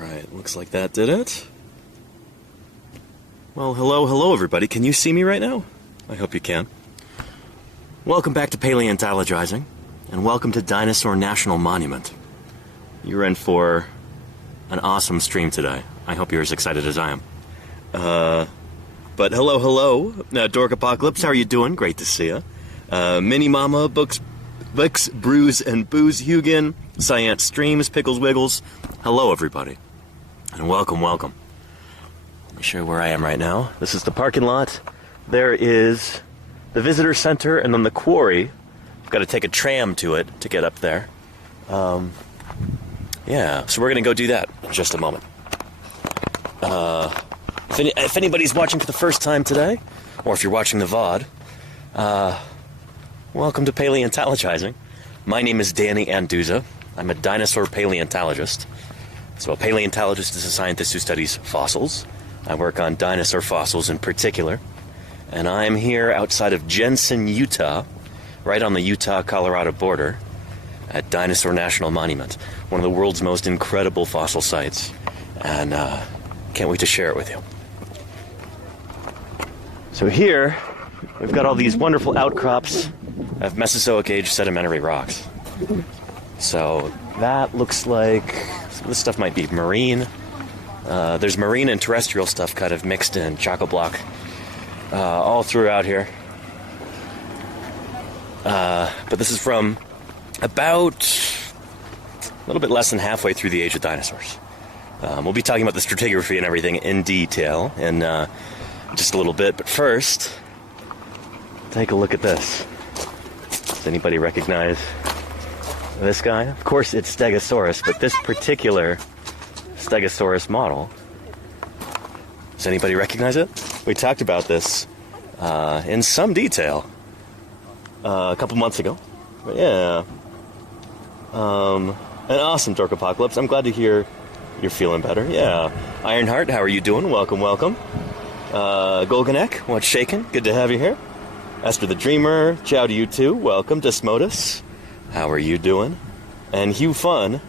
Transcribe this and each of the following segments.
Alright, looks like that did it. Well, hello everybody. Can you see me right now? I hope you can. Welcome back to Paleontologizing, and welcome to Dinosaur National Monument. You're in for an awesome stream today. I hope you're as excited as I am. But hello, Dork Apocalypse, how are you doing? Great to see you. Mini Mama, Books, Brews, and Booze, Hugin, Science Streams, Pickles Wiggles. Hello, everybody, and welcome. Let me show you where I am right now. This is the parking lot. There is the visitor center, and then the quarry. I've got to take a tram to it to get up there. Yeah, so we're going to go do that in just a moment. If anybody's watching for the first time today, or if you're watching the VOD, welcome to Paleontologizing. My name is Danny Anduza. I'm a dinosaur paleontologist. So a paleontologist is a scientist who studies fossils. I work on dinosaur fossils in particular. And I'm here outside of Jensen, Utah, right on the Utah-Colorado border, at Dinosaur National Monument, one of the world's most incredible fossil sites. And can't wait to share it with you. So here, we've got all these wonderful outcrops of Mesozoic-age sedimentary rocks. So that looks like, some of this stuff might be marine. There's marine and terrestrial stuff kind of mixed in, chock-a-block, all throughout here. But this is from about a little bit less than halfway through the age of dinosaurs. We'll be talking about the stratigraphy and everything in detail in just a little bit, but first, take a look at this. Does anybody recognize this guy? Of course it's Stegosaurus, but this particular Stegosaurus model, does anybody recognize it? We talked about this in some detail a couple months ago. But yeah, an awesome Dork Apocalypse. I'm glad to hear you're feeling better. Yeah, Ironheart, how are you doing? Welcome. Golganek, what's shaking? Good to have you here. Esther the Dreamer, ciao to you too. Welcome. Desmodus, how are you doing? And Hugh Fun,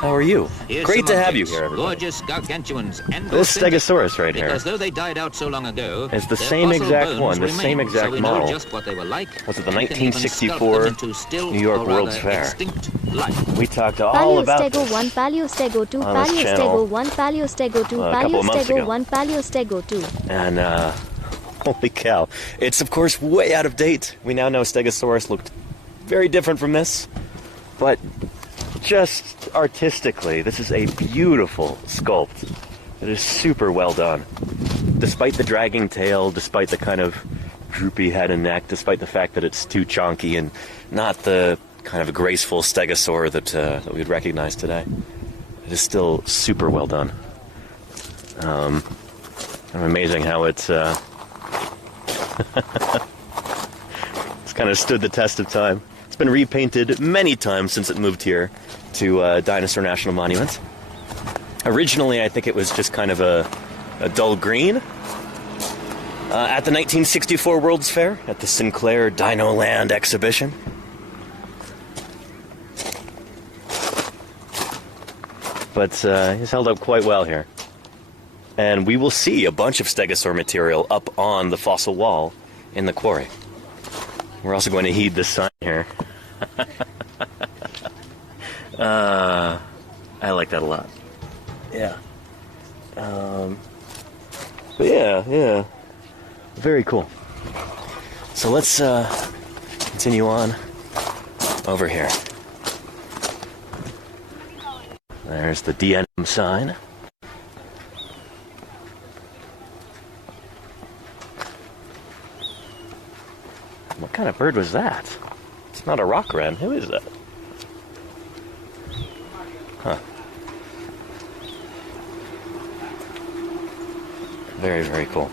how are you? Here's great to have you here, everybody. Gorgeous gargantuans and this Stegosaurus right here, because though they died out so long ago, is the same exact one, the same exact so we model. know just what they were like. Was it the and can even 1964 sculpt them into still, New York or World's rather, Fair? extinct life. We talked all about Paleostego this 1, Paleostego 2, on this channel Paleostego 1, Paleostego 2, a couple of months Paleostego ago. 1, Paleostego 2. And holy cow, it's of course way out of date. We now know Stegosaurus looked very different from this, but just artistically, this is a beautiful sculpt. It is super well done. Despite the dragging tail, despite the kind of droopy head and neck, despite the fact that it's too chonky and not the kind of graceful stegosaur that we'd recognize today, it is still super well done. I'm amazing how it's it's kind of stood the test of time. It's been repainted many times since it moved here to Dinosaur National Monument. Originally, I think it was just kind of a dull green. At the 1964 World's Fair, at the Sinclair Dino Land exhibition. But he's held up quite well here. And we will see a bunch of stegosaur material up on the fossil wall in the quarry. We're also going to heed this sign here. I like that a lot. Yeah. But yeah. Very cool. So let's continue on over here. There's the DNM sign. What kind of bird was that? It's not a rock wren. Who is that? Huh. Very, very cool.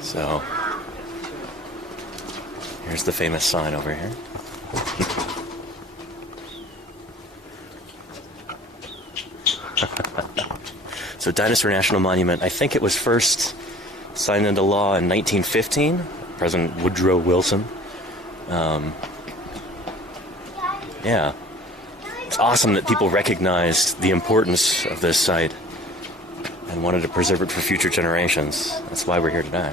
So, here's the famous sign over here. So Dinosaur National Monument, I think it was first signed into law in 1915, President Woodrow Wilson. Yeah, it's awesome that people recognized the importance of this site and wanted to preserve it for future generations. That's why we're here today.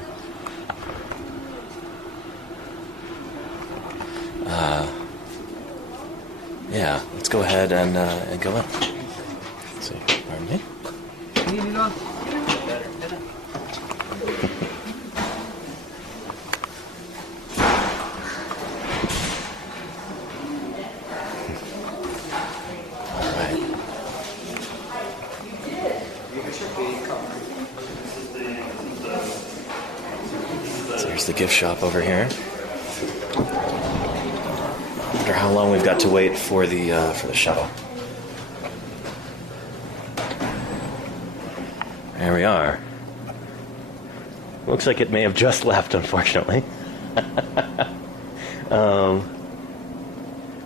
Yeah, let's go ahead and go in. Let's see, pardon me. All right. So here's the gift shop over here. I wonder how long we've got to wait for the shuttle. There we are. Looks like it may have just left, unfortunately.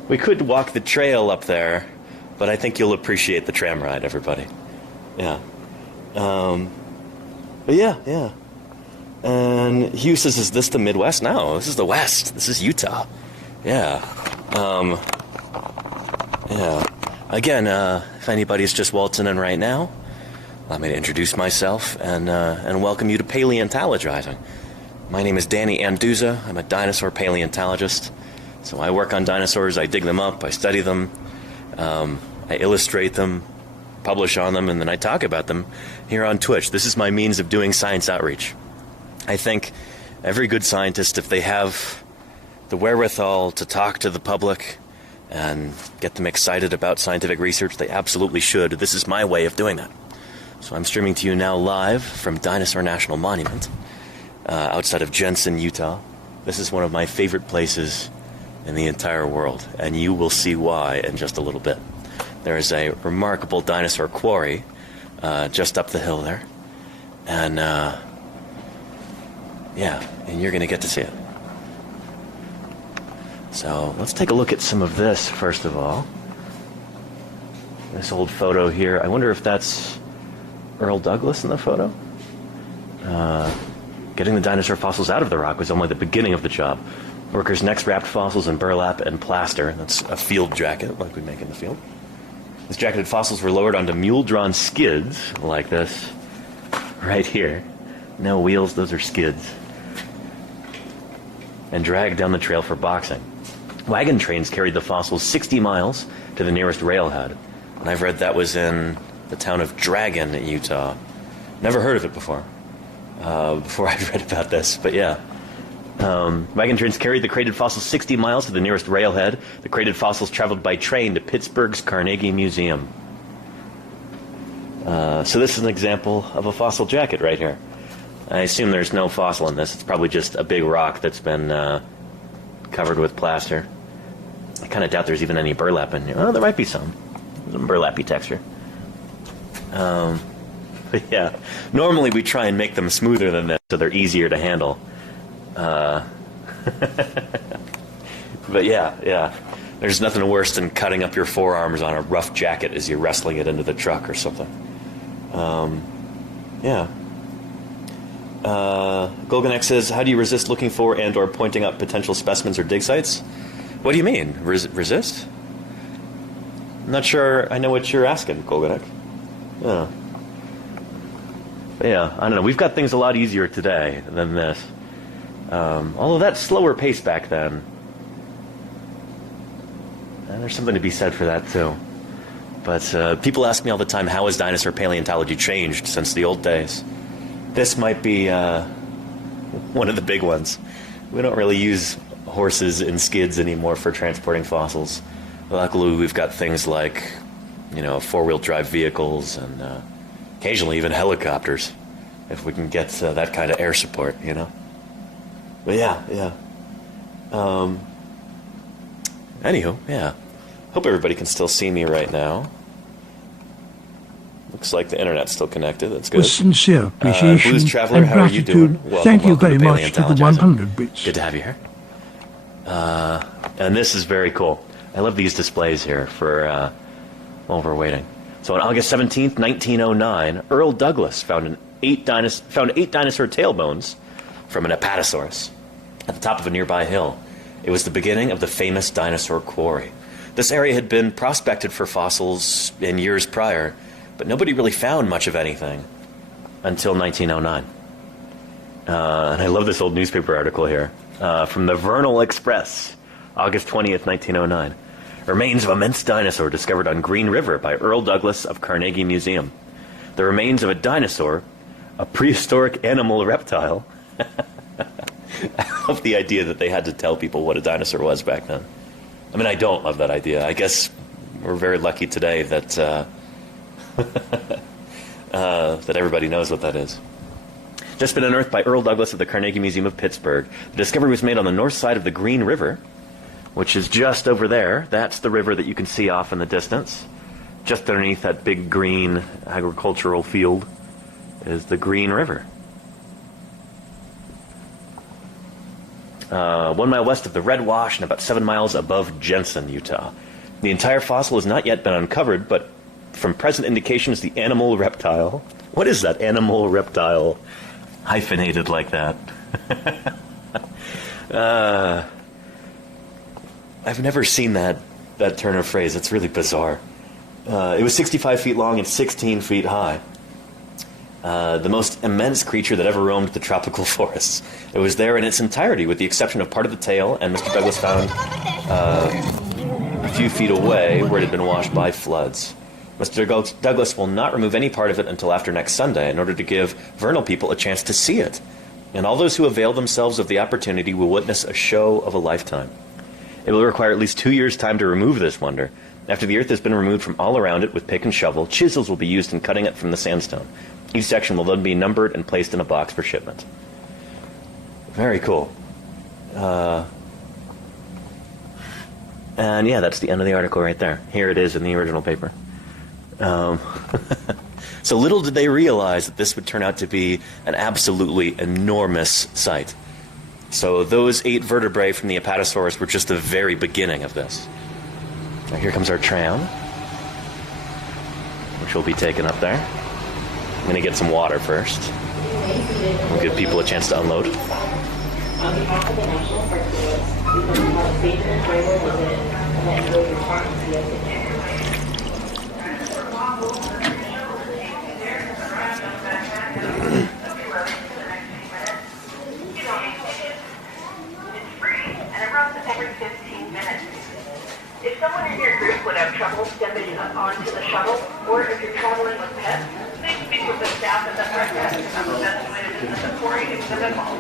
We could walk the trail up there, but I think you'll appreciate the tram ride, everybody. Yeah. But yeah. And Hugh says, is this the Midwest? No, this is the West. This is Utah. Yeah. Yeah. Again, if anybody's just waltzing in right now, allow me to introduce myself and welcome you to Paleontologizing. My name is Danny Anduza. I'm a dinosaur paleontologist. So I work on dinosaurs, I dig them up, I study them, I illustrate them, publish on them, and then I talk about them here on Twitch. This is my means of doing science outreach. I think every good scientist, if they have the wherewithal to talk to the public and get them excited about scientific research, they absolutely should. This is my way of doing that. So I'm streaming to you now live from Dinosaur National Monument outside of Jensen, Utah. This is one of my favorite places in the entire world, and you will see why in just a little bit. There is a remarkable dinosaur quarry just up the hill there, and yeah, and you're going to get to see it. So let's take a look at some of this first of all. This old photo here. I wonder if that's Earl Douglas in the photo. Getting the dinosaur fossils out of the rock was only the beginning of the job. Workers next wrapped fossils in burlap and plaster. That's a field jacket, like we make in the field. These jacketed fossils were lowered onto mule-drawn skids, like this, right here. No wheels, those are skids. And dragged down the trail for boxing. Wagon trains carried the fossils 60 miles to the nearest railhead. And I've read that was in the town of Dragon, Utah. Never heard of it before I'd read about this, but yeah. Wagon trains carried the crated fossils 60 miles to the nearest railhead. The crated fossils traveled by train to Pittsburgh's Carnegie Museum. So this is an example of a fossil jacket right here. I assume there's no fossil in this. It's probably just a big rock that's been covered with plaster. I kind of doubt there's even any burlap in here. Oh, there might be some burlappy texture. But yeah, normally we try and make them smoother than this so they're easier to handle. But yeah, there's nothing worse than cutting up your forearms on a rough jacket as you're wrestling it into the truck or something. Yeah. Golganek says, how do you resist looking for and or pointing out potential specimens or dig sites? What do you mean, resist? I'm not sure I know what you're asking, Golganek. Yeah. But yeah, I don't know. We've got things a lot easier today than this. Although that's slower pace back then. And there's something to be said for that too. But people ask me all the time, how has dinosaur paleontology changed since the old days? This might be one of the big ones. We don't really use horses and skids anymore for transporting fossils. Luckily, we've got things like, four-wheel drive vehicles and occasionally even helicopters, if we can get that kind of air support, But yeah. Anywho, yeah. Hope everybody can still see me right now. Looks like the internet's still connected. That's good. With sincere appreciation Blues Traveler, and how are you gratitude, doing? thank you welcome very much to the Paleontologizing. 100 bits. Good to have you here. And this is very cool. I love these displays here for while we're waiting. So on August 17th, 1909, Earl Douglas found eight dinosaur tailbones from an Apatosaurus at the top of a nearby hill. It was the beginning of the famous dinosaur quarry. This area had been prospected for fossils in years prior, but nobody really found much of anything until 1909. And I love this old newspaper article here from the Vernal Express, August 20th, 1909. Remains of immense dinosaur discovered on Green River by Earl Douglas of Carnegie Museum. The remains of a dinosaur, a prehistoric animal reptile. I love the idea that they had to tell people what a dinosaur was back then. I mean, I don't love that idea. I guess we're very lucky today that that everybody knows what that is. Just been unearthed by Earl Douglas of the Carnegie Museum of Pittsburgh. The discovery was made on the north side of the Green River, which is just over there. That's the river that you can see off in the distance. Just underneath that big green agricultural field is the Green River. 1 mile west of the Red Wash and about 7 miles above Jensen, Utah. The entire fossil has not yet been uncovered, but from present indications, the animal reptile. What is that animal reptile hyphenated like that? I've never seen that turn of phrase. It's really bizarre. It was 65 feet long and 16 feet high. The most immense creature that ever roamed the tropical forests. It was there in its entirety, with the exception of part of the tail, and Mr. Douglas found a few feet away where it had been washed by floods. Mr. Douglas will not remove any part of it until after next Sunday in order to give Vernal people a chance to see it. And all those who avail themselves of the opportunity will witness a show of a lifetime. It will require at least 2 years' time to remove this wonder. After the earth has been removed from all around it with pick and shovel, chisels will be used in cutting it from the sandstone. Each section will then be numbered and placed in a box for shipment. Very cool. And yeah, that's the end of the article right there. Here it is in the original paper. So little did they realize that this would turn out to be an absolutely enormous site. So those 8 vertebrae from the Apatosaurus were just the very beginning of this. Now here comes our tram, which will be taken up there. I'm going to get some water first. We'll give people a chance to unload. On behalf of the National Park Service, we hope you have a safe and enjoyable visit and that you will return to see us again. Every 15 minutes. If someone in your group would have trouble stepping onto the shuttle, or if you're traveling with pets, please speak with the staff at the front desk about the best way to do this before you exhibit all.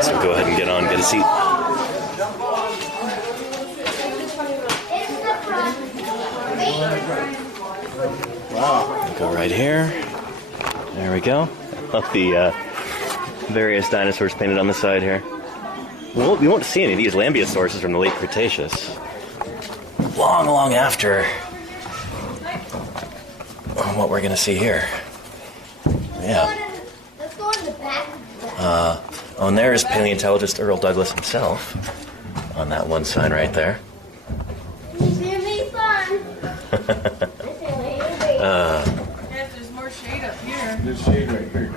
So go ahead and get on, get a seat. Wow. Go right here. There we go. Love the various dinosaurs painted on the side here. Well, you won't see any of these Lambeosaurus from the late Cretaceous. Long after what we're going to see here. Yeah. Let's go in the back. And there is paleontologist Earl Douglas himself on that one sign right there. It's gonna be fun. Yes, there's more shade up here. There's shade right here.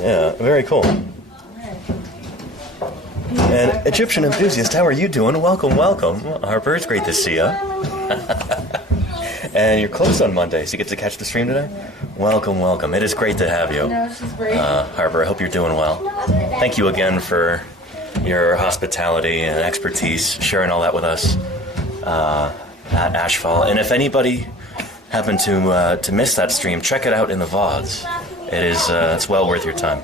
Yeah, very cool. And Egyptian enthusiast, how are you doing? Welcome. Harper, it's great to see you. And you're closed on Monday, so you get to catch the stream today? Welcome. It is great to have you. No, she's great. Harper, I hope you're doing well. Thank you again for your hospitality and expertise, sharing all that with us at Ashfall. And if anybody happened to miss that stream, check it out in the VODs. It is it's well worth your time.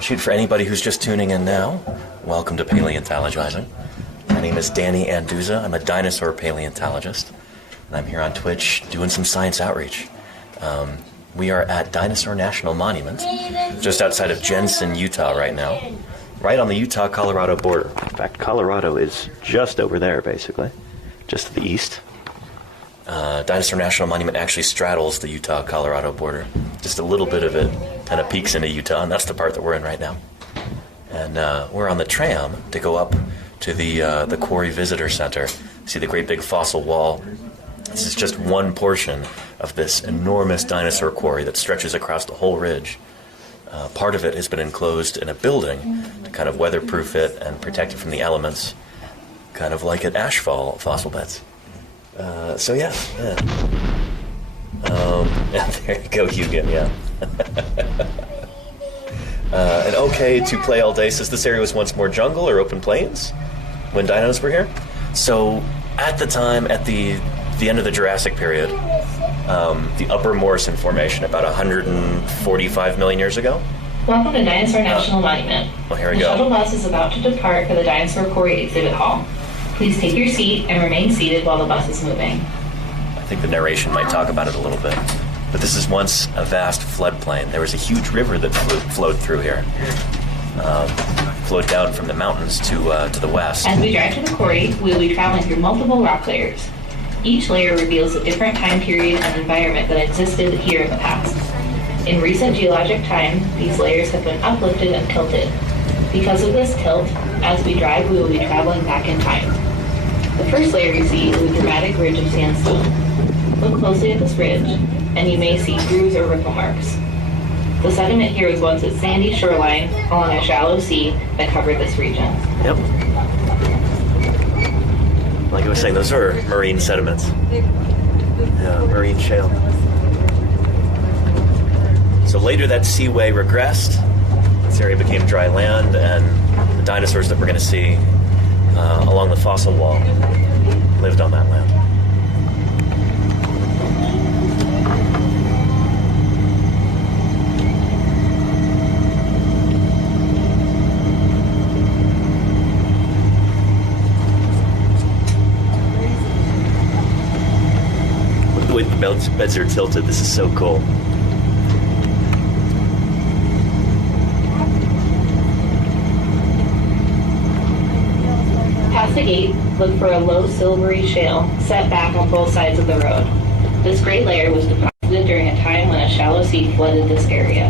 Shoot, for anybody who's just tuning in now, welcome to Paleontologizing. My name is Danny Anduza. I'm a dinosaur paleontologist, and I'm here on Twitch doing some science outreach. We are at Dinosaur National Monument, just outside of Jensen, Utah right now, right on the Utah-Colorado border. In fact, Colorado is just over there, basically, just to the east. Dinosaur National Monument actually straddles the Utah-Colorado border. Just a little bit of it kind of peeks into Utah, and that's the part that we're in right now. And we're on the tram to go up to the Quarry Visitor Center. See the great big fossil wall. This is just one portion of this enormous dinosaur quarry that stretches across the whole ridge. Part of it has been enclosed in a building to kind of weatherproof it and protect it from the elements, kind of like at ashfall fossil beds. So yeah. Yeah, there you go, Hugin, yeah. And okay to play all day says this area was once more jungle or open plains when dinos were here. So at the time, at the end of the Jurassic period, the Upper Morrison Formation, about 145 million years ago. Welcome to Dinosaur National Monument. Well, here we The go. shuttle bus is about to depart for the Dinosaur Quarry exhibit hall. Please take your seat and remain seated while the bus is moving. I think the narration might talk about it a little bit. But this is once a vast floodplain. There was a huge river that flowed through here. Flowed down from the mountains to the west. As we drive to the quarry, we will be traveling through multiple rock layers. Each layer reveals a different time period and environment that existed here in the past. In recent geologic time, these layers have been uplifted and tilted. Because of this tilt, as we drive, we will be traveling back in time. The first layer you see is a dramatic ridge of sandstone. Look closely at this ridge, and you may see grooves or ripple marks. The sediment here was once a sandy shoreline along a shallow sea that covered this region. Yep. Like I was saying, those are marine sediments. Yeah, marine shale. So later that seaway regressed. This area became dry land, and the dinosaurs that we're going to see along the fossil wall lived on that land. Look at the way the beds are tilted. This is so cool. Past the gate, look for a low silvery shale set back on both sides of the road. This gray layer was deposited during a time when a shallow sea flooded this area.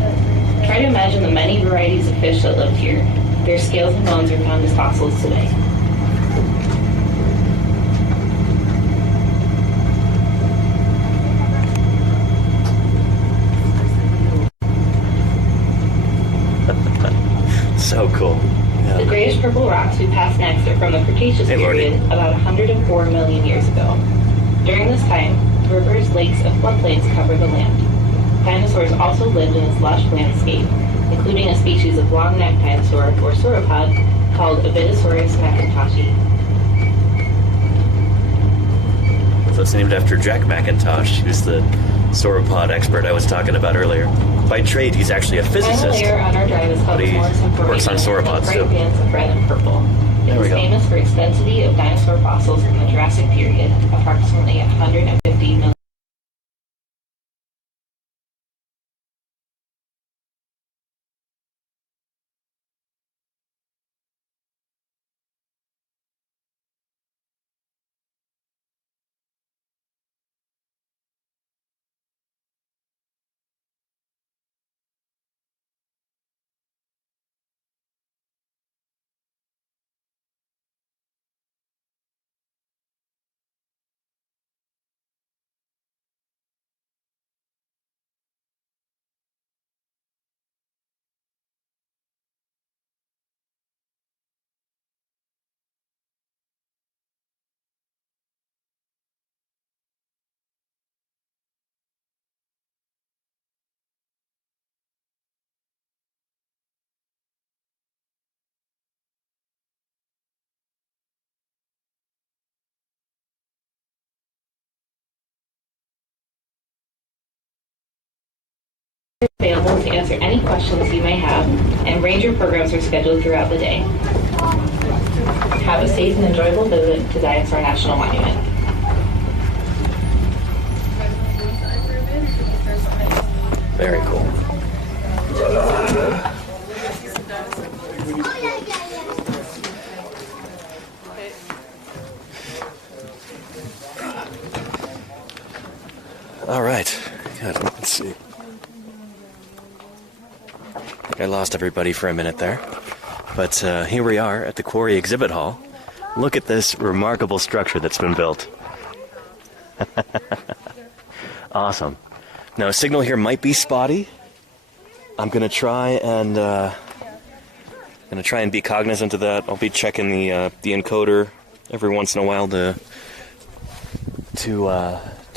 Try to imagine the many varieties of fish that lived here. Their scales and bones are found as fossils today. So cool. Yeah. The grayish-purple rocks we pass next are from the Cretaceous Hey, Lordy. period, about 104 million years ago. During this time, rivers, lakes, and floodplains covered the land. Dinosaurs also lived in this lush landscape, including a species of long-necked dinosaur, or sauropod, called Ovidosaurus macintoschi. So it's named after Jack McIntosh, who's the sauropod expert I was talking about earlier. By trade, he's actually a The final physicist. layer on our drive is called But he Morrison Formation, works on sauropods, with bright too. bands of red and purple. There It we is go. famous for its density of dinosaur fossils from the Jurassic period, approximately 150 million. Available to answer any questions you may have, and ranger programs are scheduled throughout the day. Have a safe and enjoyable visit to Dinosaur National Monument. Very cool. All right. Good. Let's see. I think I lost everybody for a minute there. But here we are at the Quarry Exhibit Hall. Look at this remarkable structure that's been built. Awesome. Now, signal here might be spotty. I'm going to try and be cognizant of that. I'll be checking the encoder every once in a while to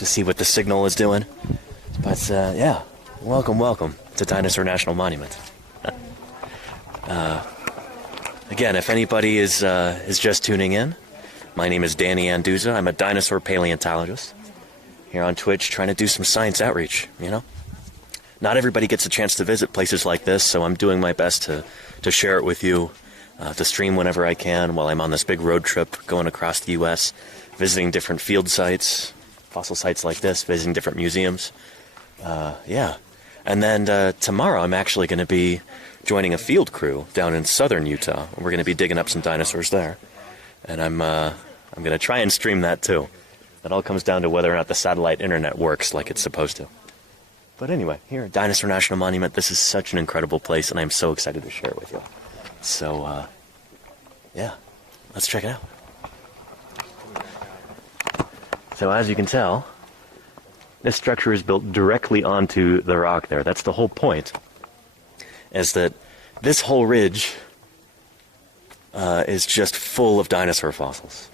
see what the signal is doing. But yeah, welcome to Dinosaur National Monument. Again, if anybody is just tuning in, my name is Danny Anduza. I'm a dinosaur paleontologist here on Twitch, trying to do some science outreach. You know, not everybody gets a chance to visit places like this, so I'm doing my best to share it with you, to stream whenever I can while I'm on this big road trip going across the U.S., visiting different field sites, fossil sites like this, visiting different museums. Yeah. And then tomorrow I'm actually going to be joining a field crew down in southern Utah. We're going to be digging up some dinosaurs there. And I'm going to try and stream that too. That all comes down to whether or not the satellite internet works like it's supposed to. But anyway, here at Dinosaur National Monument, this is such an incredible place, and I'm so excited to share it with you. So, yeah, let's check it out. So as you can tell, this structure is built directly onto the rock there. That's the whole point, is that this whole ridge is just full of dinosaur fossils.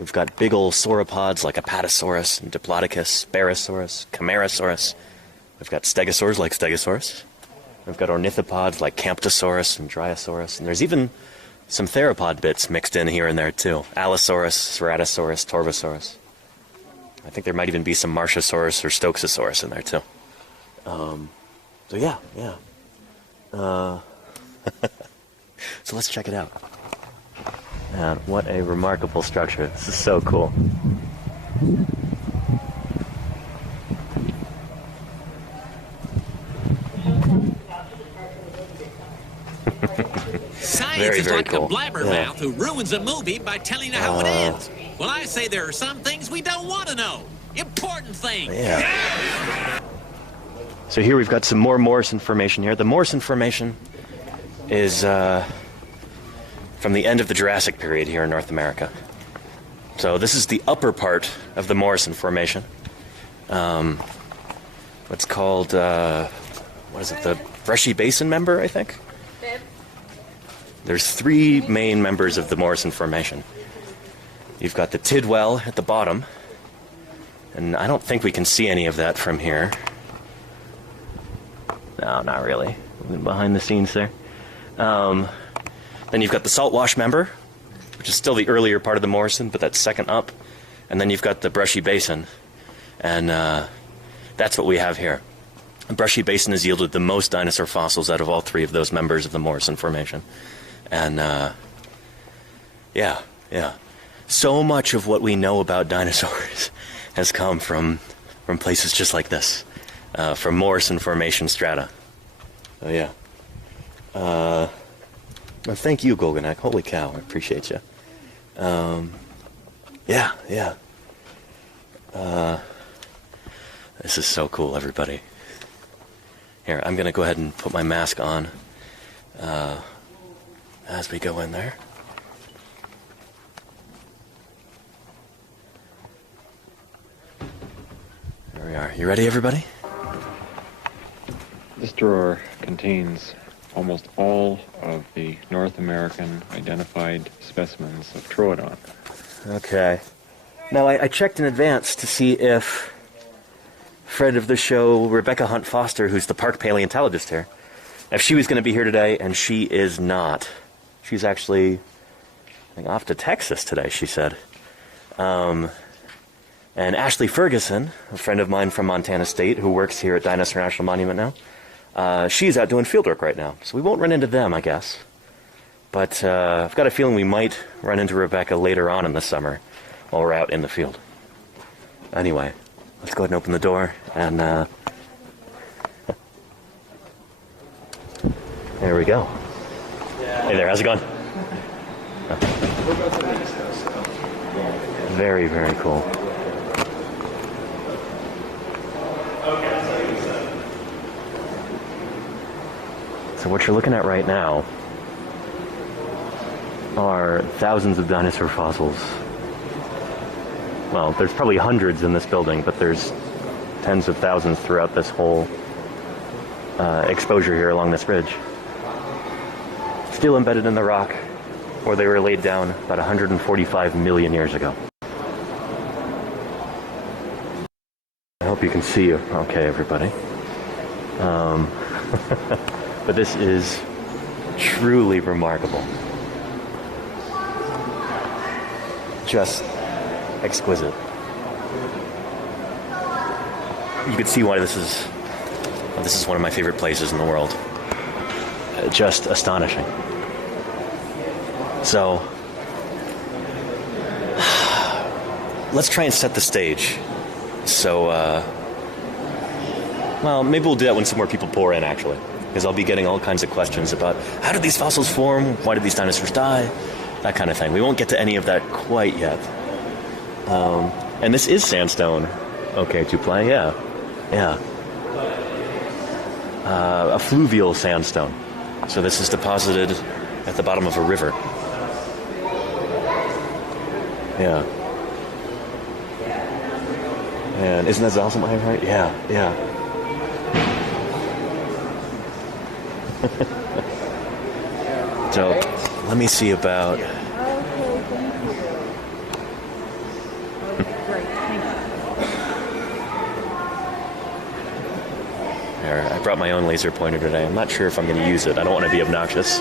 We've got big old sauropods like Apatosaurus and Diplodocus, Barosaurus, Camarasaurus. We've got stegosaurs like Stegosaurus. We've got ornithopods like Camptosaurus and Dryosaurus. And there's even some theropod bits mixed in here and there too. Allosaurus, Ceratosaurus, Torvosaurus. I think there might even be some Martiasaurus or Stoxosaurus in there too. So yeah. So let's check it out. Man, what a remarkable structure. This is so cool. Science Very, is very like cool. a blabbermouth who ruins a movie by telling you how it ends. Well, I say there are some things we don't want to know. Important things. Yeah. So here we've got some more Morrison Formation here. The Morrison Formation is from the end of the Jurassic period here in North America. So this is the upper part of the Morrison Formation. What's called, what is it, the Brushy Basin member, I think? There's three main members of the Morrison Formation. You've got the Tidwell at the bottom, and I don't think we can see any of that from here. No, not really. Behind the scenes there. Then you've got the Saltwash member, which is still the earlier part of the Morrison, but that's second up. And then you've got the Brushy Basin, and that's what we have here. The Brushy Basin has yielded the most dinosaur fossils out of all three of those members of the Morrison Formation. And, yeah. So much of what we know about dinosaurs has come from places just like this, from Morrison Formation strata. Oh, yeah. Well, thank you, Golganak. Holy cow, I appreciate you. Yeah. This is so cool, everybody. Here, I'm going to go ahead and put my mask on as we go in there. There we are. You ready, everybody? This drawer contains almost all of the North American identified specimens of Troodon. Okay. Now, I checked in advance to see if friend of the show, Rebecca Hunt Foster, who's the park paleontologist here, if she was going to be here today, and she is not. She's actually, I think, off to Texas today, she said. And Ashley Ferguson, a friend of mine from Montana State, who works here at Dinosaur National Monument now, she's out doing fieldwork right now, so we won't run into them, I guess. But I've got a feeling we might run into Rebecca later on in the summer while we're out in the field. Anyway, let's go ahead and open the door, and there we go. Hey there, how's it going? Very, very cool. So what you're looking at right now are thousands of dinosaur fossils. Well, there's probably hundreds in this building, but there's tens of thousands throughout this whole exposure here along this ridge. Still embedded in the rock, where they were laid down about 145 million years ago. I hope you can see okay, everybody. But this is truly remarkable. Just exquisite. You can see why this is one of my favorite places in the world. Just astonishing. So, let's try and set the stage. So, well, maybe we'll do that when some more people pour in, actually. Because I'll be getting all kinds of questions about how did these fossils form? Why did these dinosaurs die? That kind of thing. We won't get to any of that quite yet. And this is sandstone. Okay, to play? Yeah. Yeah. A fluvial sandstone. So this is deposited at the bottom of a river. Yeah. And isn't that awesome? Right? Yeah, yeah. So, let me see about... I brought my own laser pointer today. I'm not sure if I'm going to use it. I don't want to be obnoxious.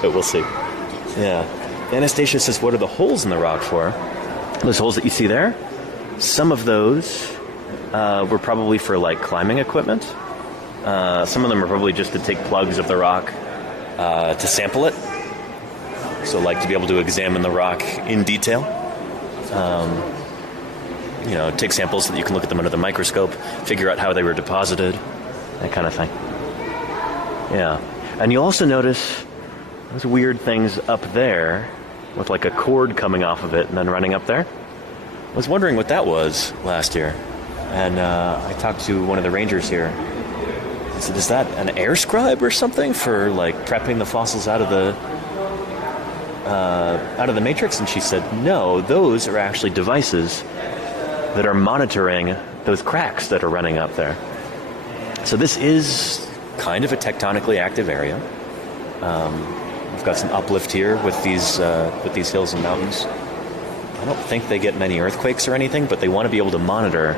But we'll see. Yeah. Anastasia says, what are the holes in the rock for? Those holes that you see there? Some of those were probably for, like, climbing equipment. Some of them are probably just to take plugs of the rock to sample it. So, like, to be able to examine the rock in detail. You know, take samples so that you can look at them under the microscope, figure out how they were deposited, that kind of thing. Yeah. And you'll also notice those weird things up there with like a cord coming off of it and then running up there. I was wondering what that was last year. And I talked to one of the rangers here. I said, is that an air scribe or something for like prepping the fossils out of the matrix? And she said, no, those are actually devices that are monitoring those cracks that are running up there. So this is kind of a tectonically active area. We've got some uplift here with these hills and mountains. I don't think they get many earthquakes or anything, but they want to be able to monitor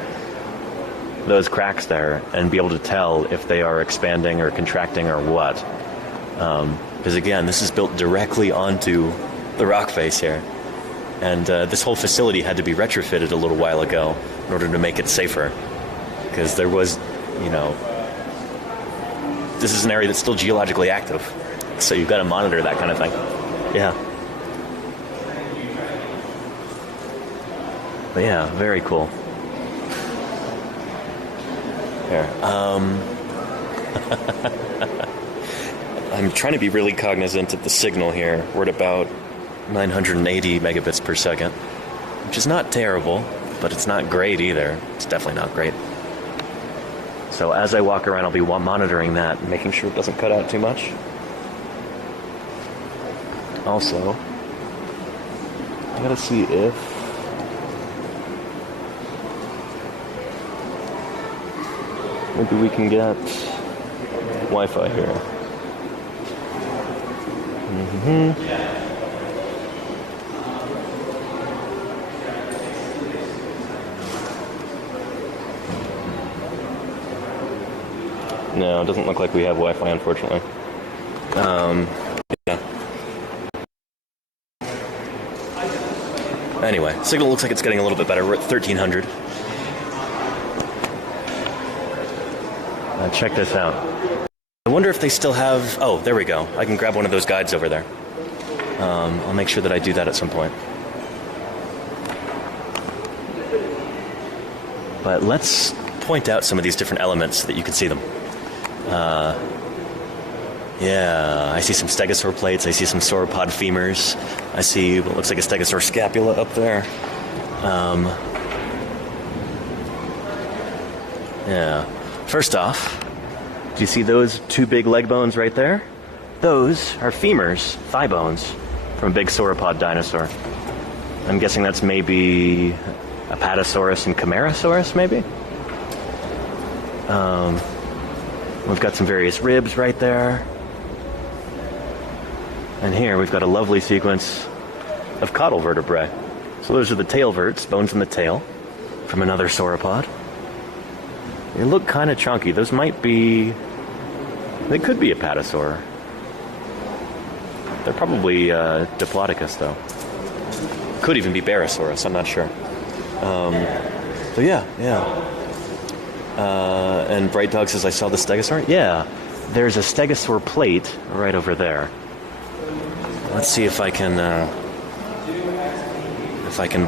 those cracks there and be able to tell if they are expanding or contracting or what. Because again, this is built directly onto the rock face here. And this whole facility had to be retrofitted a little while ago in order to make it safer. Because there was, you know, this is an area that's still geologically active. So you've got to monitor that kind of thing. Yeah. But yeah, very cool. Here. I'm trying to be really cognizant of the signal here. We're at about 980 megabits per second, which is not terrible, but it's not great either. It's definitely not great. So as I walk around, I'll be monitoring that, making sure it doesn't cut out too much. Also, I gotta see if maybe we can get Wi-Fi here. No, it doesn't look like we have Wi-Fi, unfortunately. Yeah. Anyway, signal looks like it's getting a little bit better. We're at 1300. Check this out. I wonder if they still have... Oh, there we go. I can grab one of those guides over there. I'll make sure that I do that at some point. But let's point out some of these different elements so that you can see them. Yeah, I see some stegosaur plates. I see some sauropod femurs. I see what looks like a stegosaur scapula up there. Yeah. First off, Do you see those two big leg bones right there? Those are femurs, thigh bones, from a big sauropod dinosaur. I'm guessing that's maybe Apatosaurus and Camarasaurus, maybe? We've got some various ribs right there. And here we've got a lovely sequence of caudal vertebrae. So those are the tail verts, bones in the tail, from another sauropod. They look kind of chunky. Those might be... They could be Apatosaur. They're probably Diplodocus, though. Could even be Barosaurus, I'm not sure. So yeah. And Bright Dog says, I saw the stegosaur? Yeah, there's a stegosaur plate right over there. Let's see if I can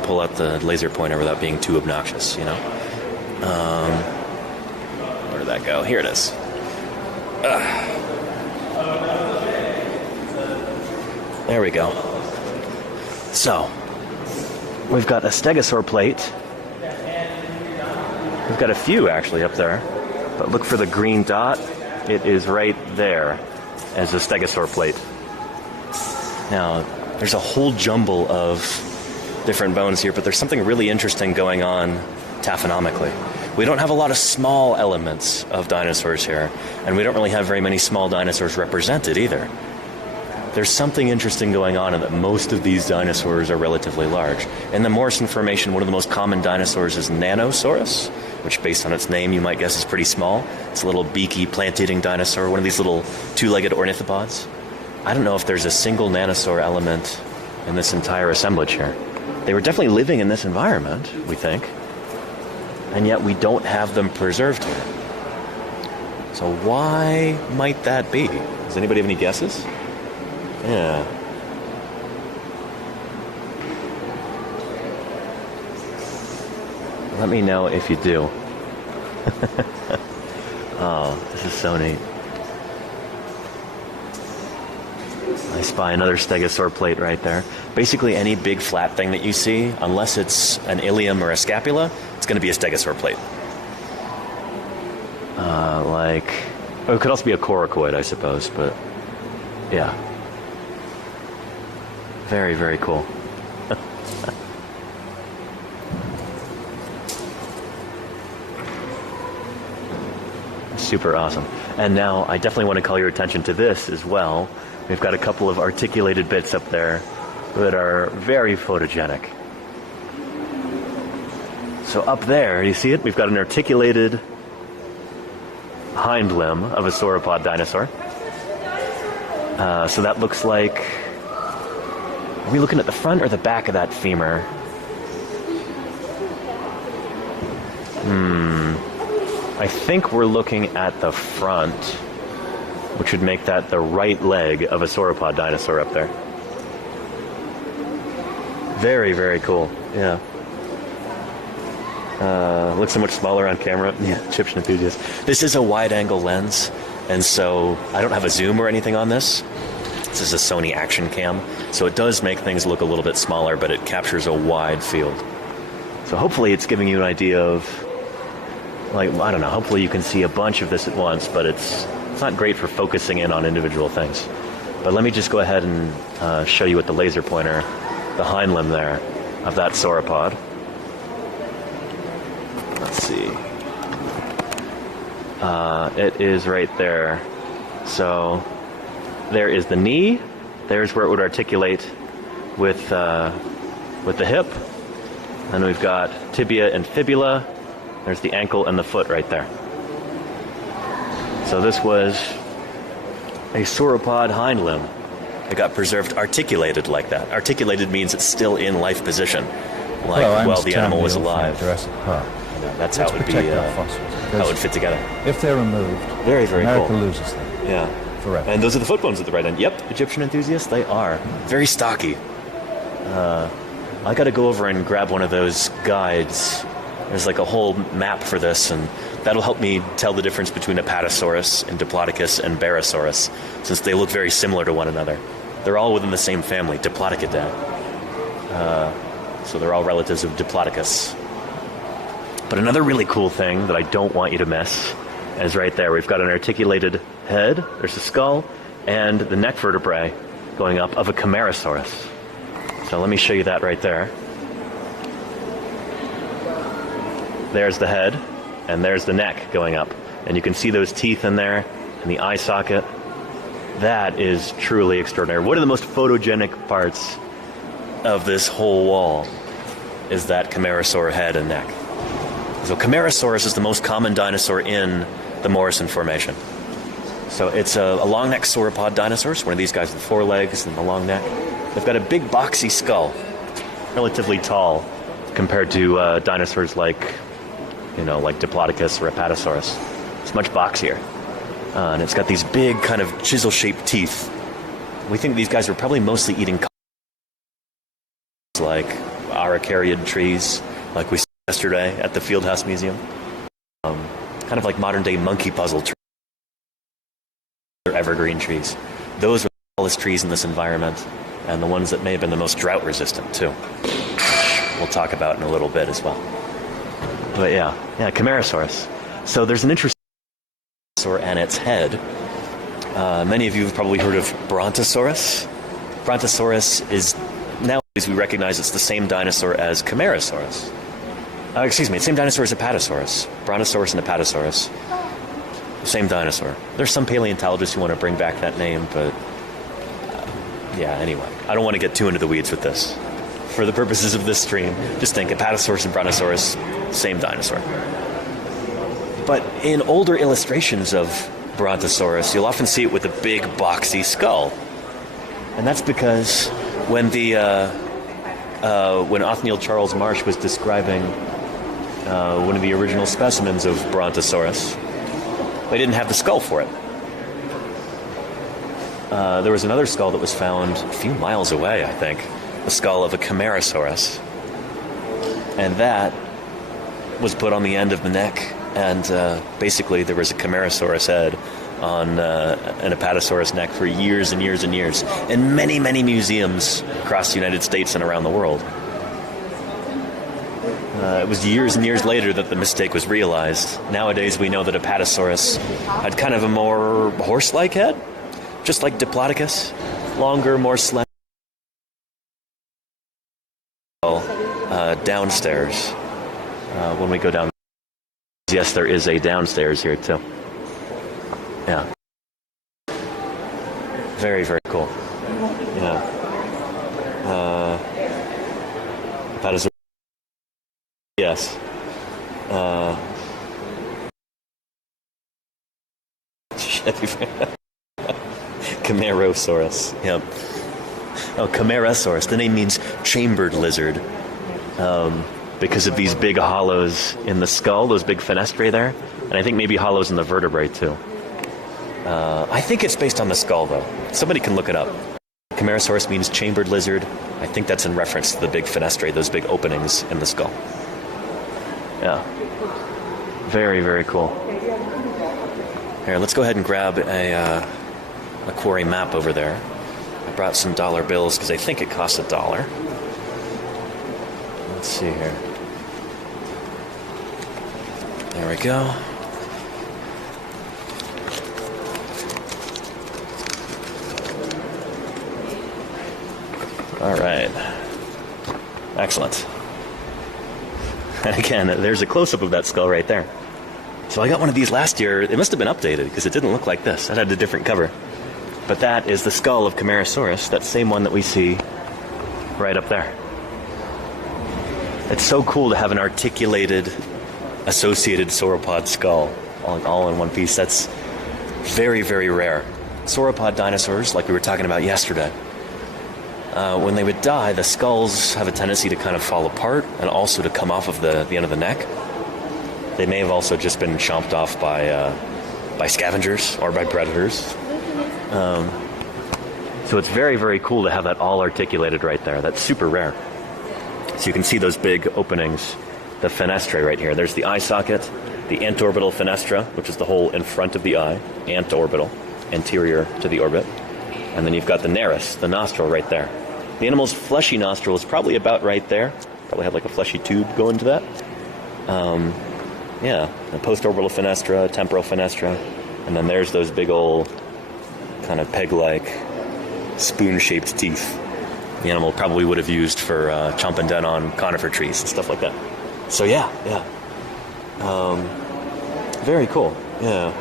pull out the laser pointer without being too obnoxious, you know? Where did that go? Here it is. There we go. So, we've got a stegosaur plate. We've got a few actually up there, but look for the green dot. It is right there as a stegosaur plate. Now, there's a whole jumble of different bones here, but there's something really interesting going on taphonomically. We don't have a lot of small elements of dinosaurs here, and we don't really have very many small dinosaurs represented either. There's something interesting going on in that most of these dinosaurs are relatively large. In the Morrison Formation, one of the most common dinosaurs is Nanosaurus, which based on its name you might guess is pretty small. It's a little beaky plant-eating dinosaur, one of these little two-legged ornithopods. I don't know if there's a single Nanosaur element in this entire assemblage here. They were definitely living in this environment, we think, and yet we don't have them preserved here. So why might that be? Does anybody have any guesses? Yeah. Let me know if you do. Oh, this is so neat. I spy another stegosaur plate right there. Basically, any big flat thing that you see, unless it's an ilium or a scapula, it's going to be a stegosaur plate. It could also be a coracoid, I suppose, but yeah. Very, very cool. Super awesome. And now I definitely want to call your attention to this as well. We've got a couple of articulated bits up there that are very photogenic. So up there, you see it? We've got an articulated hind limb of a sauropod dinosaur. So that looks like... Are we looking at the front or the back of that femur? I think we're looking at the front, which would make that the right leg of a sauropod dinosaur up there. Very, very cool. Yeah. Looks so much smaller on camera. Yeah, Egyptian enthusiast. This is a wide-angle lens, and so I don't have a zoom or anything on this. This is a Sony Action Cam, so it does make things look a little bit smaller, but it captures a wide field. So hopefully it's giving you an idea of, like, I don't know, hopefully you can see a bunch of this at once, but it's not great for focusing in on individual things. But let me just go ahead and show you with the laser pointer the hind limb there of that sauropod. Let's see. It is right there. So there is the knee. There's where it would articulate with the hip. Then we've got tibia and fibula. There's the ankle and the foot right there. So this was a sauropod hind limb. It got preserved articulated like that. Articulated means it's still in life position, like while the animal was alive. Jurassic Park. That's how it would be. How it would fit together. If they're removed, very, very America cool. loses them. Yeah. Forever. And those are the foot bones at the right end. Yep, Egyptian enthusiasts, they are. Very stocky. I got to go over and grab one of those guides. There's like a whole map for this, and that'll help me tell the difference between Apatosaurus and Diplodocus and Barosaurus, since they look very similar to one another. They're all within the same family, Diplodocidae. So they're all relatives of Diplodocus. But another really cool thing that I don't want you to miss is right there. We've got an articulated head, there's the skull, and the neck vertebrae going up of a Camarasaurus. So let me show you that right there. There's the head, and there's the neck going up. And you can see those teeth in there, and the eye socket. That is truly extraordinary. One of the most photogenic parts of this whole wall is that Camarasaur head and neck. So Camarasaurus is the most common dinosaur in the Morrison Formation. So it's a long-necked sauropod dinosaur, so one of these guys with 4 legs and the long neck. They've got a big boxy skull, relatively tall compared to dinosaurs like Diplodocus or Apatosaurus. It's much boxier. And it's got these big kind of chisel-shaped teeth. We think these guys are probably mostly eating like araucariid trees, like we saw yesterday at the Fieldhouse Museum. Kind of like modern-day monkey puzzle trees. Or evergreen trees. Those are the tallest trees in this environment, and the ones that may have been the most drought-resistant, too. We'll talk about in a little bit as well. But yeah, Camarasaurus. So there's an interesting dinosaur and its head. Many of you have probably heard of Brontosaurus. Brontosaurus is, nowadays we recognize it's the same dinosaur as Camarasaurus. Same dinosaur as Apatosaurus. Brontosaurus and Apatosaurus. Same dinosaur. There's some paleontologists who want to bring back that name, but anyway. I don't want to get too into the weeds with this. For the purposes of this stream, just think Apatosaurus and Brontosaurus, same dinosaur. But in older illustrations of Brontosaurus, you'll often see it with a big boxy skull. And that's because when Othniel Charles Marsh was describing one of the original specimens of Brontosaurus, they didn't have the skull for it. There was another skull that was found a few miles away, I think, the skull of a Camarasaurus. And that was put on the end of the neck, and basically there was a Camarasaurus head on an Apatosaurus neck for years and years and years, in many, many museums across the United States and around the world. It was years and years later that the mistake was realized. Nowadays we know that Apatosaurus had kind of a more horse-like head, just like Diplodocus, longer, more slender. Downstairs, when we go down. Yes, there is a downstairs here too. Yeah. Very, very cool. Yeah. Apatosaurus. Yes. Camarasaurus. Yep. Oh, Camarasaurus. The name means chambered lizard. Because of these big hollows in the skull, those big fenestrae there, and I think maybe hollows in the vertebrae too. I think it's based on the skull, though. Somebody can look it up. Camarasaurus means chambered lizard. I think that's in reference to the big fenestrae, those big openings in the skull. Yeah. Very, very cool. Here, let's go ahead and grab a quarry map over there. I brought some dollar bills because I think it costs $1. Let's see here. There we go. All right. Excellent. And again, there's a close-up of that skull right there. So I got one of these last year. It must have been updated because it didn't look like this. It had a different cover. But that is the skull of Camarasaurus, that same one that we see right up there. It's so cool to have an articulated, associated sauropod skull all in one piece. That's very, very rare. Sauropod dinosaurs, like we were talking about yesterday, when they would die, the skulls have a tendency to kind of fall apart and also to come off of the end of the neck. They may have also just been chomped off by scavengers or by predators. So it's very, very cool to have that all articulated right there. That's super rare. So you can see those big openings, the fenestrae right here. There's the eye socket, the antorbital fenestra, which is the hole in front of the eye, antorbital, anterior to the orbit. And then you've got the nares, the nostril right there. The animal's fleshy nostril is probably about right there. Probably had like a fleshy tube going to that. Yeah, the postorbital fenestra, temporal fenestra, and then there's those big old kind of peg-like spoon-shaped teeth the animal probably would have used for chomping down on conifer trees and stuff like that. So yeah. Very cool, yeah.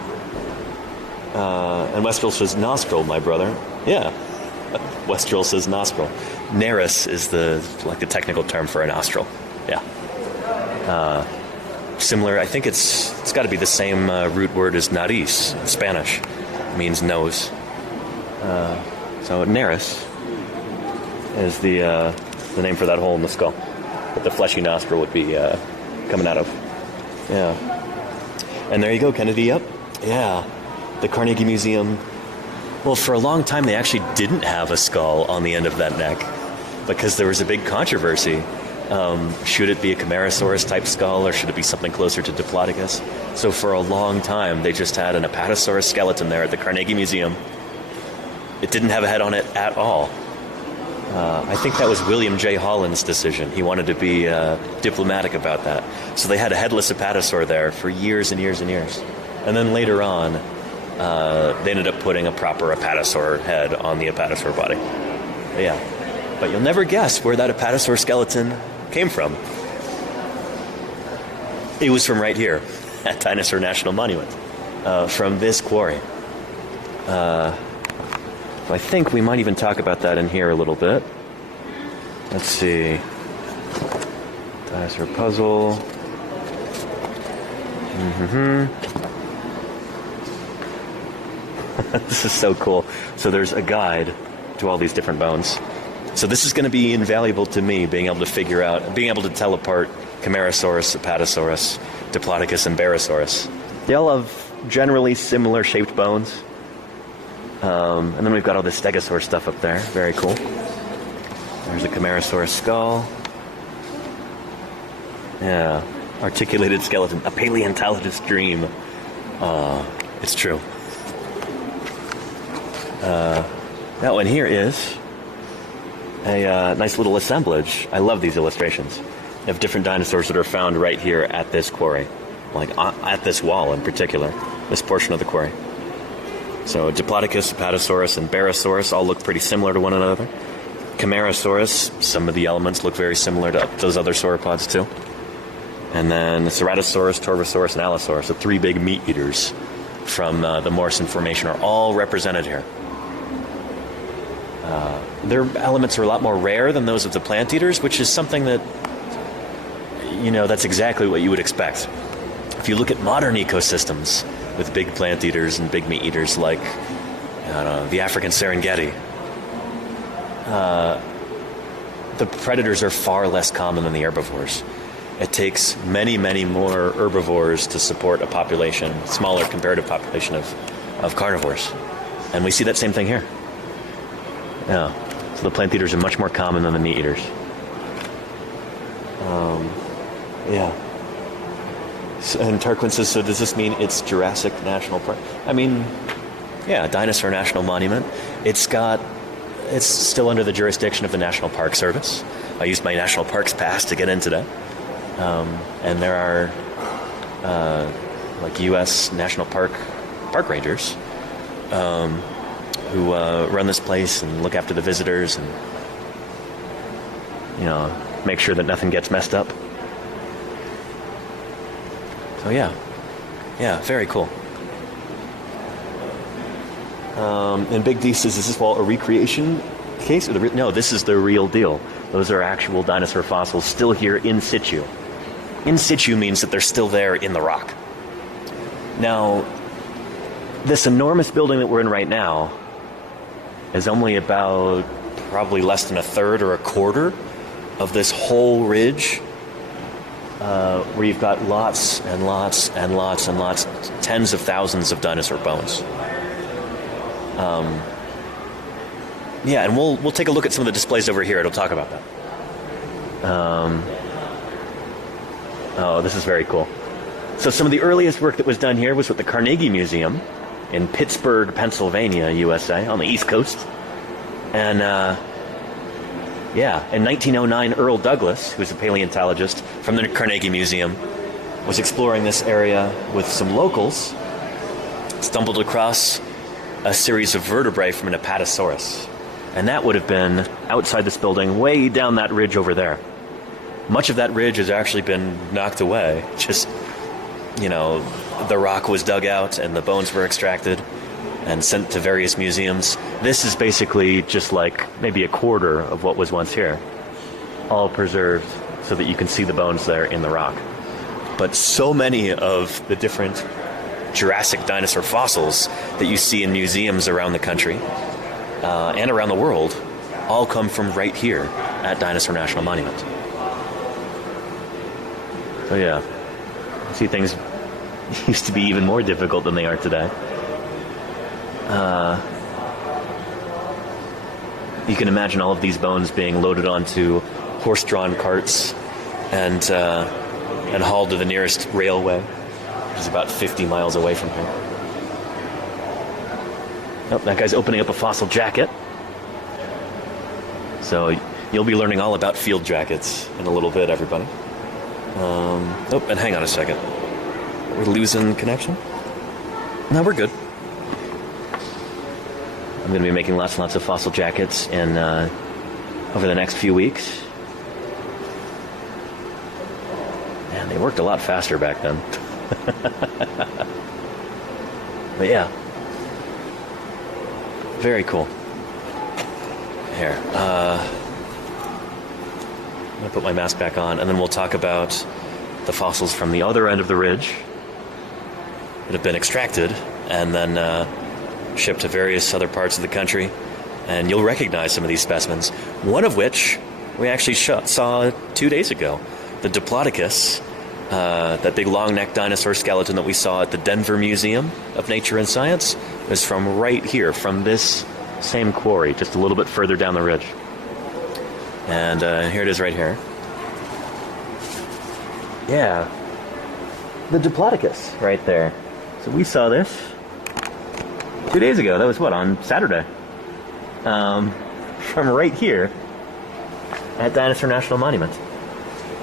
And Westrel says nostril, my brother. Yeah, Westrel says nostril. Naris is the technical term for a nostril. Yeah. Similar, I think it's got to be the same root word as nariz in Spanish. It means nose. So Naris is the name for that hole in the skull that the fleshy nostril would be coming out of. Yeah. And there you go, Kennedy. Yep. Yeah. The Carnegie Museum. Well, for a long time, they actually didn't have a skull on the end of that neck because there was a big controversy. Should it be a Camarasaurus-type skull, or should it be something closer to Diplodocus? So for a long time, they just had an Apatosaurus skeleton there at the Carnegie Museum. It didn't have a head on it at all. I think that was William J. Holland's decision. He wanted to be diplomatic about that. So they had a headless Apatosaur there for years and years and years. And then later on, they ended up putting a proper Apatosaur head on the Apatosaur body. But yeah. But you'll never guess where that Apatosaur skeleton came from. It was from right here at Dinosaur National Monument, from this quarry. I think we might even talk about that in here a little bit. Let's see. Dinosaur puzzle. This is so cool. So there's a guide to all these different bones. So this is going to be invaluable to me, being able to tell apart Camarasaurus, Apatosaurus, Diplodocus, and Barosaurus. They all have generally similar shaped bones. And then we've got all this Stegosaur stuff up there. Very cool. There's a Camarasaurus skull. Yeah. Articulated skeleton. A paleontologist's dream. It's true. Now, and here is a nice little assemblage. I love these illustrations of different dinosaurs that are found right here at this quarry. Like at this wall in particular. This portion of the quarry. So Diplodocus, Apatosaurus, and Barosaurus all look pretty similar to one another. Camarasaurus, some of the elements look very similar to those other sauropods too. And then Ceratosaurus, Torvosaurus, and Allosaurus, the three big meat eaters from the Morrison Formation, are all represented here. Their elements are a lot more rare than those of the plant eaters, which is something that, that's exactly what you would expect. If you look at modern ecosystems with big plant eaters and big meat eaters like, the African Serengeti, the predators are far less common than the herbivores. It takes many, many more herbivores to support a population, smaller comparative population of carnivores. And we see that same thing here. Yeah. So the plant eaters are much more common than the meat eaters. Yeah. So, and Tarquin says, so does this mean it's Jurassic National Park? I mean, yeah, Dinosaur National Monument. It's still under the jurisdiction of the National Park Service. I used my National Parks Pass to get in today. And there are U.S. National Park rangers who run this place and look after the visitors and make sure that nothing gets messed up. So yeah, very cool. And Big D says, is this wall a recreation case? No, this is the real deal. Those are actual dinosaur fossils still here in situ. In situ means that they're still there in the rock. Now, this enormous building that we're in right now is only about probably less than a third or a quarter of this whole ridge, where you've got lots and lots and lots and lots, tens of thousands of dinosaur bones. And we'll take a look at some of the displays over here. It'll talk about that. This is very cool. So some of the earliest work that was done here was with the Carnegie Museum in Pittsburgh, Pennsylvania, USA, on the East Coast. And in 1909, Earl Douglas, who's a paleontologist from the Carnegie Museum, was exploring this area with some locals, stumbled across a series of vertebrae from an Apatosaurus. And that would have been outside this building, way down that ridge over there. Much of that ridge has actually been knocked away. Just, you know, the rock was dug out and the bones were extracted and sent to various museums. This is basically just like maybe a quarter of what was once here, all preserved so that you can see the bones there in the rock. But so many of the different Jurassic dinosaur fossils that you see in museums around the country and around the world all come from right here at Dinosaur National Monument. So yeah, see, things used to be even more difficult than they are today. You can imagine all of these bones being loaded onto horse-drawn carts and hauled to the nearest railway, which is about 50 miles away from here. Oh, that guy's opening up a fossil jacket. So you'll be learning all about field jackets in a little bit, everybody. Oh, and hang on a second. We're losing connection? No, we're good. I'm going to be making lots and lots of fossil jackets over the next few weeks. Man, they worked a lot faster back then. But yeah. Very cool. Here. I'm going to put my mask back on, and then we'll talk about the fossils from the other end of the ridge that have been extracted and then shipped to various other parts of the country. And you'll recognize some of these specimens, one of which we actually saw 2 days ago. The Diplodocus, that big long-necked dinosaur skeleton that we saw at the Denver Museum of Nature and Science, is from right here, from this same quarry, just a little bit further down the ridge. And here it is right here. Yeah, the Diplodocus right there. So we saw this 2 days ago. That was what, on Saturday? From right here at Dinosaur National Monument.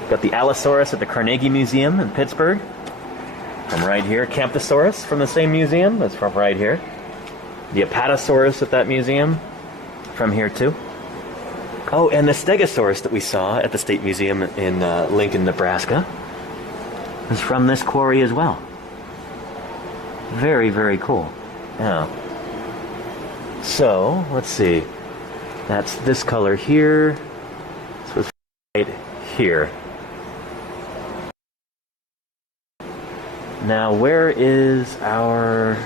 Got the Allosaurus at the Carnegie Museum in Pittsburgh. From right here. Camptosaurus from the same museum. That's from right here. The Apatosaurus at that museum. From here too. Oh, and the Stegosaurus that we saw at the State Museum in Lincoln, Nebraska, is from this quarry as well. Very, very cool. Yeah. So, let's see. That's this color here. This was right here. Now, where is our...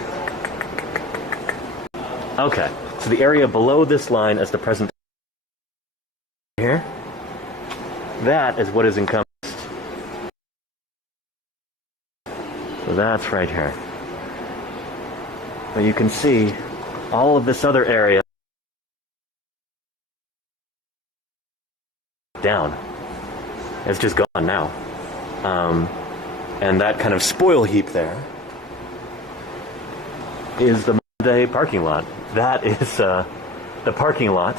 Okay, so the area below this line as the present here, that is what is encompassed. So that's right here. So you can see all of this other area down. It's just gone now. And that kind of spoil heap there is the modern-day parking lot. That is the parking lot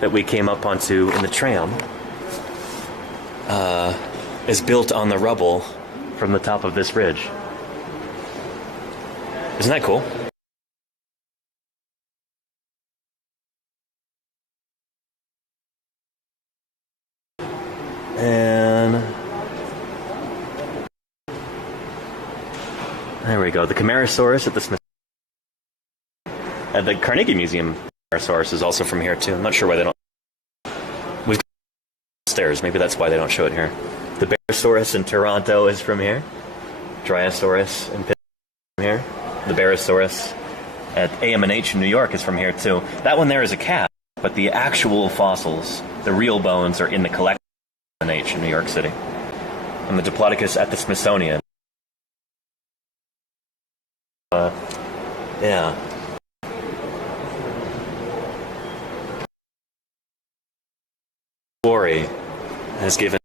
that we came up onto in the tram. Is built on the rubble from the top of this ridge. Isn't that cool? And there we go. The Camarasaurus at the at the Carnegie Museum. Camarasaurus is also from here too. I'm not sure why they don't. We've got stairs. Maybe that's why they don't show it here. The Barosaurus in Toronto is from here. Dryosaurus in Pittsburgh is from here. The Barosaurus at AM&H in New York is from here too. That one there is a cat, but the actual fossils, the real bones, are in the collection of AM&H in New York City. And the Diplodocus at the Smithsonian. Yeah. Quarry has given.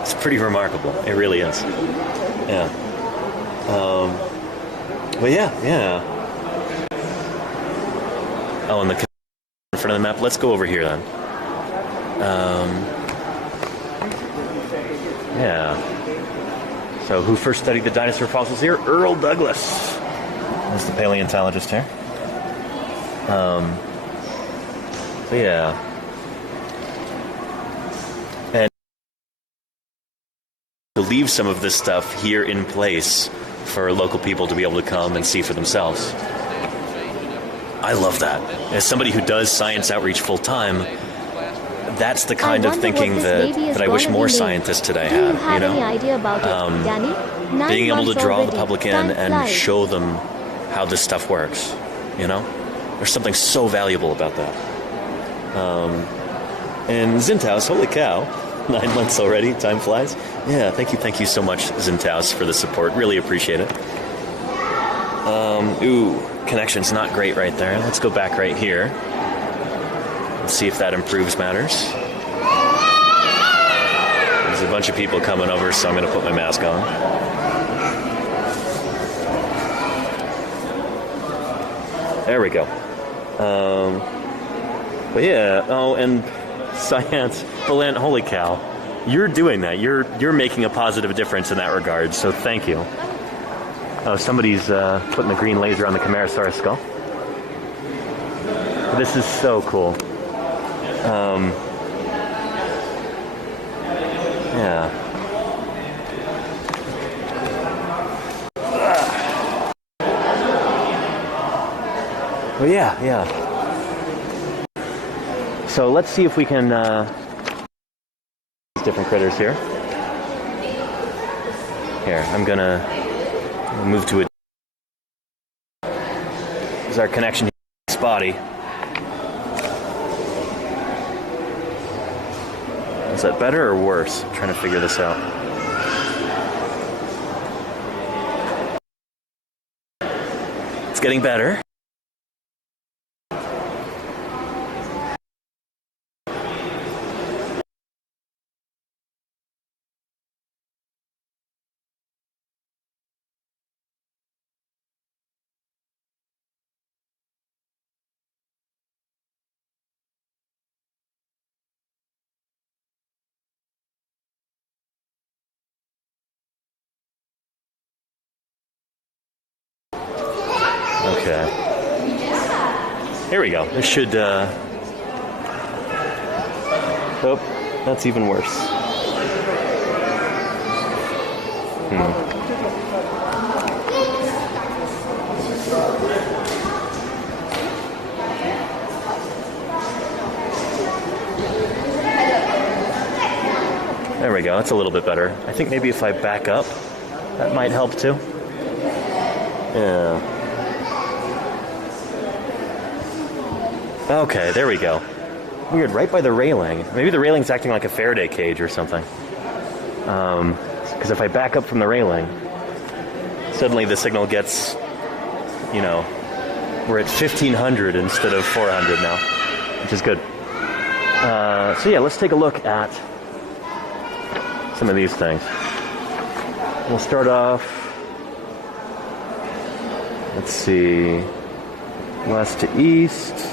It's pretty remarkable. It really is. Yeah. But yeah. Oh, and the in front of the map. Let's go over here then. Yeah. So who first studied the dinosaur fossils here? Earl Douglas. There's the paleontologist here. So yeah. And to leave some of this stuff here in place for local people to be able to come and see for themselves. I love that. As somebody who does science outreach full time, that's the kind of thinking that I wish more scientists today had. Do you have any idea about it, Danny? Being able to draw the already. public in Time and flies. show them how this stuff works. You know, there's something so valuable about that. And Zinthaus, holy cow, 9 months already. Time flies. Yeah, thank you so much, Zinthaus, for the support. Really appreciate it. Ooh, connection's not great right there. Let's go back right here. Let's see if that improves matters. There's a bunch of people coming over, so I'm going to put my mask on. There we go. But yeah, oh, and science, Belen, holy cow. You're doing that. You're making a positive difference in that regard, so thank you. Oh, somebody's putting the green laser on the Camarasaurus skull. This is so cool. Yeah. Well, yeah. So let's see if we can different critters here. Here, I'm gonna move to a. Is our connection spotty? Is that better or worse? I'm trying to figure this out. It's getting better. Okay. Here we go. This should, Oh, that's even worse. There we go. That's a little bit better. I think maybe if I back up, that might help too. Yeah. Okay, there we go. Weird, right by the railing. Maybe the railing's acting like a Faraday cage or something. Because if I back up from the railing, suddenly the signal gets, you know, we're at 1500 instead of 400 now, which is good. So yeah, let's take a look at some of these things. We'll start off, let's see, west to east.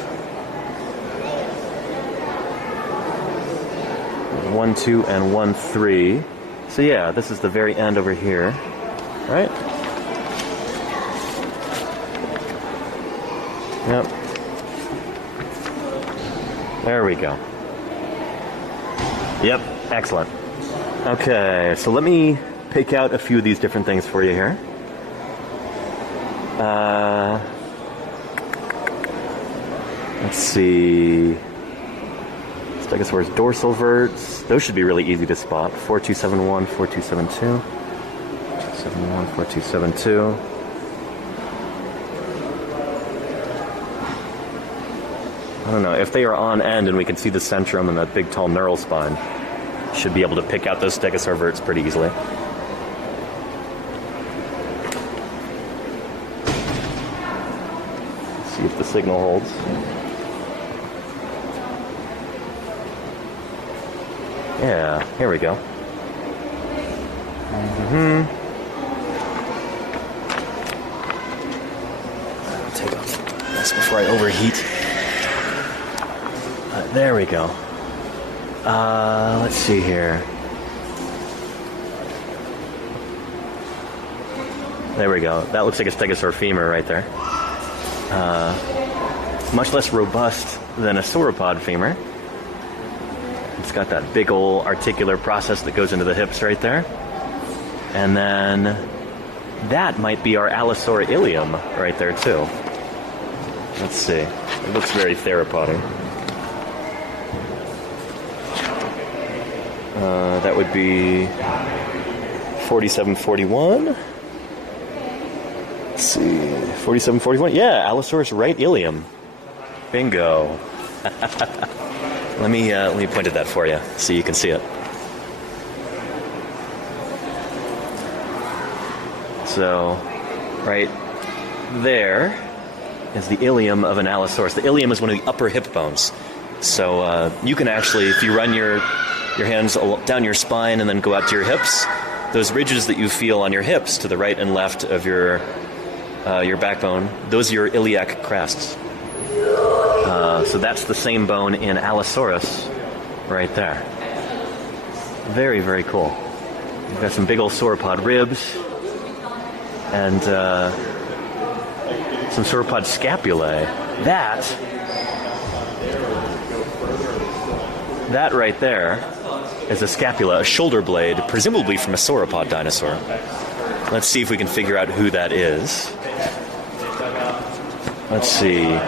1, 2, and 1, 3. So yeah, this is the very end over here, right? Yep. There we go. Yep, excellent. Okay, so let me pick out a few of these different things for you here. Let's see. Stegosaurus dorsal verts. Those should be really easy to spot. 4271, 4272. 4271, 4272. I don't know. If they are on end and we can see the centrum and that big tall neural spine, should be able to pick out those stegosaur verts pretty easily. Let's see if the signal holds. Yeah, here we go. I'll take off this before I overheat. There we go. Let's see here. There we go. That looks like a stegosaur femur right there. Much less robust than a sauropod femur. It's got that big old articular process that goes into the hips right there. And then that might be our Allosaur ilium right there too. Let's see. It looks very theropody. That would be 4741. Let's see. 4741. Yeah, Allosaurus right ilium. Bingo. Let me point at that for you so you can see it. So, right there is the ilium of an Allosaurus. The ilium is one of the upper hip bones. So you can actually, if you run your hands down your spine and then go out to your hips, those ridges that you feel on your hips to the right and left of your backbone, those are your iliac crests. So that's the same bone in Allosaurus right there. Very, very cool. You've got some big old sauropod ribs and some sauropod scapulae. That right there is a scapula, a shoulder blade, presumably from a sauropod dinosaur. Let's see if we can figure out who that is. Let's see.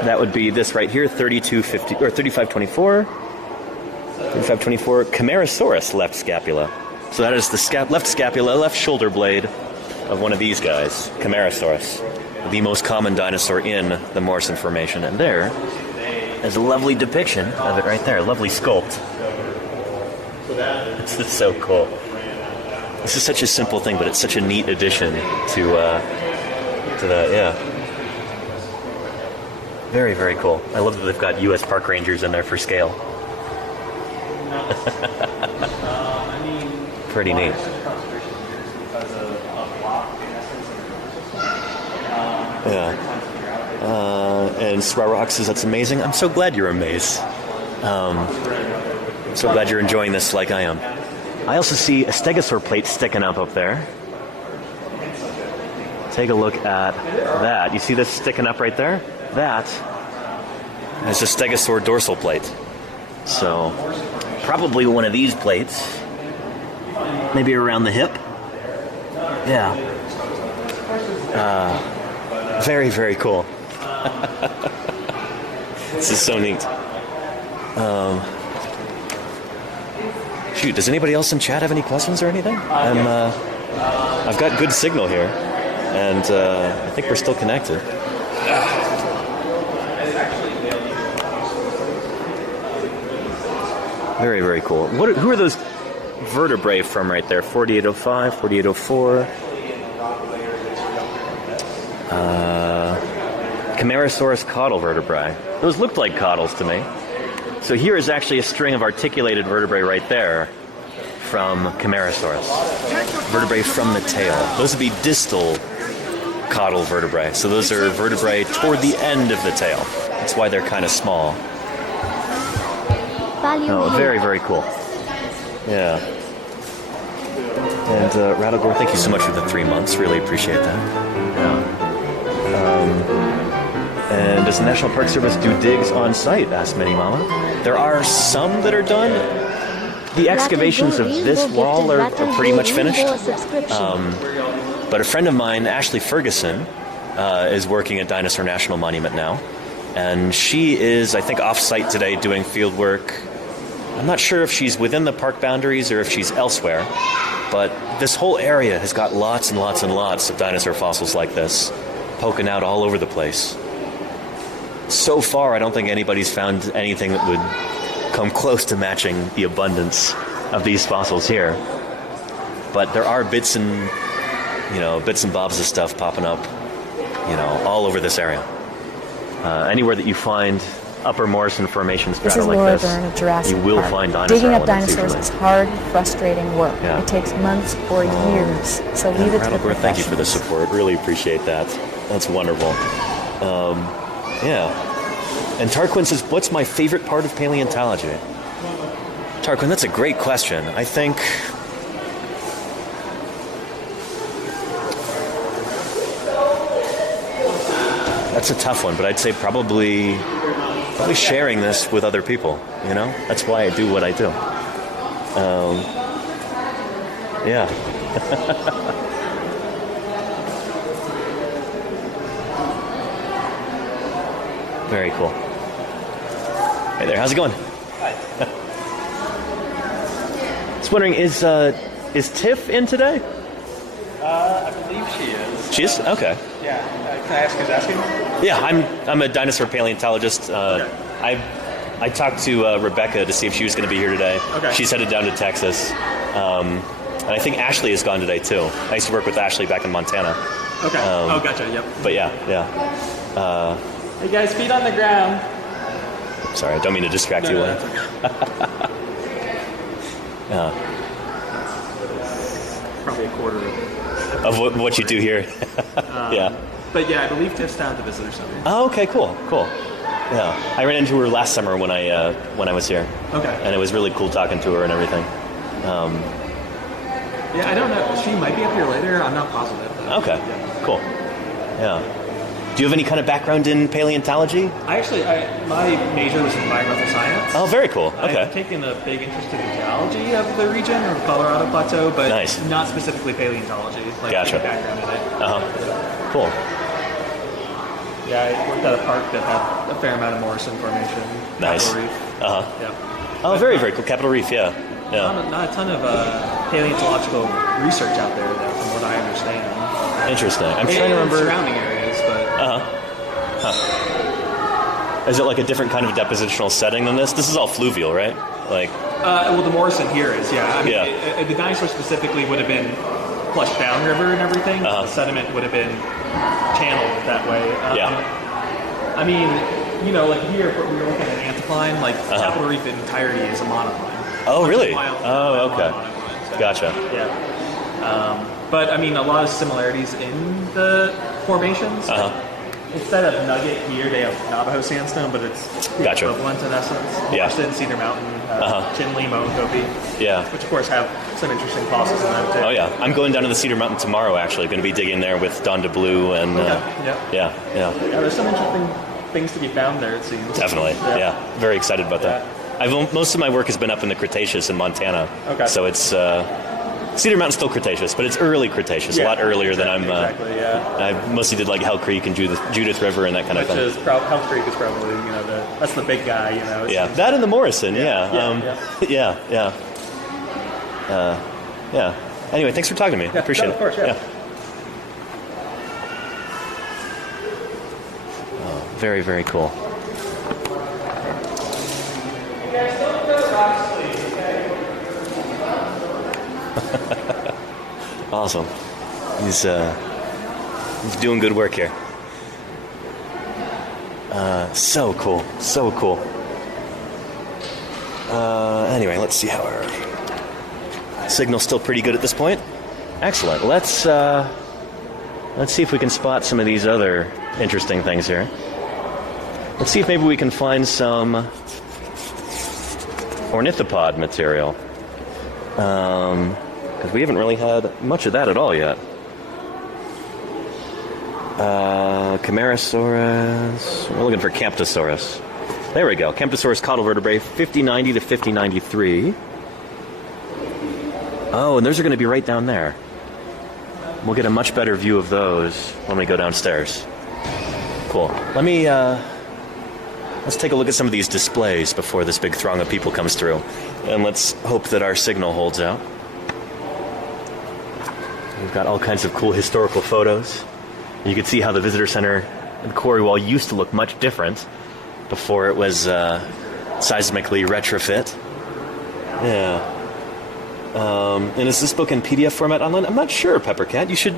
That would be this right here, 3250 or 3524. 3524 Camarasaurus left scapula. So that is the left scapula, left shoulder blade of one of these guys, Camarasaurus, the most common dinosaur in the Morrison Formation. And there is a lovely depiction of it right there, a lovely sculpt. This is so cool. This is such a simple thing, but it's such a neat addition to that, yeah. Very, very cool. I love that they've got U.S. park rangers in there for scale. Pretty neat. Yeah. And Srarox says, that's amazing. I'm so glad you're amazed. I'm so glad you're enjoying this like I am. I also see a stegosaur plate sticking up there. Take a look at that. You see this sticking up right there? That is a stegosaur dorsal plate. So, probably one of these plates. Maybe around the hip. Yeah. Very, very cool. This is so neat. Shoot, does anybody else in chat have any questions or anything? I've got good signal here, and I think we're still connected. Very, very cool. Who are those vertebrae from right there? 4805, 4804. Camarasaurus caudal vertebrae. Those looked like caudals to me. So here is actually a string of articulated vertebrae right there from Camarasaurus. Vertebrae from the tail. Those would be distal caudal vertebrae. So those are vertebrae toward the end of the tail. That's why they're kind of small. Oh, very, very cool. Yeah. And Rattlegore, thank you so much for the 3 months. Really appreciate that. Yeah. And does the National Park Service do digs on site? Asked Minnie Mama. There are some that are done. The excavations of this wall are pretty much finished. But a friend of mine, Ashley Ferguson, is working at Dinosaur National Monument now. And she is, I think, off-site today doing field work. I'm not sure if she's within the park boundaries or if she's elsewhere. But this whole area has got lots and lots and lots of dinosaur fossils like this, poking out all over the place. So far, I don't think anybody's found anything that would come close to matching the abundance of these fossils here. But there are bits and bobs of stuff popping up, all over this area. Anywhere that you find Upper Morrison Formation strata like this, of Jurassic you will Park. find dinosaur Digging up elements dinosaurs usually. is hard, frustrating work. Yeah. It takes months or years. So leave it to the Rattlegore, thank you for the professionals. support. Really appreciate that. That's wonderful. Yeah. And Tarquin says, what's my favorite part of paleontology? Tarquin, that's a great question. I think... That's a tough one, but I'd say probably sharing this with other people, you know? That's why I do what I do. Yeah. Very cool. Hey there, how's it going? Hi. Just wondering, is Tiff in today? I believe she is. She is? Okay. Yeah. Can I ask who's asking? Yeah, I'm a dinosaur paleontologist. Okay. I talked to Rebecca to see if she was going to be here today. Okay. She's headed down to Texas. And I think Ashley is gone today, too. I used to work with Ashley back in Montana. Okay. Gotcha. Yep. But yeah. Hey guys, feet on the ground. Sorry, I don't mean to distract you. That's okay. Probably a quarter Of what you do here. Yeah. But yeah, I believe Tiff's down at the visitor center. Oh, okay, cool. Yeah, I ran into her last summer when I was here. Okay. And it was really cool talking to her and everything. Yeah, I don't know. She might be up here later. I'm not positive. Okay. Yeah. Cool. Yeah. Do you have any kind of background in paleontology? My major was in environmental science. Oh, very cool. Okay. I've taken a big interest in the geology of the region, or the Colorado Plateau, but not specifically paleontology. Gotcha. Background in it. Cool. Yeah, I worked at a park that had a fair amount of Morrison Formation. Nice. Capitol Reef. Yeah. Oh, very, very cool. Capitol Reef, yeah. Not a ton of paleontological research out there, though, from what I understand. Interesting. I'm trying to remember surrounding areas, but Is it like a different kind of depositional setting than this? This is all fluvial, right? Well, the Morrison here is, yeah. I mean, the dinosaur specifically would have been flushed downriver and everything. The sediment would have been channeled that way. I mean, like here, we were looking at an antipline. Capitol Reef in entirety is a monocline. Oh, really? Oh, okay. So, gotcha. Yeah. But I mean, a lot of similarities in the formations. Instead of nugget here, they have Navajo sandstone, but it's equivalent in essence. Morrison, Cedar Mountain, Chinle, Moenkopi. Yeah. Which, of course, have some interesting fossils in them, too. Oh, yeah. I'm going down to the Cedar Mountain tomorrow, actually. Going to be digging there with Don DeBlue and... Yeah, there's some interesting things to be found there, it seems. Definitely, yeah. Very excited about that. Most of my work has been up in the Cretaceous in Montana. Okay. So it's... Cedar Mountain's still Cretaceous, but it's early Cretaceous, a lot earlier than I'm... Exactly, I mostly did Hell Creek and Judith River and that kind of thing. Hell Creek is probably, that's the big guy, Yeah, that and the Morrison, yeah. Anyway, thanks for talking to me. I appreciate it. Of course, yeah. Oh, very, very cool. Awesome. He's doing good work here. So cool. Anyway, let's see how our signal's still pretty good at this point. Excellent. Let's see if we can spot some of these other interesting things here. Let's see if maybe we can find some ornithopod material. Because we haven't really had much of that at all yet. Camarasaurus. We're looking for Camptosaurus. There we go. Camptosaurus caudal vertebrae, 5090 to 5093. Oh, and those are going to be right down there. We'll get a much better view of those when we go downstairs. Cool. Let's take a look at some of these displays before this big throng of people comes through. And let's hope that our signal holds out. We've got all kinds of cool historical photos. You can see how the visitor center and the quarry wall used to look much different before it was seismically retrofit. Yeah. And is this book in PDF format online? I'm not sure, Peppercat. You should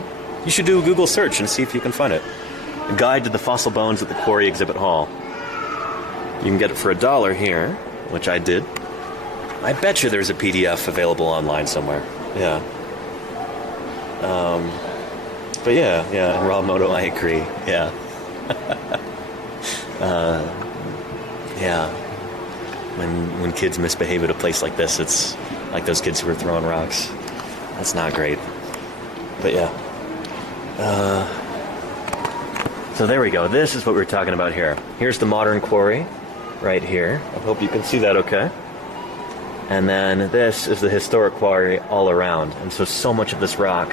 do a Google search and see if you can find it. A Guide to the Fossil Bones at the Quarry Exhibit Hall. You can get it for $1 here, which I did. I bet you there's a PDF available online somewhere. Yeah. But yeah, Raw Moto, I agree. Yeah. Yeah. When kids misbehave at a place like this, it's like those kids who were throwing rocks. That's not great. But yeah. So there we go. This is what we're talking about here. Here's the modern quarry right here. I hope you can see that okay. And then this is the historic quarry all around. And so much of this rock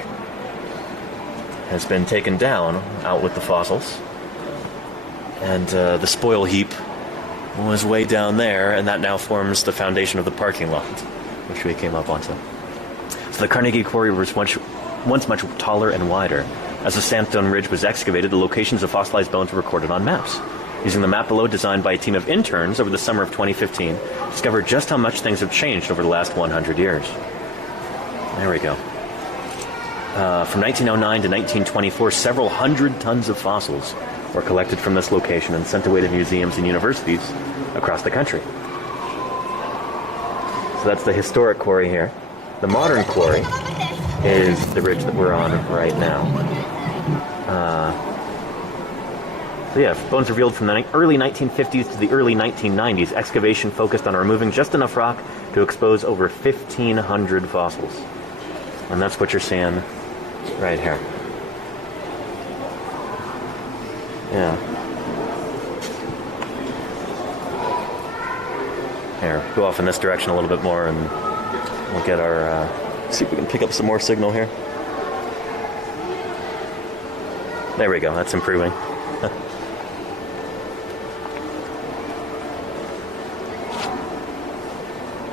has been taken down out with the fossils. And the spoil heap was way down there, and that now forms the foundation of the parking lot, which we came up onto. So the Carnegie Quarry was once much taller and wider. As the sandstone ridge was excavated, the locations of fossilized bones were recorded on maps. Using the map below, designed by a team of interns over the summer of 2015, discovered just how much things have changed over the last 100 years. There we go. From 1909 to 1924, several hundred tons of fossils were collected from this location and sent away to museums and universities across the country. So that's the historic quarry here. The modern quarry is the ridge that we're on right now. So yeah, bones revealed from the early 1950s to the early 1990s. Excavation focused on removing just enough rock to expose over 1,500 fossils. And that's what you're seeing right here. Yeah. Here, go off in this direction a little bit more and we'll get our, see if we can pick up some more signal here. There we go, that's improving.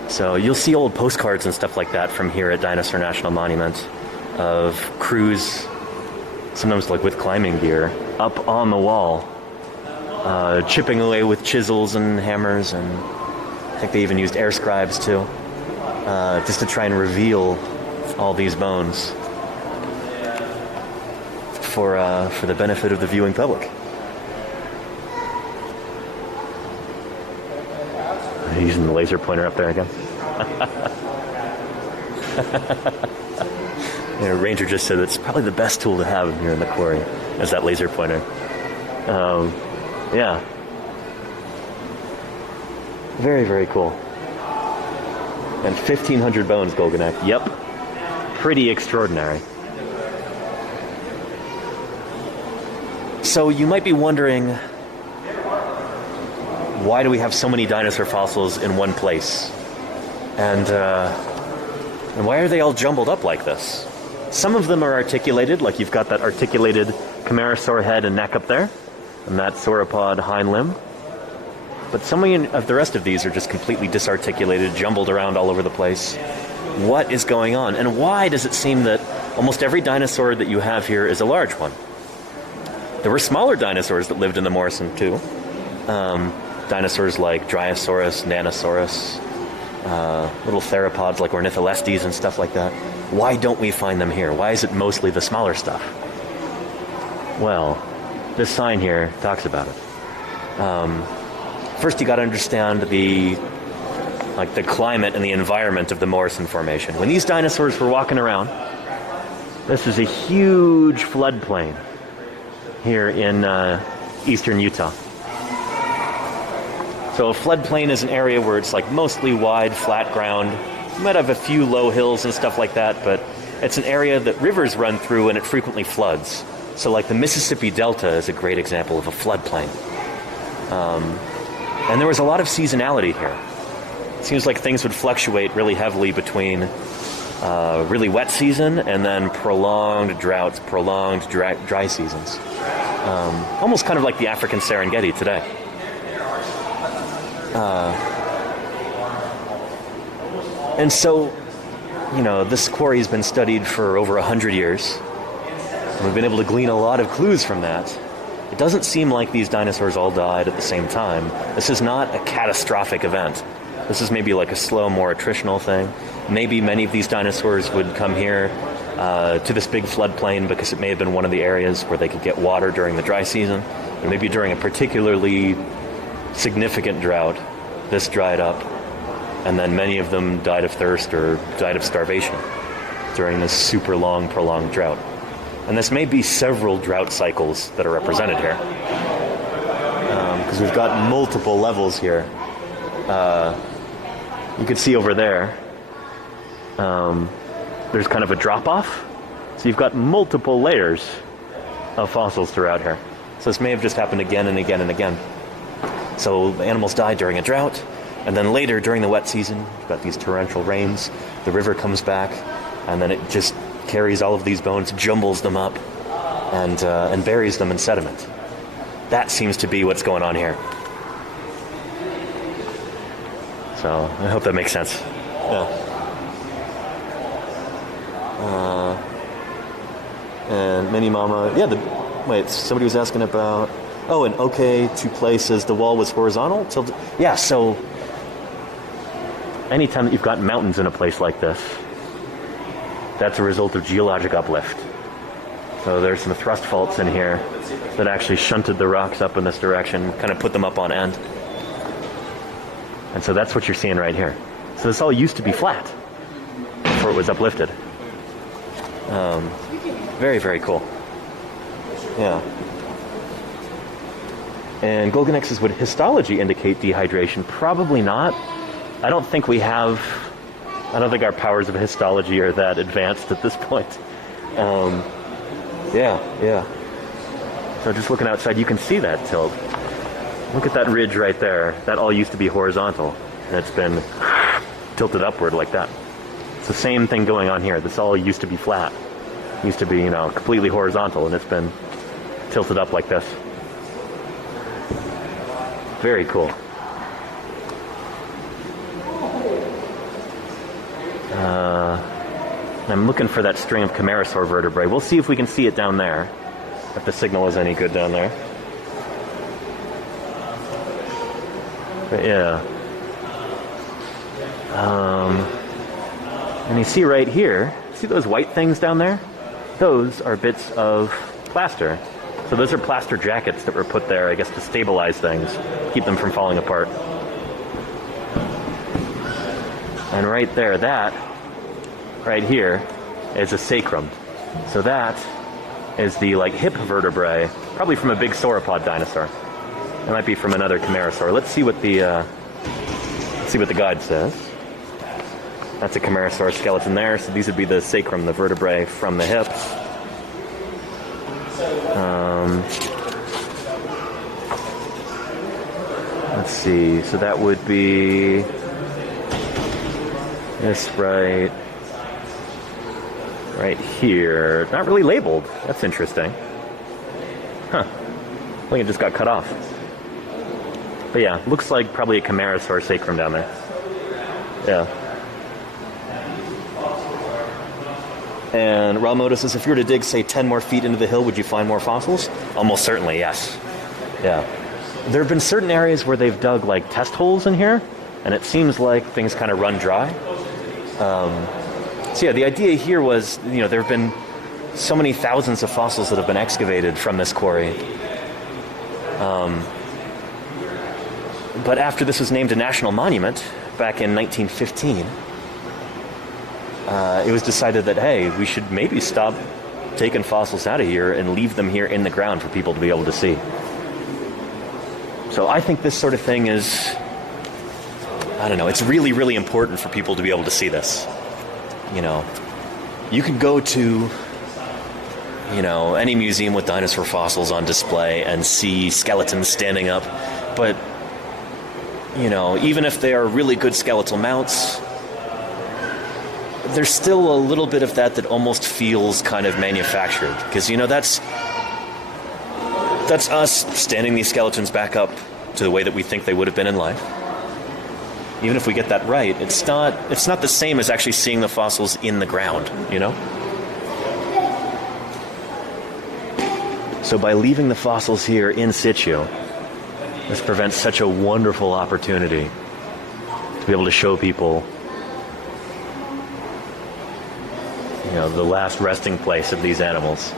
So you'll see old postcards and stuff like that from here at Dinosaur National Monument of crews, sometimes like with climbing gear, up on the wall, chipping away with chisels and hammers, and I think they even used air scribes too, just to try and reveal all these bones for the benefit of the viewing public. Using the laser pointer up there again. Yeah, Ranger just said it's probably the best tool to have here in the quarry, is that laser pointer. Yeah. Very, very cool. And 1,500 bones, Golganek. Yep. Pretty extraordinary. So you might be wondering, why do we have so many dinosaur fossils in one place? And why are they all jumbled up like this? Some of them are articulated, like you've got that articulated Camarasaur head and neck up there, and that sauropod hind limb. But so many of the rest of these are just completely disarticulated, jumbled around all over the place. What is going on? And why does it seem that almost every dinosaur that you have here is a large one? There were smaller dinosaurs that lived in the Morrison too. Dinosaurs like Dryosaurus, Nanosaurus, little theropods like Ornitholestes and stuff like that. Why don't we find them here? Why is it mostly the smaller stuff? Well, this sign here talks about it. First, you got to understand the climate and the environment of the Morrison Formation. When these dinosaurs were walking around, this is a huge floodplain here in eastern Utah. So a floodplain is an area where it's like mostly wide, flat ground. You might have a few low hills and stuff like that, but it's an area that rivers run through and it frequently floods. So like the Mississippi Delta is a great example of a floodplain. And there was a lot of seasonality here. It seems like things would fluctuate really heavily between really wet season and then prolonged droughts, prolonged dry seasons. Almost kind of like the African Serengeti today. And so, you know, this quarry has been studied for over 100 years. And we've been able to glean a lot of clues from that. It doesn't seem like these dinosaurs all died at the same time. This is not a catastrophic event. This is maybe like a slow, more attritional thing. Maybe many of these dinosaurs would come here to this big floodplain because it may have been one of the areas where they could get water during the dry season. Or maybe during a particularly significant drought, this dried up, and then many of them died of thirst or died of starvation during this super long, prolonged drought. And this may be several drought cycles that are represented here. Because because we've got multiple levels here. You can see over there, there's kind of a drop-off. So you've got multiple layers of fossils throughout here. So this may have just happened again and again and again. So animals died during a drought, and then later during the wet season, you've got these torrential rains, the river comes back, and then it just carries all of these bones, jumbles them up, and buries them in sediment. That seems to be what's going on here. So I hope that makes sense. Yeah. And Mini Mama, wait, somebody was asking about, and OK to Play says the wall was horizontal? Yeah, so anytime that you've got mountains in a place like this, that's a result of geologic uplift. So there's some thrust faults in here that actually shunted the rocks up in this direction, kind of put them up on end. And so that's what you're seeing right here. So this all used to be flat before it was uplifted. Very, very cool. Yeah. And Golganex says, would histology indicate dehydration? Probably not. I don't think our powers of histology are that advanced at this point. Yeah. So just looking outside, you can see that tilt. Look at that ridge right there. That all used to be horizontal, and it's been tilted upward like that. It's the same thing going on here. This all used to be flat. It used to be, completely horizontal, and it's been tilted up like this. Very cool. I'm looking for that string of Camarasaur vertebrae. We'll see if we can see it down there, if the signal is any good down there. But yeah. And you see right here, see those white things down there? Those are bits of plaster. So those are plaster jackets that were put there, I guess, to stabilize things, keep them from falling apart. And right there, that right here is a sacrum. So that is the hip vertebrae, probably from a big sauropod dinosaur. It might be from another Camarasaur. Let's see what the guide says. That's a Camarasaur skeleton there. So these would be the sacrum, the vertebrae from the hips. Let's see. So that would be this right here. Not really labeled. That's interesting. Huh. I think it just got cut off. But yeah, looks like probably a Camarasaur sacrum down there. Yeah. And Ramoto says, if you were to dig, say, 10 more feet into the hill, would you find more fossils? Almost certainly, yes. Yeah. There have been certain areas where they've dug, test holes in here, and it seems like things kind of run dry. So yeah, the idea here was, there have been so many thousands of fossils that have been excavated from this quarry. But after this was named a national monument back in 1915, it was decided that, hey, we should maybe stop taking fossils out of here and leave them here in the ground for people to be able to see. So I think this sort of thing is, I don't know, it's really, really important for people to be able to see this. You could go to, any museum with dinosaur fossils on display and see skeletons standing up, but, even if they are really good skeletal mounts, there's still a little bit of that almost feels kind of manufactured. Because, that's us standing these skeletons back up to the way that we think they would have been in life. Even if we get that right, it's not the same as actually seeing the fossils in the ground, So by leaving the fossils here in situ, this prevents such a wonderful opportunity to be able to show people the last resting place of these animals.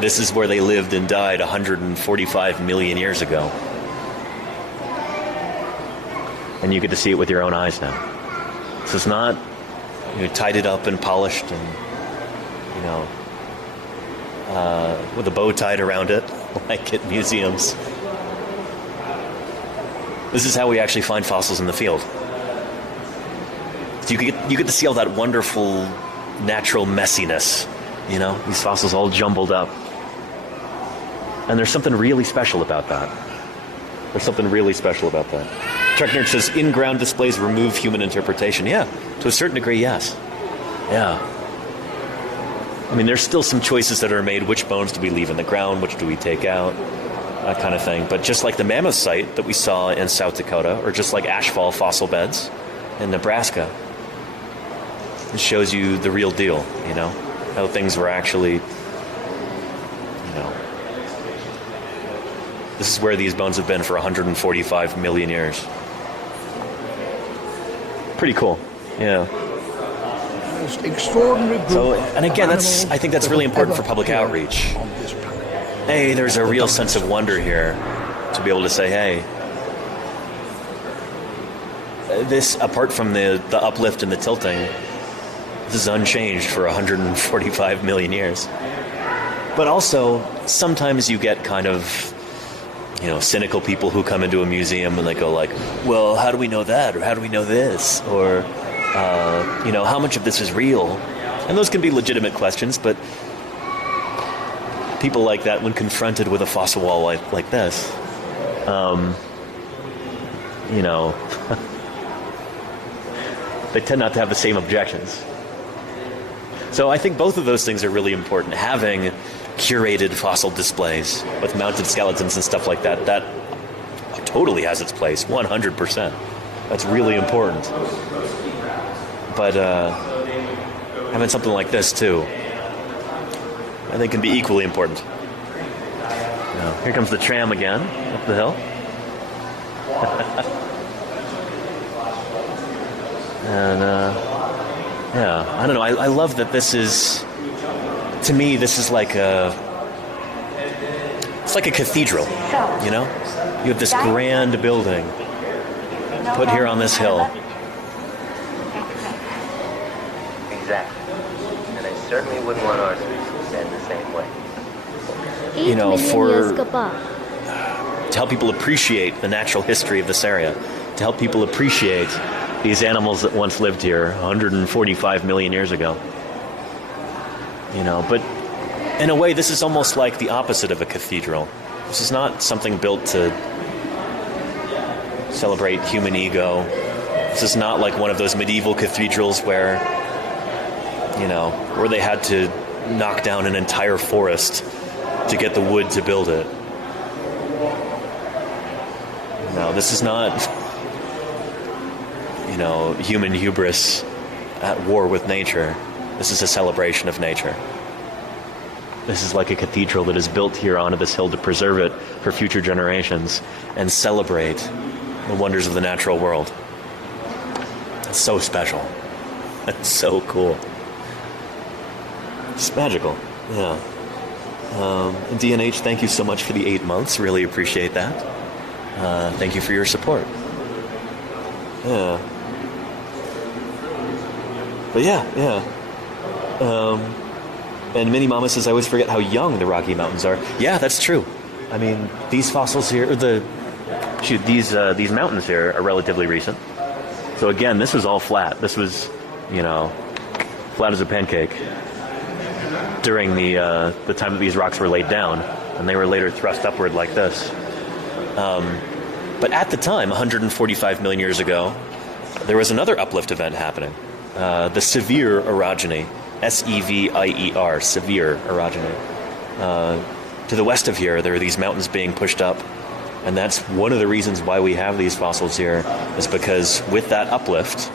This is where they lived and died 145 million years ago. And you get to see it with your own eyes now. So it's not tidied up and polished and with a bow tied around it like at museums. This is how we actually find fossils in the field. So you get to see all that wonderful natural messiness, you know, these fossils all jumbled up. And there's something really special about that. There's something really special about that. Trek Nerd says, in-ground displays remove human interpretation. Yeah, to a certain degree, yes. Yeah. I mean, there's still some choices that are made. Which bones do we leave in the ground? Which do we take out? That kind of thing. But just like the mammoth site that we saw in South Dakota, or just like ashfall fossil beds in Nebraska, it shows you the real deal, you know, how things were actually, you know. This is where these bones have been for 145 million years. Pretty cool, yeah. Most extraordinary group. So, and again, I think that's really important for public outreach. Hey, there's a real sense of wonder here to be able to say, hey, this, apart from the uplift and the tilting, this is unchanged for 145 million years. But also, sometimes you get kind of, you know, cynical people who come into a museum and they go like, well, how do we know that? Or how do we know this? Or, you know, how much of this is real? And those can be legitimate questions, but people like that, when confronted with a fossil wall like this, you know, they tend not to have the same objections. So I think both of those things are really important. Having curated fossil displays with mounted skeletons and stuff like that, that totally has its place, 100%. That's really important. But having something like this too, I think can be equally important. Now, here comes the tram again, up the hill. And yeah, I don't know, I love that this is, to me, this is like it's like a cathedral, you know? You have this grand building put here on this hill. Exactly. And I certainly wouldn't want our species to end the same way. You know, to help people appreciate the natural history of this area, to help people appreciate these animals that once lived here 145 million years ago. You know, but in a way, this is almost like the opposite of a cathedral. This is not something built to celebrate human ego. This is not like one of those medieval cathedrals where, you know, where they had to knock down an entire forest to get the wood to build it. No, this is not, you know, human hubris at war with nature. This is a celebration of nature. This is like a cathedral that is built here onto this hill to preserve it for future generations and celebrate the wonders of the natural world. It's so special. It's so cool. It's magical. Yeah. And DNH, thank you so much for the 8 months. Really appreciate that. Thank you for your support. Yeah. But yeah. And Minnie Mama says, I always forget how young the Rocky Mountains are. Yeah, that's true. I mean, these fossils here, these mountains here are relatively recent. So again, this was all flat. This was, you know, flat as a pancake during the time that these rocks were laid down, and they were later thrust upward like this. But at the time, 145 million years ago, there was another uplift event happening. The severe orogeny. S-E-V-I-E-R, severe orogeny. To the west of here, there are these mountains being pushed up, and that's one of the reasons why we have these fossils here, is because with that uplift,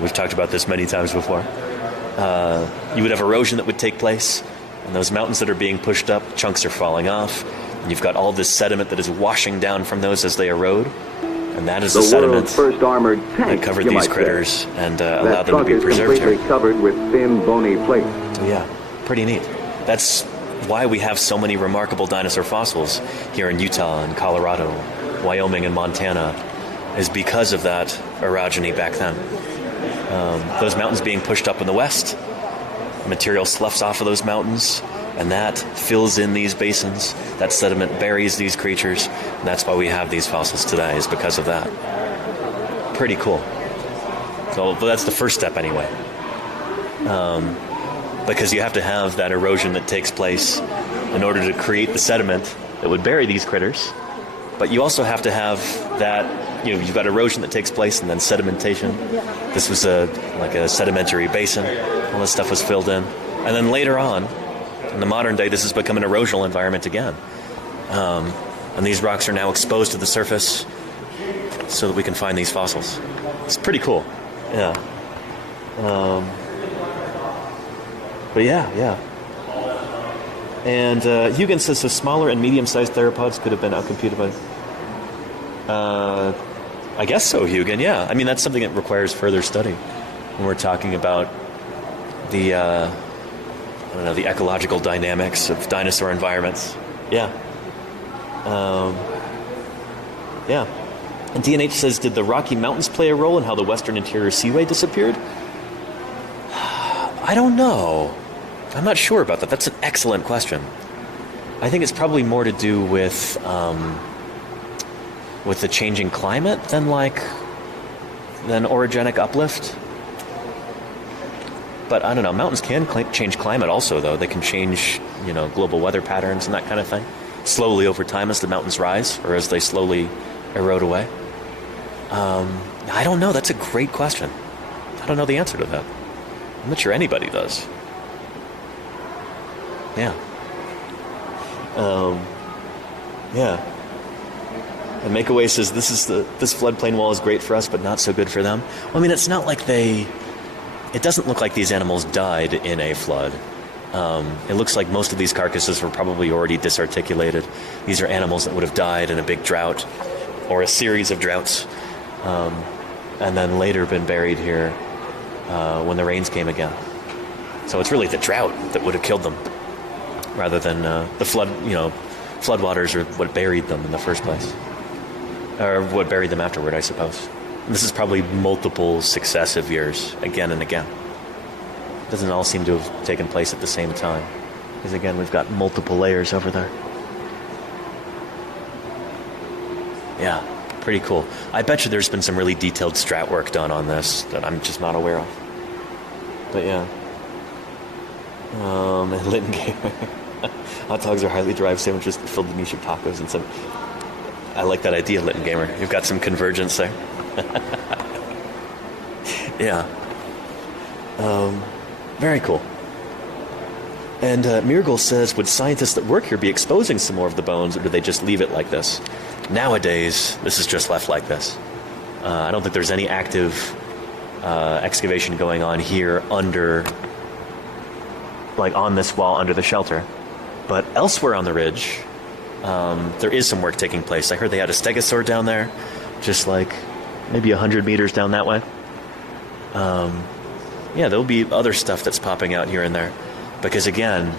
we've talked about this many times before, you would have erosion that would take place, and those mountains that are being pushed up, chunks are falling off, and you've got all this sediment that is washing down from those as they erode. And that is the sediment first armored tank, that covered these critters and allowed them to be preserved here. Covered with thin, bony plates. So yeah, pretty neat. That's why we have so many remarkable dinosaur fossils here in Utah and Colorado, Wyoming and Montana, is because of that orogeny back then. Those mountains being pushed up in the west, material sloughs off of those mountains, And that fills in these basins. That sediment buries these creatures. And that's why we have these fossils today, is because of that. Pretty cool. So but that's the first step anyway. Because you have to have that erosion that takes place in order to create the sediment that would bury these critters. But you also have to have that, you've got erosion that takes place and then sedimentation. This was like a sedimentary basin. All this stuff was filled in. And then later on, in the modern day, this has become an erosional environment again. And these rocks are now exposed to the surface so that we can find these fossils. It's pretty cool. Yeah. But yeah. And Huygens says the smaller and medium-sized theropods could have been outcompeted by... I guess so, Huygen, yeah. I mean, that's something that requires further study when we're talking about the, the ecological dynamics of dinosaur environments. Yeah. Yeah. And DNH says, did the Rocky Mountains play a role in how the Western Interior Seaway disappeared? I don't know. I'm not sure about that. That's an excellent question. I think it's probably more to do with the changing climate than orogenic uplift. But I don't know. Mountains can change climate also, though. They can change, global weather patterns and that kind of thing. Slowly over time as the mountains rise or as they slowly erode away. I don't know. That's a great question. I don't know the answer to that. I'm not sure anybody does. Yeah. Yeah. And Makeaway says this floodplain wall is great for us, but not so good for them. Well, I mean, it's not like it doesn't look like these animals died in a flood. It looks like most of these carcasses were probably already disarticulated. These are animals that would have died in a big drought or a series of droughts, and then later been buried here when the rains came again. So it's really the drought that would have killed them, rather than the flood. Floodwaters are what buried them in the first place, or what buried them afterward, I suppose. And this is probably multiple successive years, again and again. It doesn't all seem to have taken place at the same time, because again, we've got multiple layers over there. Yeah, pretty cool. I bet you there's been some really detailed strat work done on this that I'm just not aware of. But yeah. Linton Gamer. Hot dogs are highly derived sandwiches that fill the niche of tacos and some. I like that idea, Linton Gamer. You've got some convergence there. Yeah. Very cool. And Mirgul says, would scientists that work here be exposing some more of the bones, or do they just leave it like this? Nowadays, this is just left like this. I don't think there's any active excavation going on here under, on this wall under the shelter. But elsewhere on the ridge, there is some work taking place. I heard they had a stegosaur down there, just maybe 100 meters down that way. Yeah, there'll be other stuff that's popping out here and there. Because again,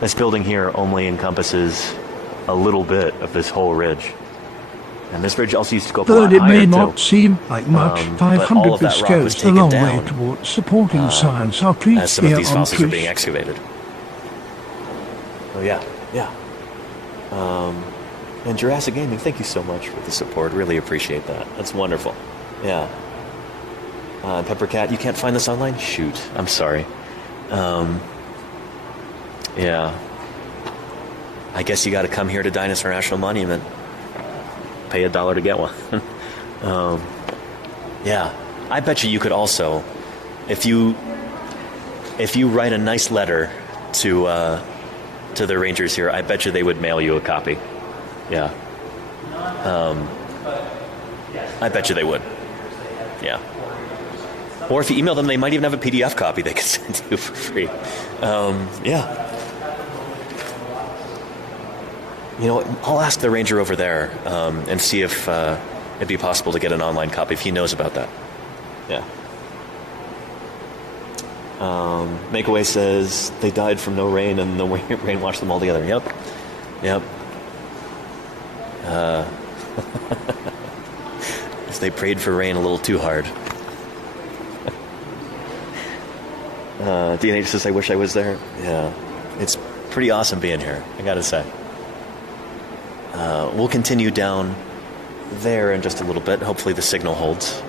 this building here only encompasses a little bit of this whole ridge. And this ridge also used to go up a lot Though it higher, may not seem like much, but all of 500 that rock was goes a taken long down, way towards supporting science. Our trees as some of here these on fossils are Trish. being excavated. Oh yeah. And Jurassic Gaming, thank you so much for the support. Really appreciate that. That's wonderful. Yeah. Peppercat, you can't find this online? Shoot, I'm sorry. Yeah. I guess you got to come here to Dinosaur National Monument. Pay $1 to get one. Yeah. I bet you could also, if you write a nice letter to the rangers here, I bet you they would mail you a copy. Yeah. I bet you they would. Yeah. Or if you email them, they might even have a PDF copy they could send you for free. Yeah. I'll ask the ranger over there and see if it'd be possible to get an online copy if he knows about that. Yeah. Makeaway says they died from no rain and the rain washed them all together. Yep. As they prayed for rain a little too hard. DNH says, I wish I was there. Yeah. pretty awesome being here, I gotta say. We'll continue down there in just a little bit. Hopefully the signal holds.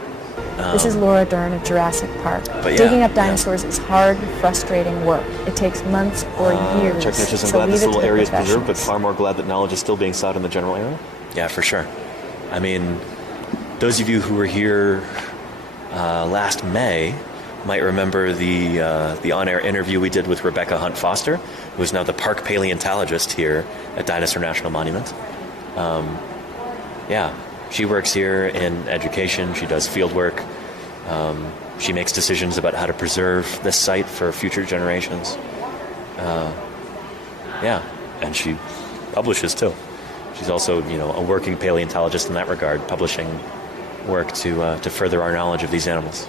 This is Laura Dern of Jurassic Park. Digging up dinosaurs is hard, frustrating work. It takes months or years. Chuck Mitchell, I'm glad this little area is preserved, but far more glad that knowledge is still being sought in the general area. Yeah, for sure. I mean, those of you who were here last May might remember the on-air interview we did with Rebecca Hunt Foster, who is now the park paleontologist here at Dinosaur National Monument. Yeah, she works here in education. She does field work. She makes decisions about how to preserve this site for future generations. Yeah, and she publishes too. She's also, a working paleontologist in that regard, publishing work to further our knowledge of these animals.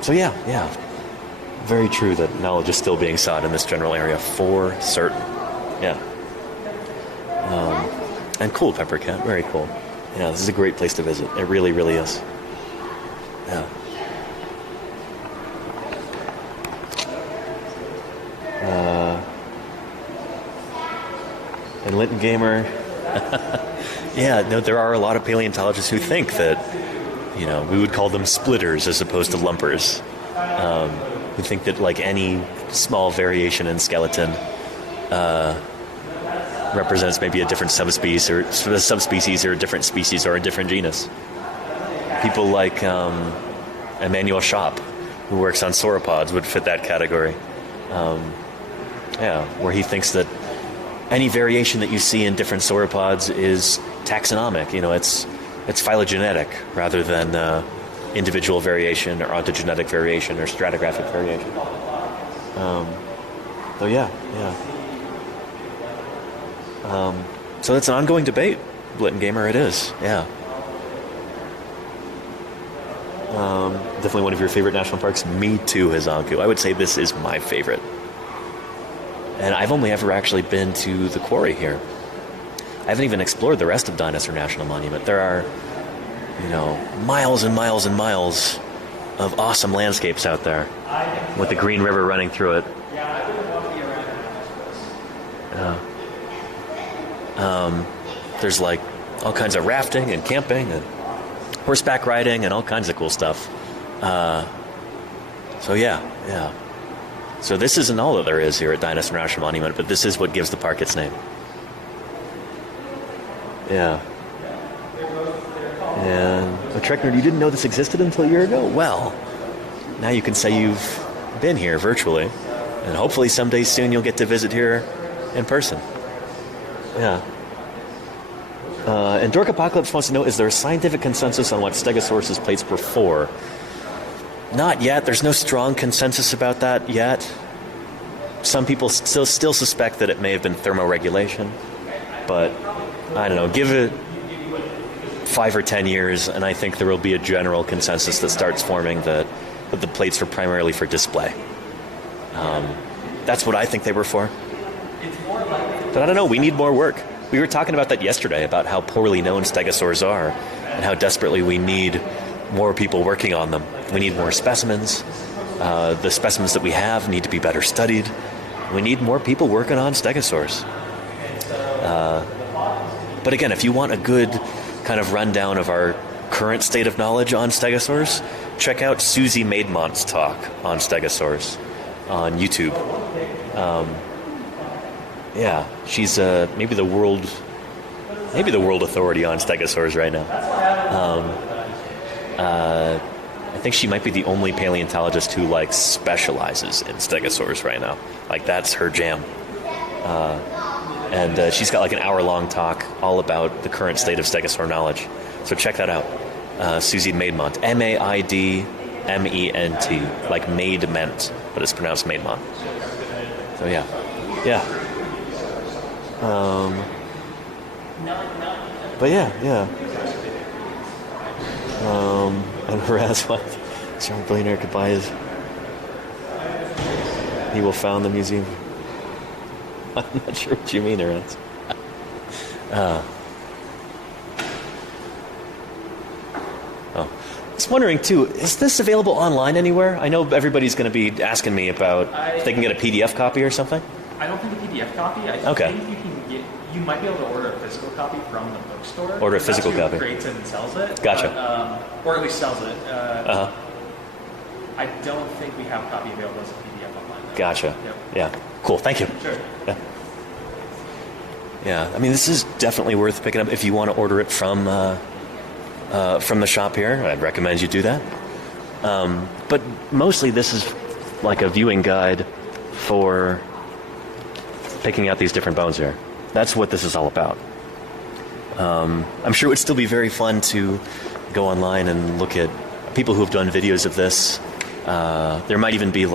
So yeah, very true that knowledge is still being sought in this general area for certain. Yeah. And cool, Peppercat, very cool. Yeah, this is a great place to visit. It really, really is. Yeah. And Linton Gamer. Yeah, no, there are a lot of paleontologists who think that, we would call them splitters as opposed to lumpers. Who think that, like, any small variation in skeleton represents maybe a different subspecies or a different species or a different genus. People like Emmanuel Schopp, who works on sauropods, would fit that category. Where he thinks that any variation that you see in different sauropods is taxonomic. It's phylogenetic rather than individual variation or ontogenetic variation or stratigraphic variation. So yeah. So it's an ongoing debate, Blitten Gamer. It is, yeah. Definitely one of your favorite national parks. Me too, Hazanku. I would say this is my favorite. And I've only ever actually been to the quarry here. I haven't even explored the rest of Dinosaur National Monument. There are, miles and miles and miles of awesome landscapes out there with the Green River running through it. There's like all kinds of rafting and camping and horseback riding and all kinds of cool stuff. So yeah. So this isn't all that there is here at Dinosaur National Monument, but this is what gives the park its name. Yeah. And Trekner, you didn't know this existed until a year ago? Well, now you can say you've been here virtually, and hopefully someday soon you'll get to visit here in person. Yeah. And Dork Apocalypse wants to know, is there a scientific consensus on what Stegosaurus's plates were for? Not yet. There's no strong consensus about that yet. Some people still suspect that it may have been thermoregulation, but I don't know. Give it 5 or 10 years, and I think there will be a general consensus that starts forming that the plates were primarily for display. That's what I think they were for. But I don't know. We need more work. We were talking about that yesterday, about how poorly known stegosaurs are and how desperately we need more people working on them. We need more specimens. The specimens that we have need to be better studied. We need more people working on stegosaurs. But again, if you want a good kind of rundown of our current state of knowledge on stegosaurs, check out Susie Maidmont's talk on stegosaurs on YouTube. Yeah, she's maybe the world authority on stegosaurs right now. I think she might be the only paleontologist who specializes in stegosaurs right now. That's her jam. And she's got an hour-long talk all about the current state of stegosaur knowledge. So check that out. Susie Maidmont, Maidment, like Maidment, but it's pronounced Maidmont. So yeah. But yeah. And whereas what John Billionaire could buy his, he will found the museum. I'm not sure what you mean, Horaz. wondering too, is this available online anywhere? I know everybody's going to be asking me about if they can get a PDF copy or something. I don't think a PDF copy. I think you might be able to order a physical copy from the bookstore. Order a physical copy. Creates it and sells it. Gotcha. But, or at least sells it. I don't think we have a copy available as a PDF online. Though. Gotcha. Yep. Yeah. Cool. Thank you. Sure. Yeah. Yeah. I mean, this is definitely worth picking up if you want to order it from the shop here. I'd recommend you do that. But mostly, this is like a viewing guide for picking out these different bones here. That's what this is all about. I'm sure it would still be very fun to go online and look at people who have done videos of this. There might even be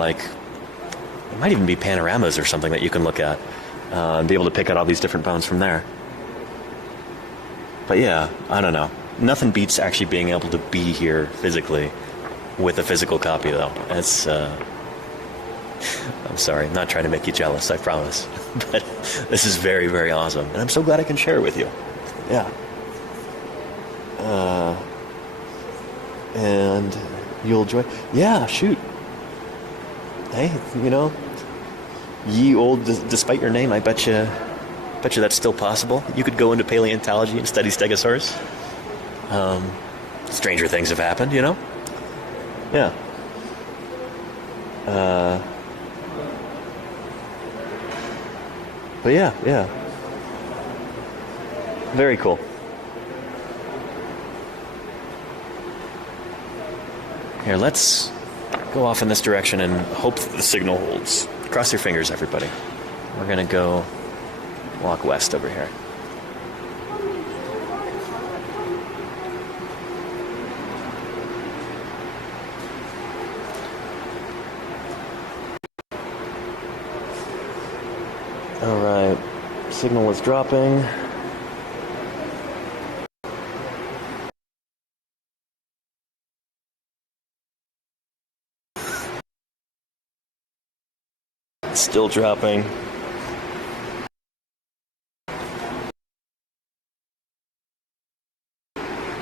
panoramas or something that you can look at and be able to pick out all these different bones from there. But yeah, I don't know. Nothing beats actually being able to be here physically with a physical copy, though. It's I'm sorry, I'm not trying to make you jealous, I promise. But this is very, very awesome. And I'm so glad I can share it with you. Yeah. And you'll enjoy... Yeah, shoot. Hey, you know, ye old, despite your name, I bet you that's still possible. You could go into paleontology and study Stegosaurus. Stranger things have happened, you know? Yeah. But yeah. Very cool. Here, let's go off in this direction and hope that the signal holds. Cross your fingers, everybody. We're gonna go walk west over here. All right, signal is dropping. Still dropping.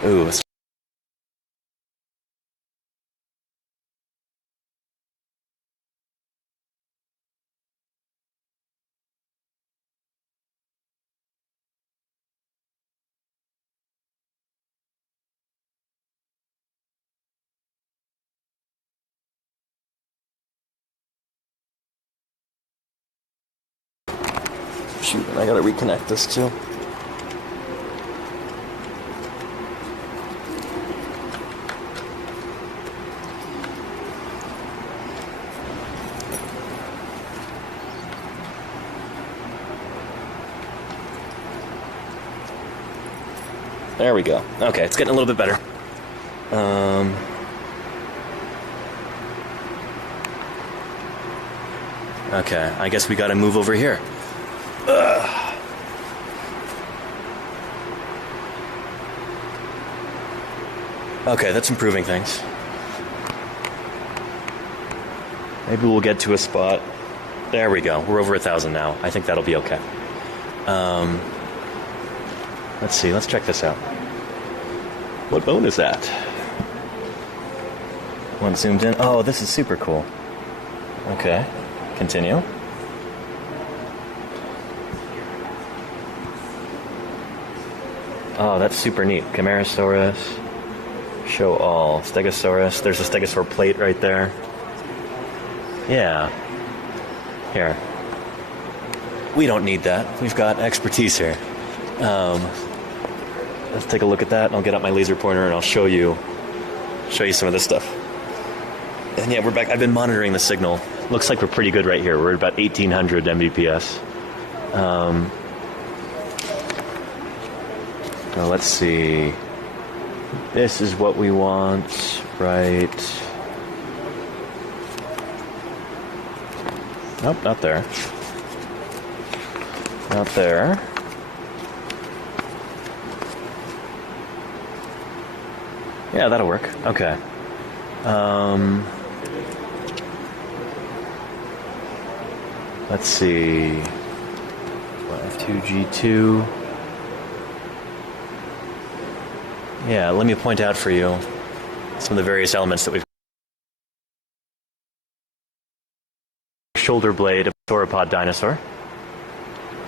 Ooh. Shoot, I gotta reconnect this too. There we go. Okay, it's getting a little bit better. Okay, I guess we gotta move over here. Ugh. Okay, that's improving things. Maybe we'll get to a spot. There we go. We're over 1,000 now. I think that'll be okay. Let's see. Let's check this out. What bone is that? One zoomed in. Oh, this is super cool. Okay. Continue. Oh, that's super neat. Camarasaurus. Show all. Stegosaurus. There's a stegosaur plate right there. Yeah. Here. We don't need that. We've got expertise here. Let's take a look at that. I'll get out my laser pointer and I'll show you some of this stuff. And yeah, we're back. I've been monitoring the signal. Looks like we're pretty good right here. We're at about 1,800 Mbps. Now let's see. This is what we want, right? Nope, not there. Not there. Yeah, that'll work. Okay. Let's see. F2G2. Yeah, let me point out for you. some of the various elements that we've. Shoulder blade of sauropod dinosaur.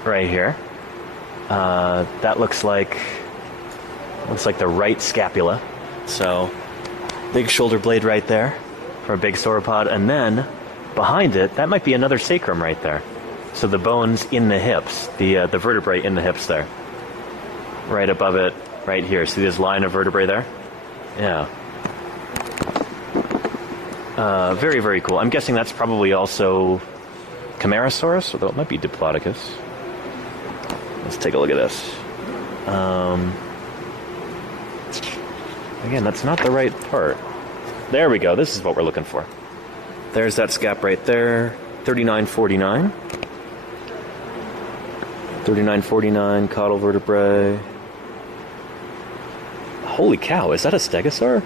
Right here. That looks like the right scapula. So, big shoulder blade right there for a big sauropod, and then behind it, that might be another sacrum right there. So the bones in the hips, the vertebrae in the hips there. Right above it, right here. See this line of vertebrae there? Yeah. Very, very cool. I'm guessing that's probably also Camarasaurus, although it might be Diplodocus. Let's take a look at this. Again, that's not the right part. There we go. This is what we're looking for. There's that scap right there. 3949. 3949, caudal vertebrae. Holy cow, is that a stegosaur?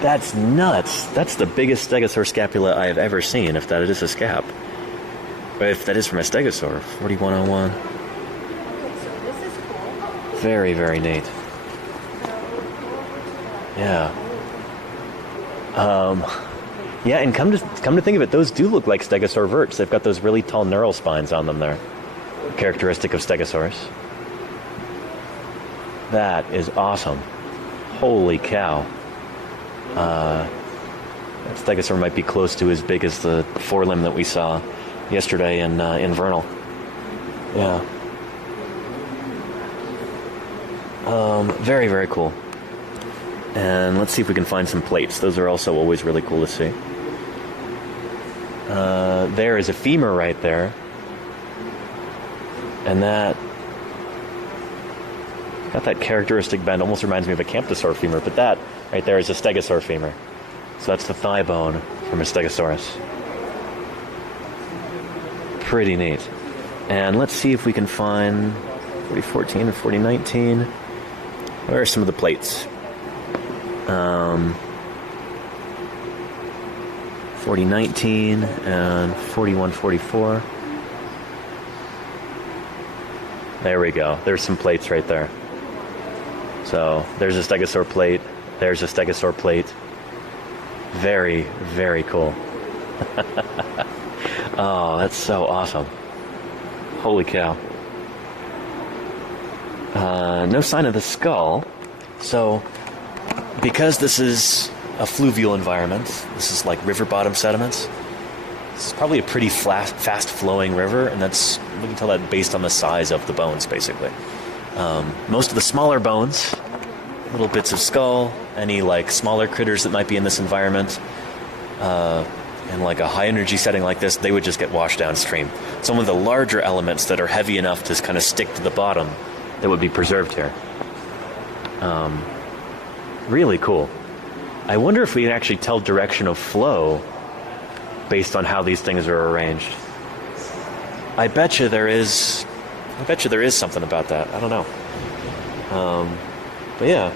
That's nuts. That's the biggest stegosaur scapula I have ever seen, if that is a scap. Or if that is from a stegosaur. 4101. Very, very neat. Yeah. Yeah, and come to think of it, those do look like stegosaur verts. They've got those really tall neural spines on them there. Characteristic of stegosaurs. That is awesome. Holy cow. That stegosaur might be close to as big as the forelimb that we saw yesterday in Vernal. Yeah. Very, very cool. And let's see if we can find some plates. Those are also always really cool to see. There is a femur right there. And that got that characteristic bend. Almost reminds me of a camptosaur femur, but that right there is a stegosaur femur. So that's the thigh bone from a stegosaurus. Pretty neat. And let's see if we can find 4014 and 4019. Where are some of the plates? 4019 and 4144. There we go. There's some plates right there. So there's a stegosaur plate. There's a stegosaur plate. Very, very cool. Oh, that's so awesome. Holy cow. No sign of the skull. So, because this is a fluvial environment, this is like river bottom sediments, this is probably a pretty fast flowing river, and we can tell that based on the size of the bones, basically. Most of the smaller bones, little bits of skull, any like smaller critters that might be in this environment, in like a high energy setting like this, they would just get washed downstream. Some of the larger elements that are heavy enough to kind of stick to the bottom, that would be preserved here. Really cool. I wonder if we can actually tell direction of flow based on how these things are arranged. I bet you there is something about that. I don't know. But yeah.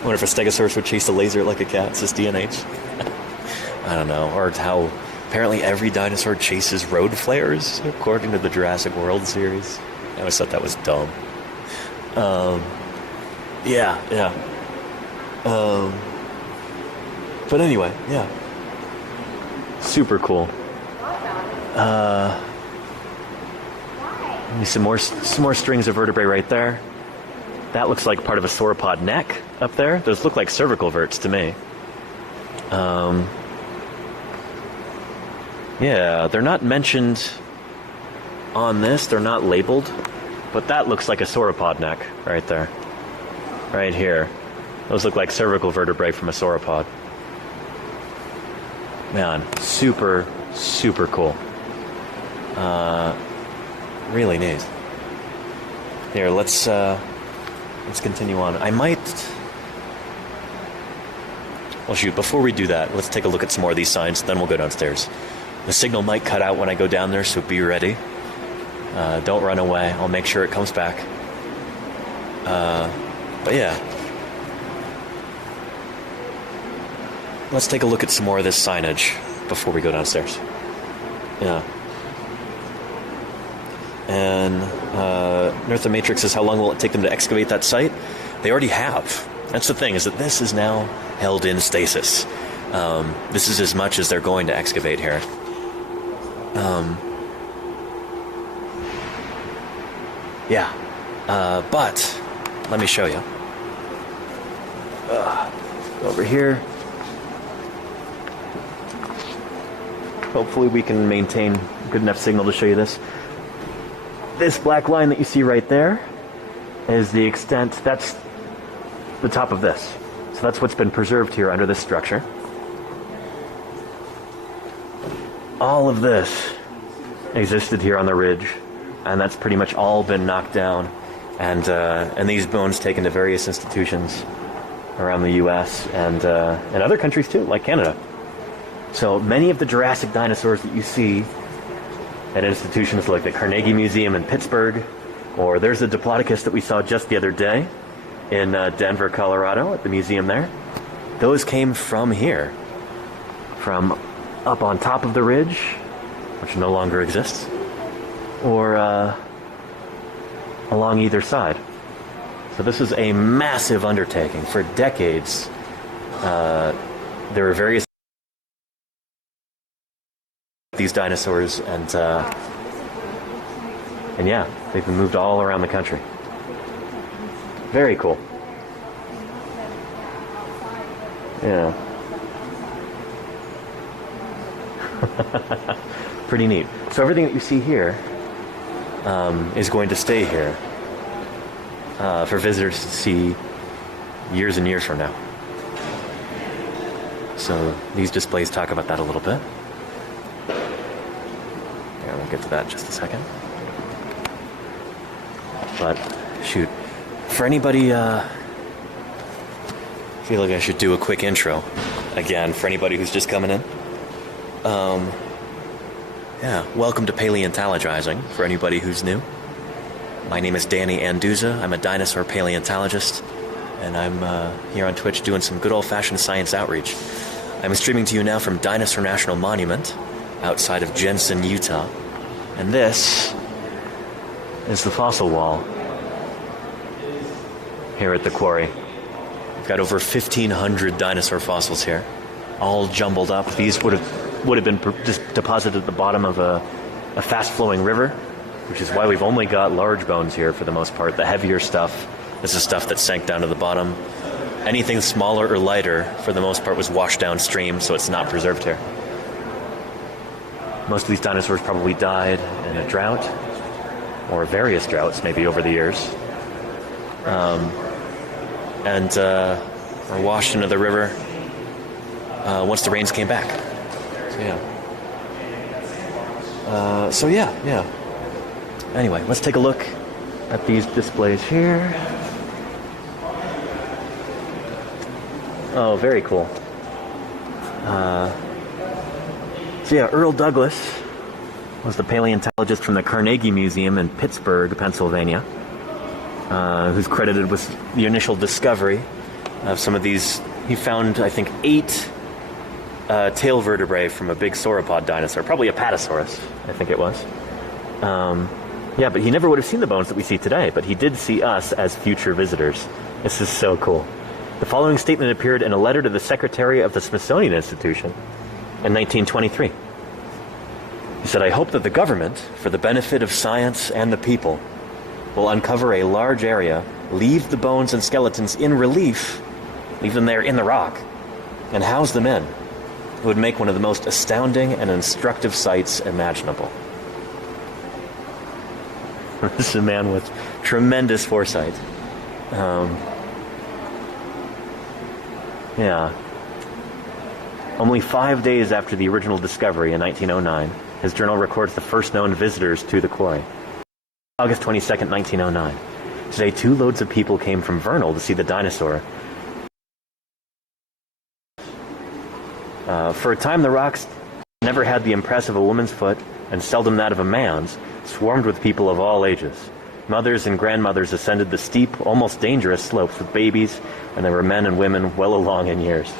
I wonder if a stegosaurus would chase a laser like a cat, says DNH. I don't know. Or how apparently every dinosaur chases road flares, according to the Jurassic World series. I always thought that was dumb. Yeah. But anyway, yeah. Super cool. Some more strings of vertebrae right there. That looks like part of a sauropod neck up there. Those look like cervical verts to me. Yeah, they're not mentioned on this. They're not labeled. But that looks like a sauropod neck right there. Right here. Those look like cervical vertebrae from a sauropod. Man, super, super cool. Really neat. Here, let's continue on. Well, shoot, before we do that, let's take a look at some more of these signs, then we'll go downstairs. The signal might cut out when I go down there, so be ready. Don't run away. I'll make sure it comes back. But yeah. Let's take a look at some more of this signage before we go downstairs. Yeah. And Nerthomatrix says, how long will it take them to excavate that site? They already have. That's the thing, is that this is now held in stasis. This is as much as they're going to excavate here. But let me show you. Over here. Hopefully we can maintain good enough signal to show you this. This black line that you see right there is the extent, that's the top of this. So that's what's been preserved here under this structure. All of this existed here on the ridge, and that's pretty much all been knocked down, and these bones taken to various institutions around the U.S. and other countries too, like Canada. So many of the Jurassic dinosaurs that you see at institutions like the Carnegie Museum in Pittsburgh, or there's a Diplodocus that we saw just the other day in Denver, Colorado, at the museum there. Those came from here, from up on top of the ridge, which no longer exists, or along either side. So this is a massive undertaking. For decades, there were various these dinosaurs, and yeah, they've been moved all around the country. Very cool. Yeah. Pretty neat. So everything that you see here is going to stay here for visitors to see years and years from now. So these displays talk about that a little bit. Yeah, we'll get to that in just a second. But shoot, for anybody, I feel like I should do a quick intro again for anybody who's just coming in. Yeah, welcome to Paleontologizing for anybody who's new. My name is Danny Anduza. I'm a dinosaur paleontologist, and I'm here on Twitch doing some good old-fashioned science outreach. I'm streaming to you now from Dinosaur National Monument outside of Jensen, Utah. And this is the fossil wall here at the quarry. We've got over 1,500 dinosaur fossils here, all jumbled up. These would have been deposited at the bottom of a fast-flowing river, which is why we've only got large bones here for the most part. The heavier stuff, this is stuff that sank down to the bottom. Anything smaller or lighter, for the most part, was washed downstream, so it's not preserved here. Most of these dinosaurs probably died in a drought, or various droughts, maybe over the years, and were washed into the river once the rains came back. So yeah. Anyway, let's take a look at these displays here. Oh, very cool. So yeah, Earl Douglas was the paleontologist from the Carnegie Museum in Pittsburgh, Pennsylvania, who's credited with the initial discovery of some of these. He found, I think, 8 tail vertebrae from a big sauropod dinosaur, probably a Patasaurus, I think it was. Yeah, but he never would have seen the bones that we see today, but he did see us as future visitors. This is so cool. The following statement appeared in a letter to the Secretary of the Smithsonian Institution in 1923. He said, "I hope that the government, for the benefit of science and the people, will uncover a large area, leave the bones and skeletons in relief, leave them there in the rock, and house them in. It would make one of the most astounding and instructive sights imaginable." This is a man with tremendous foresight. Yeah. Only 5 days after the original discovery in 1909, his journal records the first known visitors to the quarry. August 22nd, 1909. Today, 2 loads of people came from Vernal to see the dinosaur. For a time, the rocks never had the impress of a woman's foot and seldom that of a man's, swarmed with people of all ages. Mothers and grandmothers ascended the steep, almost dangerous slopes with babies, and there were men and women well along in years.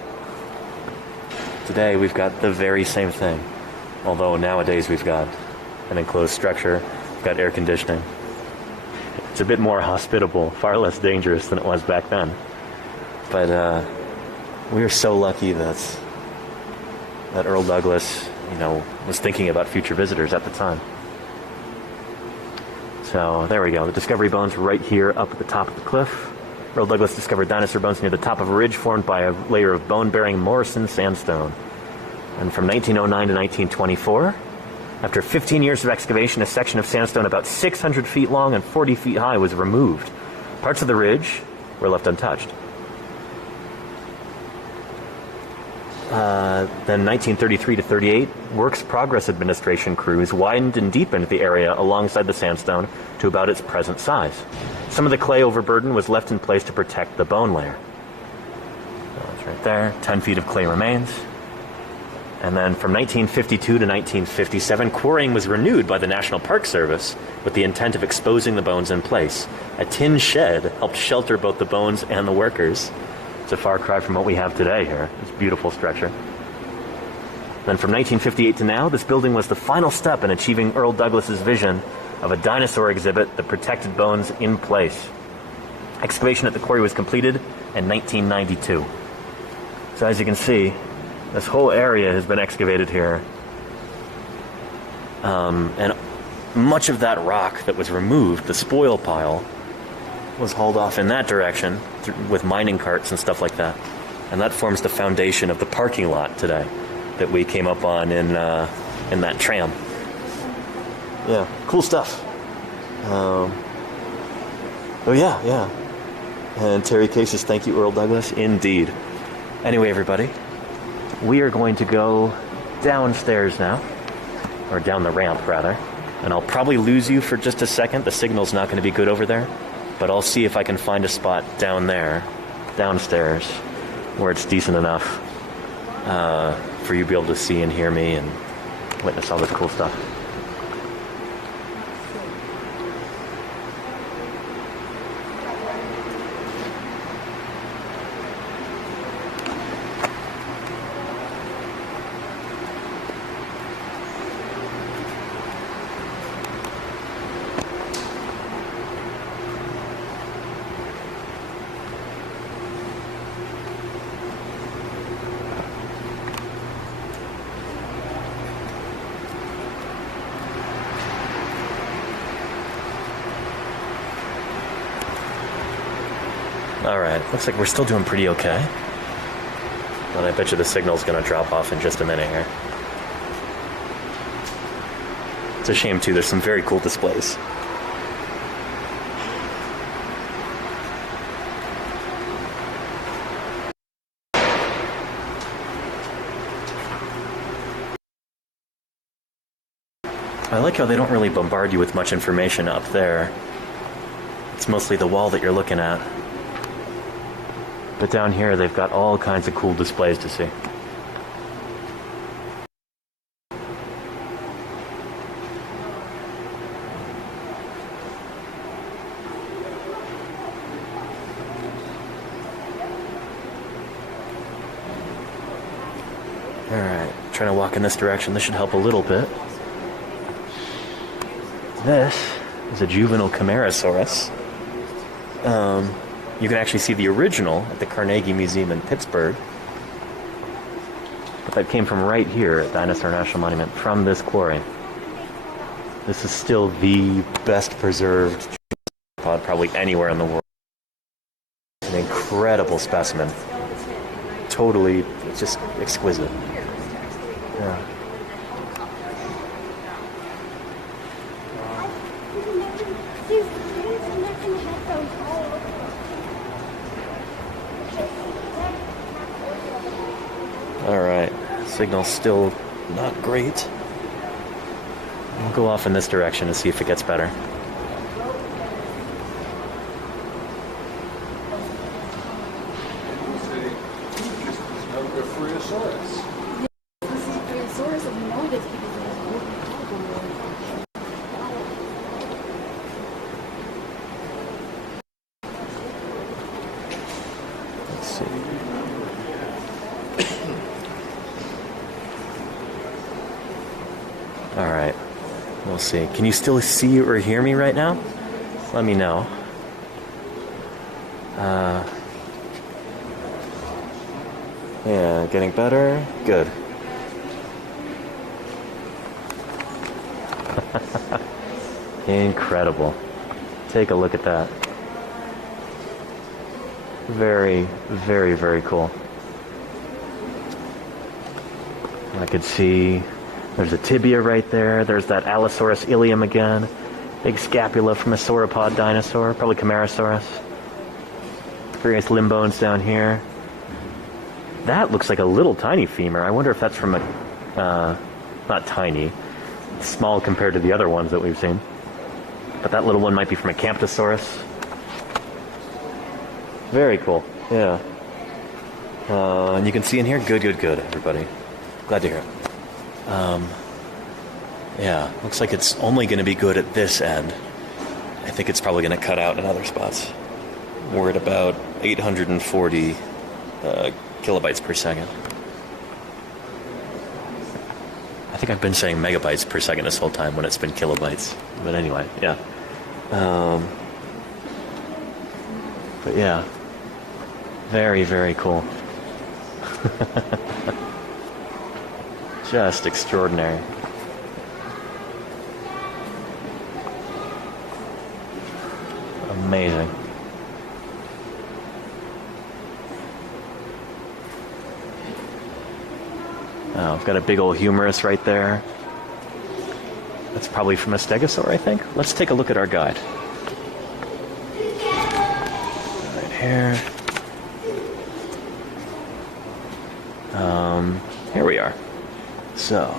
Today, we've got the very same thing, although nowadays we've got an enclosed structure, we've got air conditioning. It's a bit more hospitable, far less dangerous than it was back then. But We are so lucky that Earl Douglas, was thinking about future visitors at the time. So there we go. The Discovery bones right here up at the top of the cliff. Earl Douglas discovered dinosaur bones near the top of a ridge formed by a layer of bone-bearing Morrison sandstone. And from 1909 to 1924, after 15 years of excavation, a section of sandstone about 600 feet long and 40 feet high was removed. Parts of the ridge were left untouched. Then 1933 to 38, Works Progress Administration crews widened and deepened the area alongside the sandstone to about its present size. Some of the clay overburden was left in place to protect the bone layer. So it's right there. 10 feet of clay remains. And then from 1952 to 1957, quarrying was renewed by the National Park Service with the intent of exposing the bones in place. A tin shed helped shelter both the bones and the workers. It's a far cry from what we have today here. This beautiful structure. Then from 1958 to now, this building was the final step in achieving Earl Douglas's vision of a dinosaur exhibit that protected bones in place. Excavation at the quarry was completed in 1992. So as you can see, this whole area has been excavated here. And much of that rock that was removed, the spoil pile, was hauled off in that direction with mining carts and stuff like that. And that forms the foundation of the parking lot today that we came up on in that tram. Yeah, cool stuff. Oh yeah. And Terry Case says, thank you, Earl Douglas. Indeed. Anyway, everybody, we are going to go downstairs now, or down the ramp rather, and I'll probably lose you for just a second. The signal's not going to be good over there, but I'll see if I can find a spot down there, downstairs, where it's decent enough for you to be able to see and hear me and witness all this cool stuff. Alright, looks like we're still doing pretty okay. But I bet you the signal's gonna drop off in just a minute here. It's a shame too, there's some very cool displays. I like how they don't really bombard you with much information up there. It's mostly the wall that you're looking at. But down here, they've got all kinds of cool displays to see. Alright, trying to walk in this direction. This should help a little bit. This is a juvenile Camarasaurus. You can actually see the original at the Carnegie Museum in Pittsburgh. But that came from right here at Dinosaur National Monument, from this quarry. This is still the best preserved pod probably anywhere in the world. An incredible specimen. Totally, it's just exquisite. Yeah. Alright, signal's still not great. We'll go off in this direction and see if it gets better. Let's see. Alright, we'll see. Can you still see or hear me right now? Let me know. Yeah, getting better. Good. Incredible. Take a look at that. Very, very, very cool. I could see there's a tibia right there. There's that Allosaurus ilium again. Big scapula from a sauropod dinosaur, probably Camarasaurus. Various limb bones down here. That looks like a little tiny femur. I wonder if that's from a, not tiny, small compared to the other ones that we've seen. But that little one might be from a Camptosaurus. Very cool, yeah. And you can see in here, good, everybody. Glad to hear it. Yeah, looks like it's only going to be good at this end. I think it's probably going to cut out in other spots. We're at about 840 kilobytes per second. I think I've been saying megabytes per second this whole time when it's been kilobytes. But anyway, yeah. But yeah, very, very cool. Just extraordinary. Amazing. Oh, I've got a big old humerus right there. That's probably from a stegosaur, I think. Let's take a look at our guide. Right here. Here we are. So.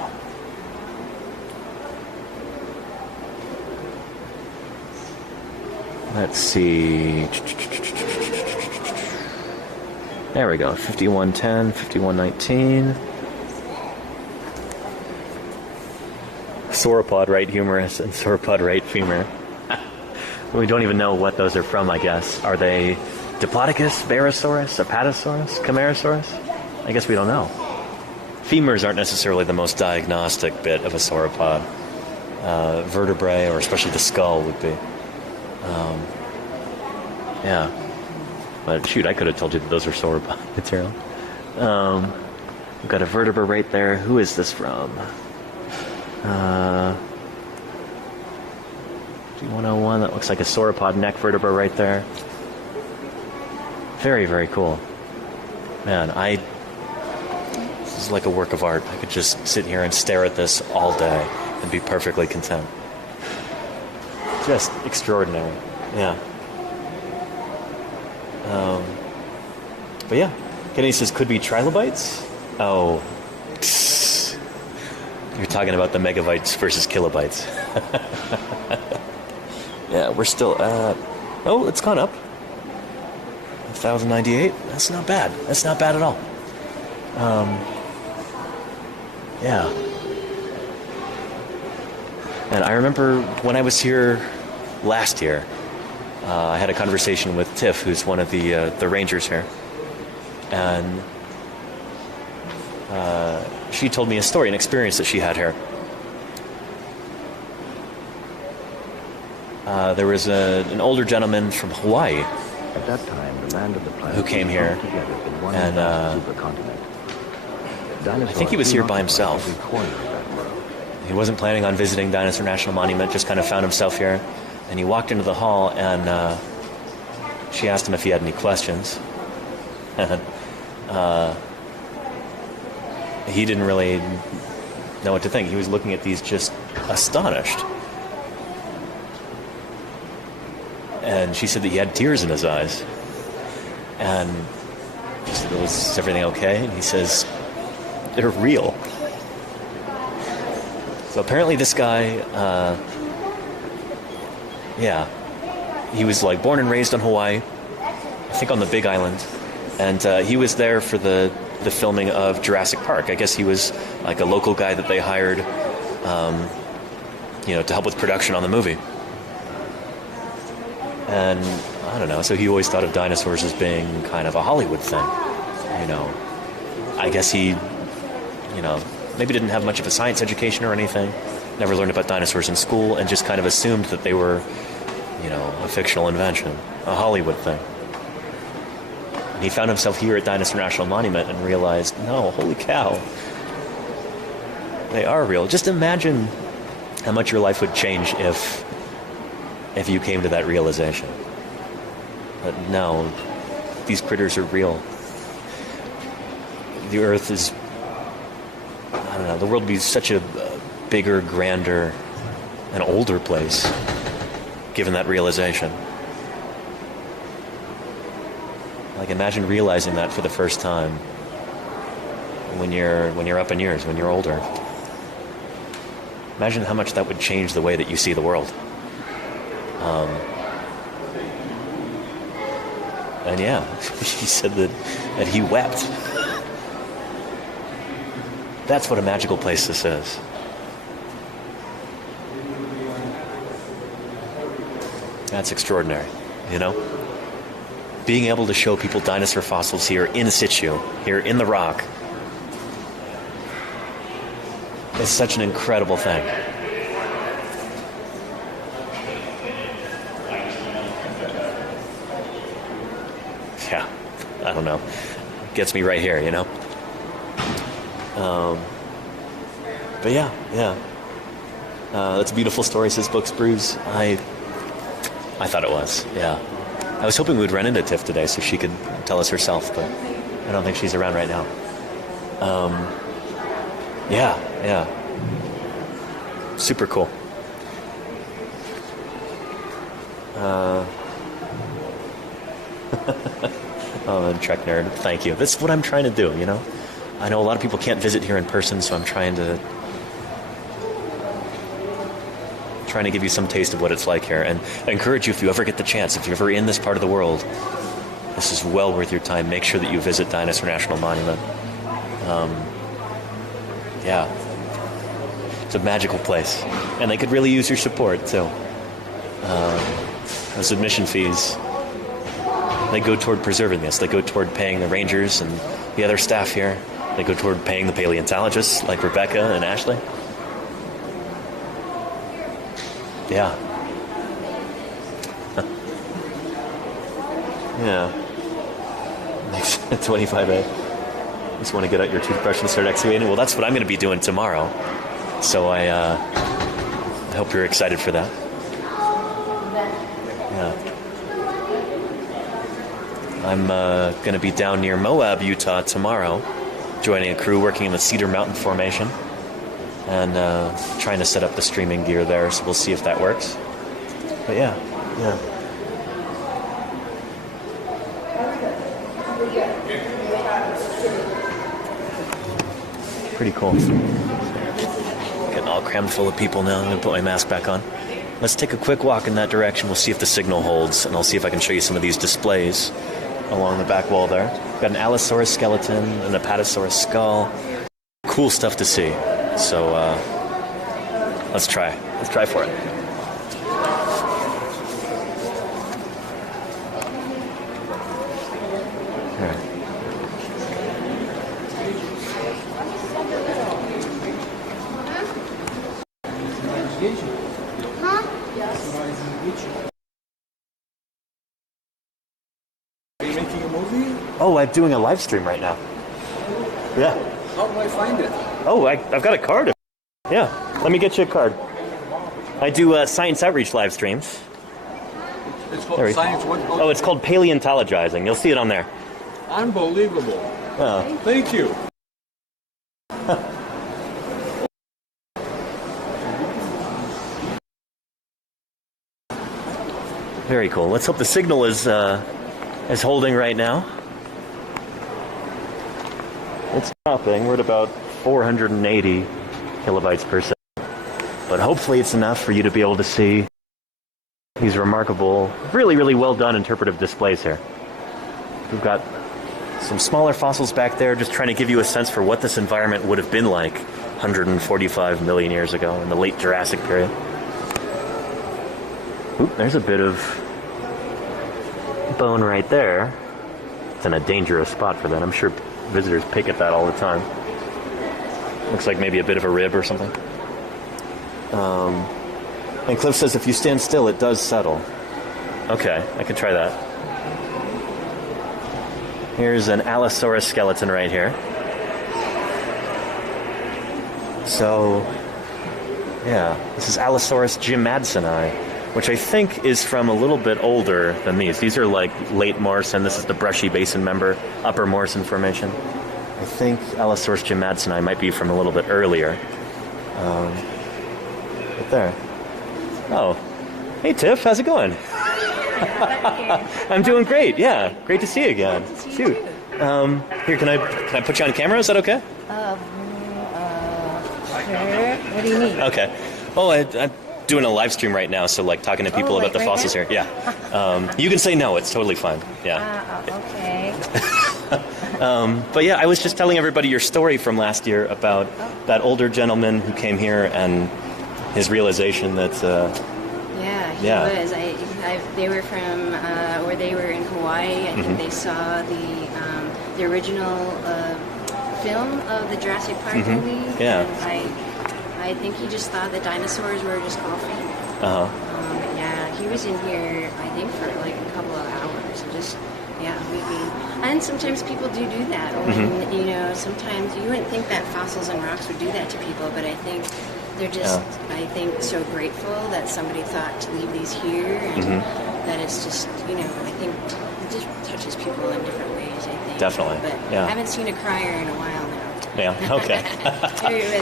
Let's see. There we go. 5110, 5119. Sauropod right humerus and sauropod right femur. We don't even know what those are from, I guess. Are they Diplodocus, Barosaurus, Apatosaurus, Camarasaurus? I guess we don't know. Femurs aren't necessarily the most diagnostic bit of a sauropod. Vertebrae, or especially the skull, would be. Yeah. But shoot, I could have told you that those are sauropod material. We've got a vertebra right there. Who is this from? G101, that looks like a sauropod neck vertebra right there. Very, very cool. Man, this is like a work of art. I could just sit here and stare at this all day and be perfectly content. Just extraordinary. Yeah. But yeah, Kennedy says could be trilobites. Oh, you're talking about the megabytes versus kilobytes. Yeah, we're still at. Oh, it's gone up. 1,098. That's not bad. That's not bad at all. Yeah. And I remember when I was here last year, I had a conversation with Tiff, who's one of the rangers here, and she told me a story, an experience that she had here. There was an older gentleman from Hawaii. At that time, the land of the planet who came here, and I think he was here by himself. He wasn't planning on visiting Dinosaur National Monument, just kind of found himself here. And he walked into the hall, and she asked him if he had any questions. And he didn't really know what to think. He was looking at these just astonished. And she said that he had tears in his eyes. And she said, "Is everything okay?" And he says, "They're real." So apparently this guy, yeah, he was like born and raised on Hawaii, I think on the Big Island, and he was there for the filming of Jurassic Park. I guess he was like a local guy that they hired, to help with production on the movie. And I don't know, so he always thought of dinosaurs as being kind of a Hollywood thing, I guess he, maybe didn't have much of a science education or anything, never learned about dinosaurs in school, and just kind of assumed that they were, a fictional invention, a Hollywood thing. And he found himself here at Dinosaur National Monument and realized, no, holy cow, they are real. Just imagine how much your life would change if you came to that realization. But no, these critters are real. The Earth is, I don't know, the world would be such a bigger, grander, and older place given that realization. Like, imagine realizing that for the first time when you're up in years, when you're older. Imagine how much that would change the way that you see the world. And yeah, he said that he wept. That's what a magical place this is. That's extraordinary, you know? Being able to show people dinosaur fossils here in situ, here in the rock, is such an incredible thing. Yeah, I don't know. Gets me right here, you know? But yeah. That's a beautiful story, says Books Brews. I thought it was, yeah. I was hoping we'd run into Tiff today so she could tell us herself, but I don't think she's around right now. Yeah. Super cool. Oh, Trek nerd, thank you. That's what I'm trying to do, you know? I know a lot of people can't visit here in person, so I'm trying to give you some taste of what it's like here. And I encourage you, if you ever get the chance, if you're ever in this part of the world, this is well worth your time. Make sure that you visit Dinosaur National Monument. Yeah. It's a magical place. And they could really use your support, too. Those admission fees, they go toward preserving this. They go toward paying the rangers and the other staff here. They go toward paying the paleontologists like Rebecca and Ashley. Yeah. Yeah. Makes 25A. Just want to get out your toothbrush and start excavating. Well, that's what I'm going to be doing tomorrow. So I hope you're excited for that. Yeah. I'm going to be down near Moab, Utah tomorrow, joining a crew working in the Cedar Mountain Formation and trying to set up the streaming gear there, so we'll see if that works. But yeah. Pretty cool. Getting all crammed full of people now. I'm going to put my mask back on. Let's take a quick walk in that direction. We'll see if the signal holds, and I'll see if I can show you some of these displays along the back wall there. Got an Allosaurus skeleton, an Apatosaurus skull. Cool stuff to see. So let's try. Let's try for it. Are you making a movie? Oh, I'm doing a live stream right now. Yeah. How do I find it? Oh, I've got a card. Yeah, let me get you a card. I do science outreach live streams. It's called Science what? Oh, it's called Paleontologizing. You'll see it on there. Unbelievable. Oh. Thank you. Very cool. Let's hope the signal is holding right now. It's dropping. We're at about 480 kilobytes per second. But hopefully it's enough for you to be able to see these remarkable, really, really well done interpretive displays here. We've got some smaller fossils back there, just trying to give you a sense for what this environment would have been like 145 million years ago in the late Jurassic period. Oop, there's a bit of bone right there. It's in a dangerous spot for that. I'm sure visitors pick at that all the time. Looks like maybe a bit of a rib or something. And Cliff says if you stand still, it does settle. Okay, I can try that. Here's an Allosaurus skeleton right here. So, yeah, this is Allosaurus jimadsoni, which I think is from a little bit older than these. These are like late Morrison. This is the brushy basin member, upper Morrison formation. I think Allosaurus jimadsoni might be from a little bit earlier. Right there. Oh, hey Tiff, how's it going? I'm doing great. Yeah, great to see you again. Shoot. Here, can I put you on camera? Is that okay? Sure. What do you need? Okay. Oh, I'm doing a live stream right now, so like talking to people about the fossils here. Yeah. You can say no. It's totally fine. Yeah. Okay. But yeah, I was just telling everybody your story from last year about that older gentleman who came here and his realization that. He was. They were from, or they were in Hawaii. I think they saw the original film of the Jurassic Park movie. Yeah. And I think he just thought the dinosaurs were just all fake. Yeah, he was in here, I think, for like a couple of hours. And just, weeping. And sometimes people do that. When, you know, sometimes you wouldn't think that fossils and rocks would do that to people, but I think they're just, I think, so grateful that somebody thought to leave these here, and that it's just, you know, I think it just touches people in different ways, I think. Definitely. But I haven't seen a crier in a while now. Yeah, okay.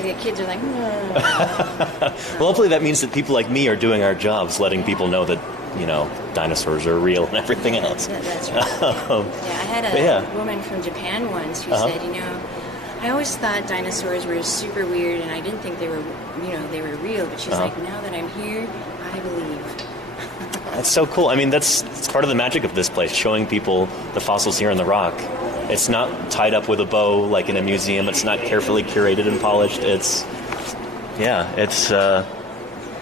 The kids are like, no. Well, hopefully that means that people like me are doing our jobs, letting people know that, you know, dinosaurs are real and everything else. That's right. I had a woman from Japan once who said, you know, I always thought dinosaurs were super weird, and I didn't think they were, you know, they were real. But she's like, now that I'm here, I believe. That's so cool. I mean, it's part of the magic of this place, showing people the fossils here in the rock. It's not tied up with a bow like in a museum. It's not carefully curated and polished. It's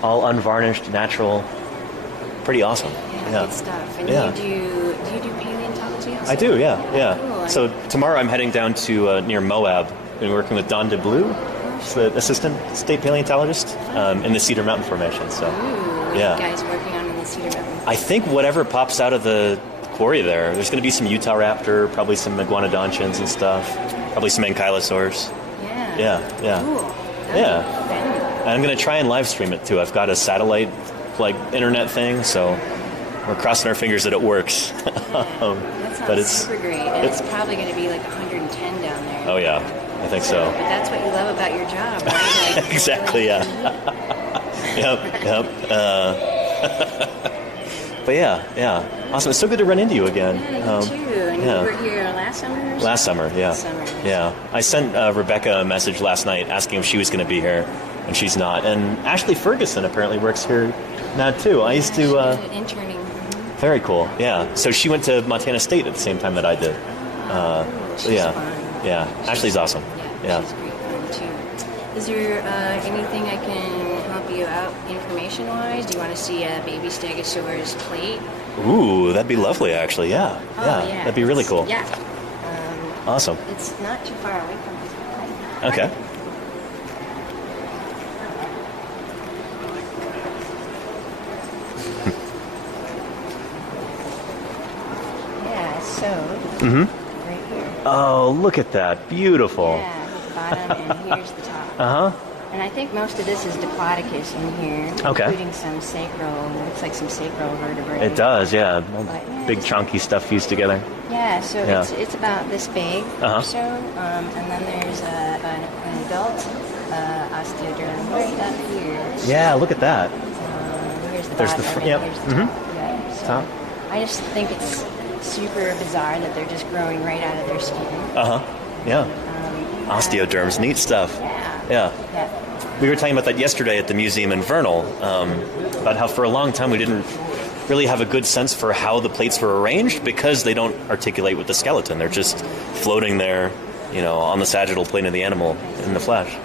all unvarnished, natural. Pretty awesome. Yeah, good stuff. And do you do paleontology also? I do, yeah. Cool. So tomorrow I'm heading down to near Moab and working with Don DeBlue, the assistant state paleontologist in the Cedar Mountain Formation. So, what are you guys working on in the Cedar Mountain? I think whatever pops out of the quarry there's going to be some Utah raptor, probably some iguanodontians and stuff, probably some ankylosaurs. Yeah. Cool. Yeah. And I'm going to try and live stream it too. I've got a satellite internet thing, so we're crossing our fingers that it works. That sounds super great. And it's probably going to be like 110 down there. Oh yeah, I think so. But that's what you love about your job, right? Like, exactly. Yeah. Yep. But yeah. Awesome. It's so good to run into you again. Yeah, you too. And you were here last summer? Last summer, yeah. Yeah. I sent Rebecca a message last night asking if she was going to be here, and she's not. And Ashley Ferguson apparently works here now too. I used to interning. Very cool. Yeah. So she went to Montana State at the same time that I did. She's fun. Yeah. Ashley's awesome. Yeah. She's great fun too. Is there anything I can help you out information-wise? Do you want to see a baby stegosaurus plate? Ooh, that'd be lovely, actually. Yeah. That'd be really cool. Yeah. Awesome. It's not too far away from us. Okay. Right here. Oh, look at that. Beautiful. Yeah, here's the bottom and here's the top. And I think most of this is Diplodocus in here, including some sacral, looks like some sacral vertebrae. It does, yeah. Big chunky stuff fused together. Yeah, so it's about this big or so. And then there's an adult osteoderm right up here. Yeah, look at that. Here's the There's bottom, the here's the top. Yeah, so I just think it's super bizarre that they're just growing right out of their skin. Yeah. Osteoderms, neat stuff. Yeah. We were talking about that yesterday at the museum in Vernal, about how for a long time we didn't really have a good sense for how the plates were arranged because they don't articulate with the skeleton. They're just floating there, you know, on the sagittal plane of the animal in the flesh.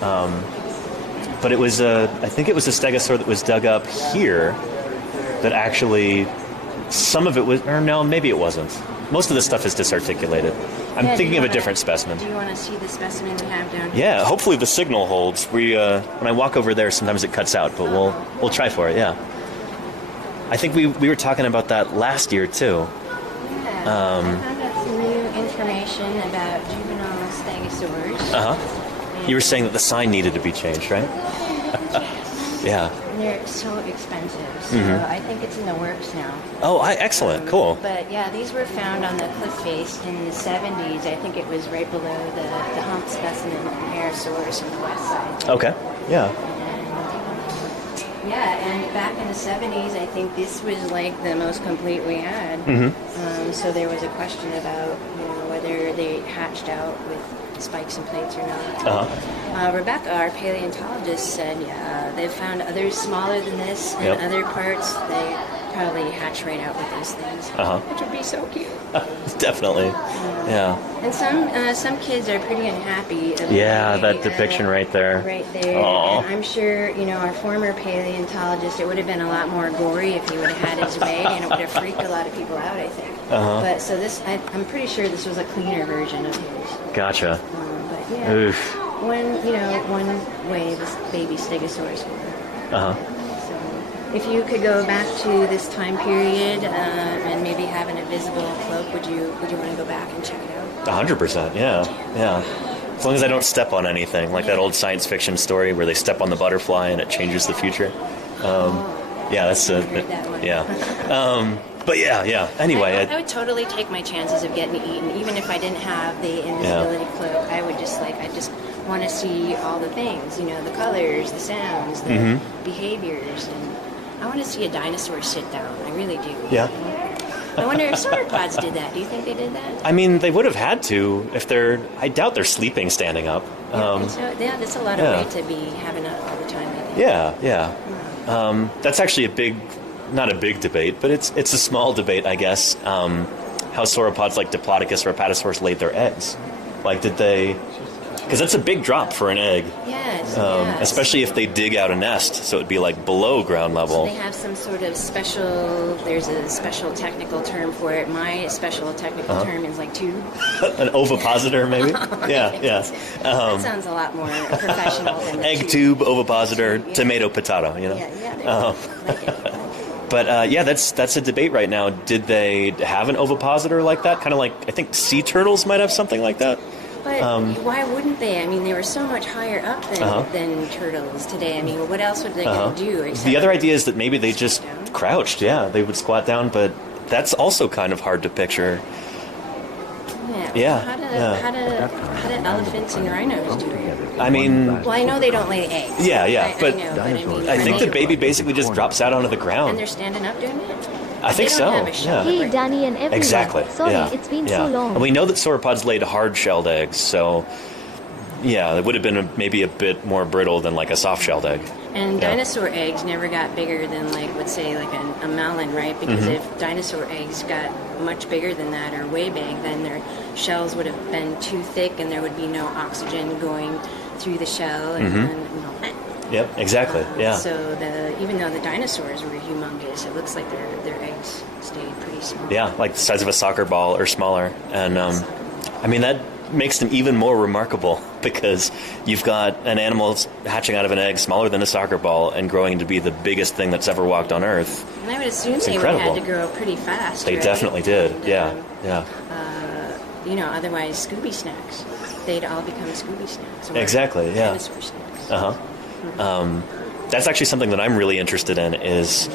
But it was, I think it was a stegosaur that was dug up here that actually, some of it was, or no, maybe it wasn't. Most of the stuff is disarticulated. I'm thinking of a different specimen. Do you want to see the specimen we have down here? Yeah, hopefully the signal holds. We when I walk over there, sometimes it cuts out, but we'll try for it. Yeah. I think we were talking about that last year too. Yeah. I found out some new information about juvenile stegosaurs. You were saying that the sign needed to be changed, right? Yeah. And they're so expensive, so I think it's in the works now. Oh, excellent. Cool. But yeah, these were found on the cliff face in the 70s. I think it was right below the hump specimen of Parasaurus on the west side. Okay. Yeah. And back in the 70s, I think this was like the most complete we had. So there was a question about whether they hatched out with spikes and plates or not. Rebecca, our paleontologist, said, they've found others smaller than this and other parts. They probably hatch right out with these things, which would be so cute. Definitely. Yeah. And some kids are pretty unhappy. That depiction right there. Right there. Aww. And I'm sure, our former paleontologist, it would have been a lot more gory if he would have had his way, and it would have freaked a lot of people out, I think. But so this, I'm pretty sure this was a cleaner version of his. Gotcha. But yeah, Oof. one way this baby stegosaurus will go. So if you could go back to this time period and maybe have an invisible cloak, would you want to go back and check it out? 100%. Yeah. As long as I don't step on anything, like that old science fiction story where they step on the butterfly and it changes the future. That's but yeah. Anyway, I would totally take my chances of getting eaten, even if I didn't have the invisibility cloak. I would just I just want to see all the things, the colors, the sounds, the behaviors, and I want to see a dinosaur sit down. I really do. Yeah. I wonder if sauropods did that. Do you think they did that? I mean, they would have had to if I doubt they're sleeping standing up. That's a lot of weight to be having up all the time. I think. Yeah. That's actually not a big debate, but it's a small debate, I guess. How sauropods like Diplodocus or Apatosaurus laid their eggs. Like, did they? Because that's a big drop for an egg. Yes. Especially if they dig out a nest, so it'd be like below ground level. So they have some sort of there's a special technical term for it. My special technical term is like tube. An ovipositor, maybe? Yeah. That sounds a lot more professional than the egg tube, ovipositor, tomato, potato, But that's a debate right now. Did they have an ovipositor like that? Kind of like, I think sea turtles might have something like that. But why wouldn't they? I mean, they were so much higher up than turtles today. I mean, what else would they going to do? The other idea is that maybe they just crouched. Yeah, they would squat down, but that's also kind of hard to picture. How do elephants and rhinos do it? I mean... Well, I know they don't lay eggs. But I think the baby basically just drops out onto the ground. And they're standing up doing it? I think so. Hey, Danny and everyone. Exactly. Sorry, it's been so long. And we know that sauropods laid hard-shelled eggs, so it would have been maybe a bit more brittle than like a soft-shelled egg. And dinosaur eggs never got bigger than let's say a melon, right? Because if dinosaur eggs got much bigger than that or way big, then their shells would have been too thick and there would be no oxygen going through the shell. Yep, exactly. Yeah. So even though the dinosaurs were humongous, it looks like their eggs stayed pretty small. Yeah, like the size of a soccer ball or smaller. And I mean, that makes them even more remarkable because you've got an animal hatching out of an egg smaller than a soccer ball and growing to be the biggest thing that's ever walked on Earth. And I would assume they would have had to grow pretty fast. They definitely did. And, otherwise Scooby snacks. They'd all become Scooby snacks. Exactly. Yeah. Dinosaur snacks. That's actually something that I'm really interested in is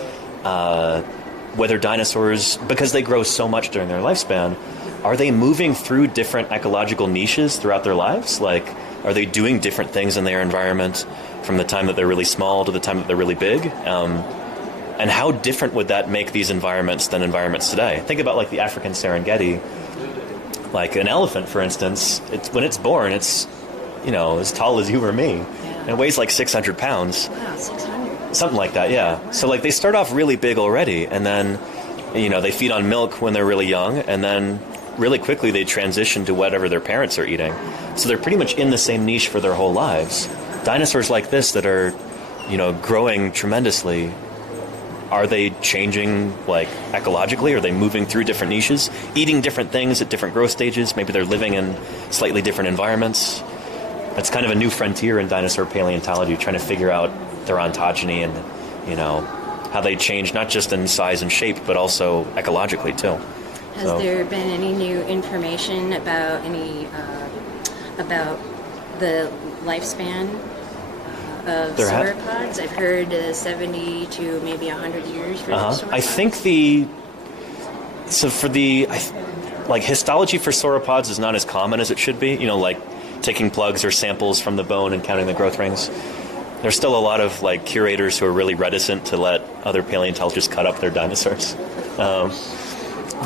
whether dinosaurs, because they grow so much during their lifespan, are they moving through different ecological niches throughout their lives? Like, are they doing different things in their environment from the time that they're really small to the time that they're really big? And how different would that make these environments than environments today? Think about like the African Serengeti. Like an elephant, for instance, when it's born, it's as tall as you or me. And it weighs like 600 pounds. Wow, 600. Something like that, yeah. So like they start off really big already, and then, they feed on milk when they're really young, and then really quickly they transition to whatever their parents are eating. So they're pretty much in the same niche for their whole lives. Dinosaurs like this that are, growing tremendously, are they changing like ecologically? Are they moving through different niches, eating different things at different growth stages? Maybe they're living in slightly different environments. That's kind of a new frontier in dinosaur paleontology, trying to figure out their ontogeny and, how they change not just in size and shape, but also ecologically too. Has there been any new information about about the lifespan of sauropods? I've heard 70 to maybe 100 years for sauropods. I think like histology for sauropods is not as common as it should be. You know, like taking plugs or samples from the bone and counting the growth rings. There's still a lot of like curators who are really reticent to let other paleontologists cut up their dinosaurs.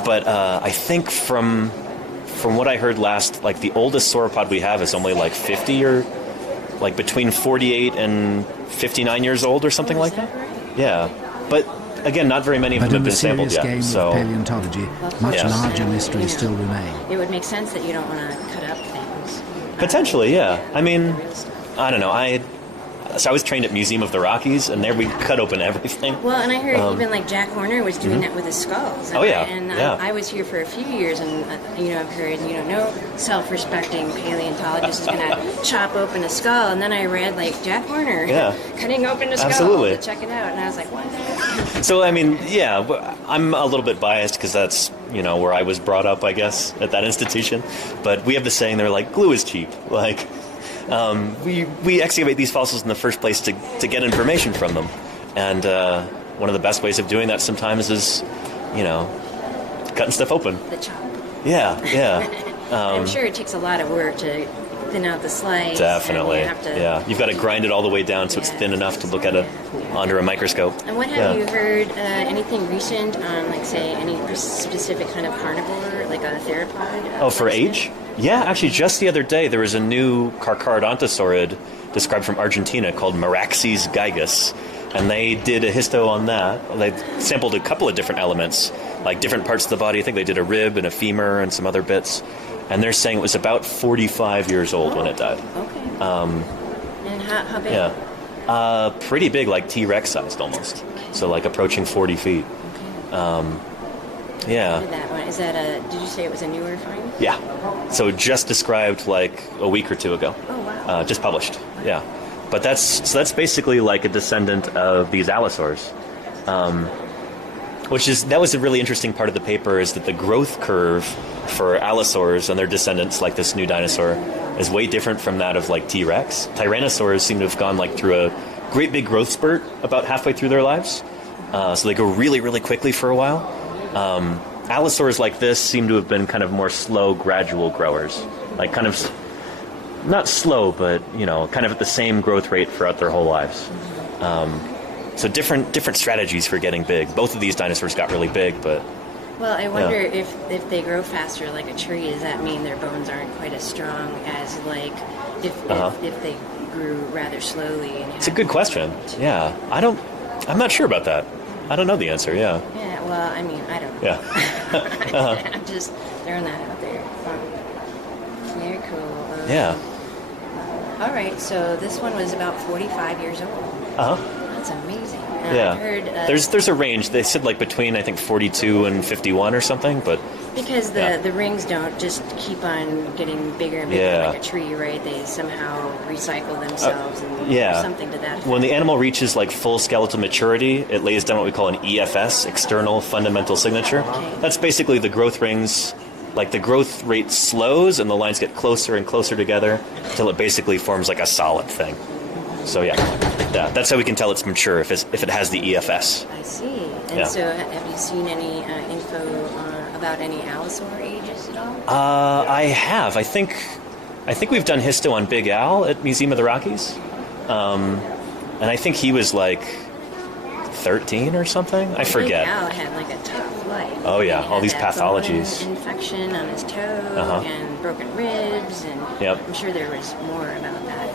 But I think from what I heard last, like the oldest sauropod we have is only like 50 or like between 48 and 59 years old or something like that. Right? Yeah, but again, not very many of them have been sampled yet. Game so of paleontology, much larger mysteries still remain. It would make sense that you don't want to cut up things. Potentially, yeah. I mean, I don't know. So I was trained at Museum of the Rockies, and there we cut open everything. Well, and I heard even like Jack Horner was doing that with his skulls. Oh yeah, and yeah. I was here for a few years, and I've heard no self-respecting paleontologist is going to chop open a skull. And then I read like Jack Horner cutting open a skull to check it out, and I was like, what? So I mean, yeah, I'm a little bit biased because that's where I was brought up, I guess, at that institution. But we have the saying, they're like, glue is cheap, like. We excavate these fossils in the first place to get information from them, and one of the best ways of doing that sometimes is, cutting stuff open. The chop. Yeah. I'm sure it takes a lot of work to thin out the slice. Definitely. You've got to grind it all the way down so it's thin enough to look at it under a microscope. And what have you heard? Anything recent on, like, say, any specific kind of carnivore, like a theropod? For age? Yeah, actually, just the other day, there was a new Carcharodontosaurid described from Argentina called Meraxes gigas, and they did a histo on that. They sampled a couple of different elements, like different parts of the body. I think they did a rib and a femur and some other bits, and they're saying it was about 45 years old when it died. Okay. And how big? Yeah. Pretty big, like T-Rex sized almost. So like approaching 40 feet. Okay. Yeah. Is that did you say it was a newer find? Yeah. So just described like a week or two ago. Oh, wow. Just published. Yeah. But that's basically like a descendant of these allosaurs. That was a really interesting part of the paper, is that the growth curve for allosaurs and their descendants, like this new dinosaur, is way different from that of like T-Rex. Tyrannosaurs seem to have gone like through a great big growth spurt about halfway through their lives. So they go really, really quickly for a while. Allosaurs like this seem to have been kind of more slow, gradual growers. Like kind of, not slow, but, kind of at the same growth rate throughout their whole lives. So different strategies for getting big. Both of these dinosaurs got really big, but... Well, I wonder if they grow faster like a tree, does that mean their bones aren't quite as strong as, like, if they grew rather slowly? And it's a good question. Yeah. I'm not sure about that. I don't know the answer, Yeah, well, I mean, I don't know. Yeah. I'm just throwing that out there. Very cool. Yeah. All right, so this one was about 45 years old. That's amazing. Yeah. I heard, there's a range. They said like between, I think, 42 and 51 or something, but... Because the rings don't just keep on getting bigger and bigger like a tree, right? They somehow recycle themselves and something to that effect. When the animal reaches like full skeletal maturity, it lays down what we call an EFS, external fundamental signature. Okay. That's basically the growth rings, like the growth rate slows and the lines get closer and closer together until it basically forms like a solid thing. So that's how we can tell it's mature, if it has the EFS. I see. And so have you seen any info about any allosaur ages at all? I have. I think we've done histo on Big Al at Museum of the Rockies. And I think he was like 13 or something. I forget. Big Al had like a tough life. Oh yeah, all these pathologies. Infection on his toe and broken ribs, and I'm sure there was more about that.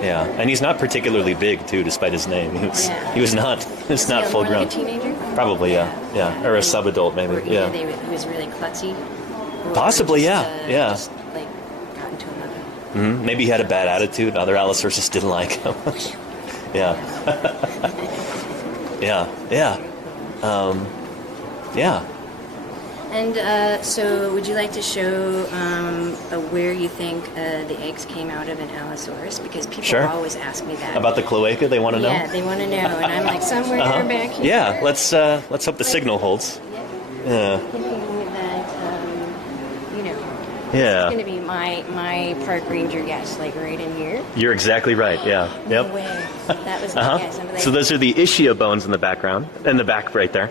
Yeah, and he's not particularly big too, despite his name. He was not full grown. Like a teenager? Probably, yeah, or a subadult maybe. He was really klutzy. Possibly, just, like, got into another. Mm-hmm. Maybe he had a bad attitude. Other allosaurs just didn't like him. Yeah. And so would you like to show where you think the eggs came out of an allosaurus? Because people always ask me that. About the cloaca, they want to know? Yeah, they want to know. And I'm like, somewhere back here. Yeah, let's hope the signal holds. Yeah. Thinking This is going to be my park ranger guess, like right in here. You're exactly right. Yeah. No Yep. way. That was my guess. I'm like, So those are the ischia bones in the background, in the back right there.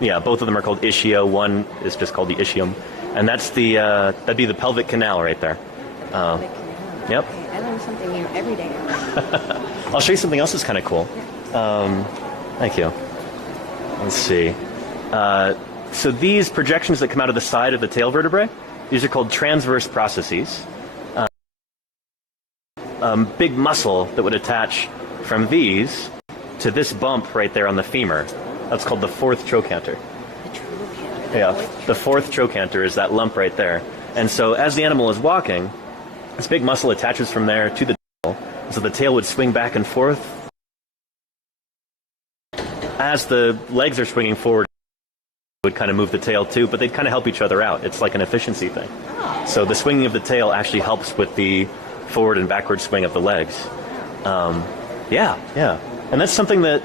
Yeah, both of them are called ischia. One is just called the ischium, and that's the that'd be the pelvic canal right there. pelvic canal. Yep. Okay, I learn something new every day. I'll show you something else that's kind of cool. Thank you. Let's see. So these projections that come out of the side of the tail vertebrae, these are called transverse processes. Big muscle that would attach from these to this bump right there on the femur. That's called the fourth trochanter. Yeah, the fourth trochanter is that lump right there. And so as the animal is walking, this big muscle attaches from there to the tail. So the tail would swing back and forth. As the legs are swinging forward, it would kind of move the tail too, but they'd kind of help each other out. It's like an efficiency thing. So the swinging of the tail actually helps with the forward and backward swing of the legs. Yeah. And that's something that,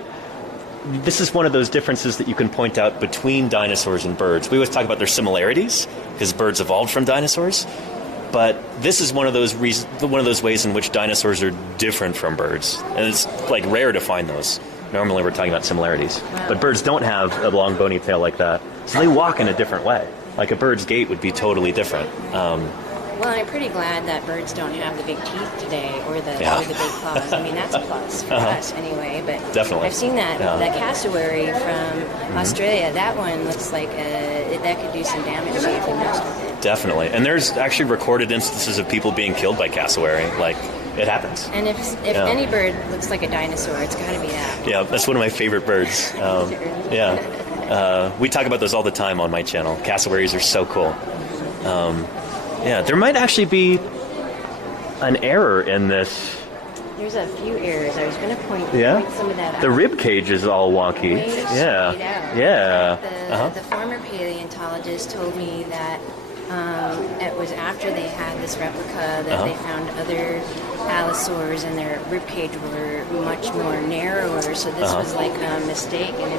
this is one of those differences that you can point out between dinosaurs and birds. We always talk about their similarities, because birds evolved from dinosaurs. But this is one of those ways in which dinosaurs are different from birds. And it's like rare to find those. Normally we're talking about similarities. But birds don't have a long bony tail like that. So they walk in a different way. Like a bird's gait would be totally different. Well, I'm pretty glad that birds don't have the big teeth today or the big claws. I mean, that's a plus for us anyway. But definitely. I've seen that cassowary from Australia. That one looks like that could do some damage if you messed with it. Definitely. And there's actually recorded instances of people being killed by cassowary. Like, it happens. And if any bird looks like a dinosaur, it's got to be that. Yeah, that's one of my favorite birds. We talk about those all the time on my channel. Cassowaries are so cool. Yeah, there might actually be an error in this. There's a few errors. I was going to point some of that out. The rib cage is all wonky. The former paleontologist told me that it was after they had this replica that they found other allosaurs and their rib cage were much more narrower. So this was like a mistake. And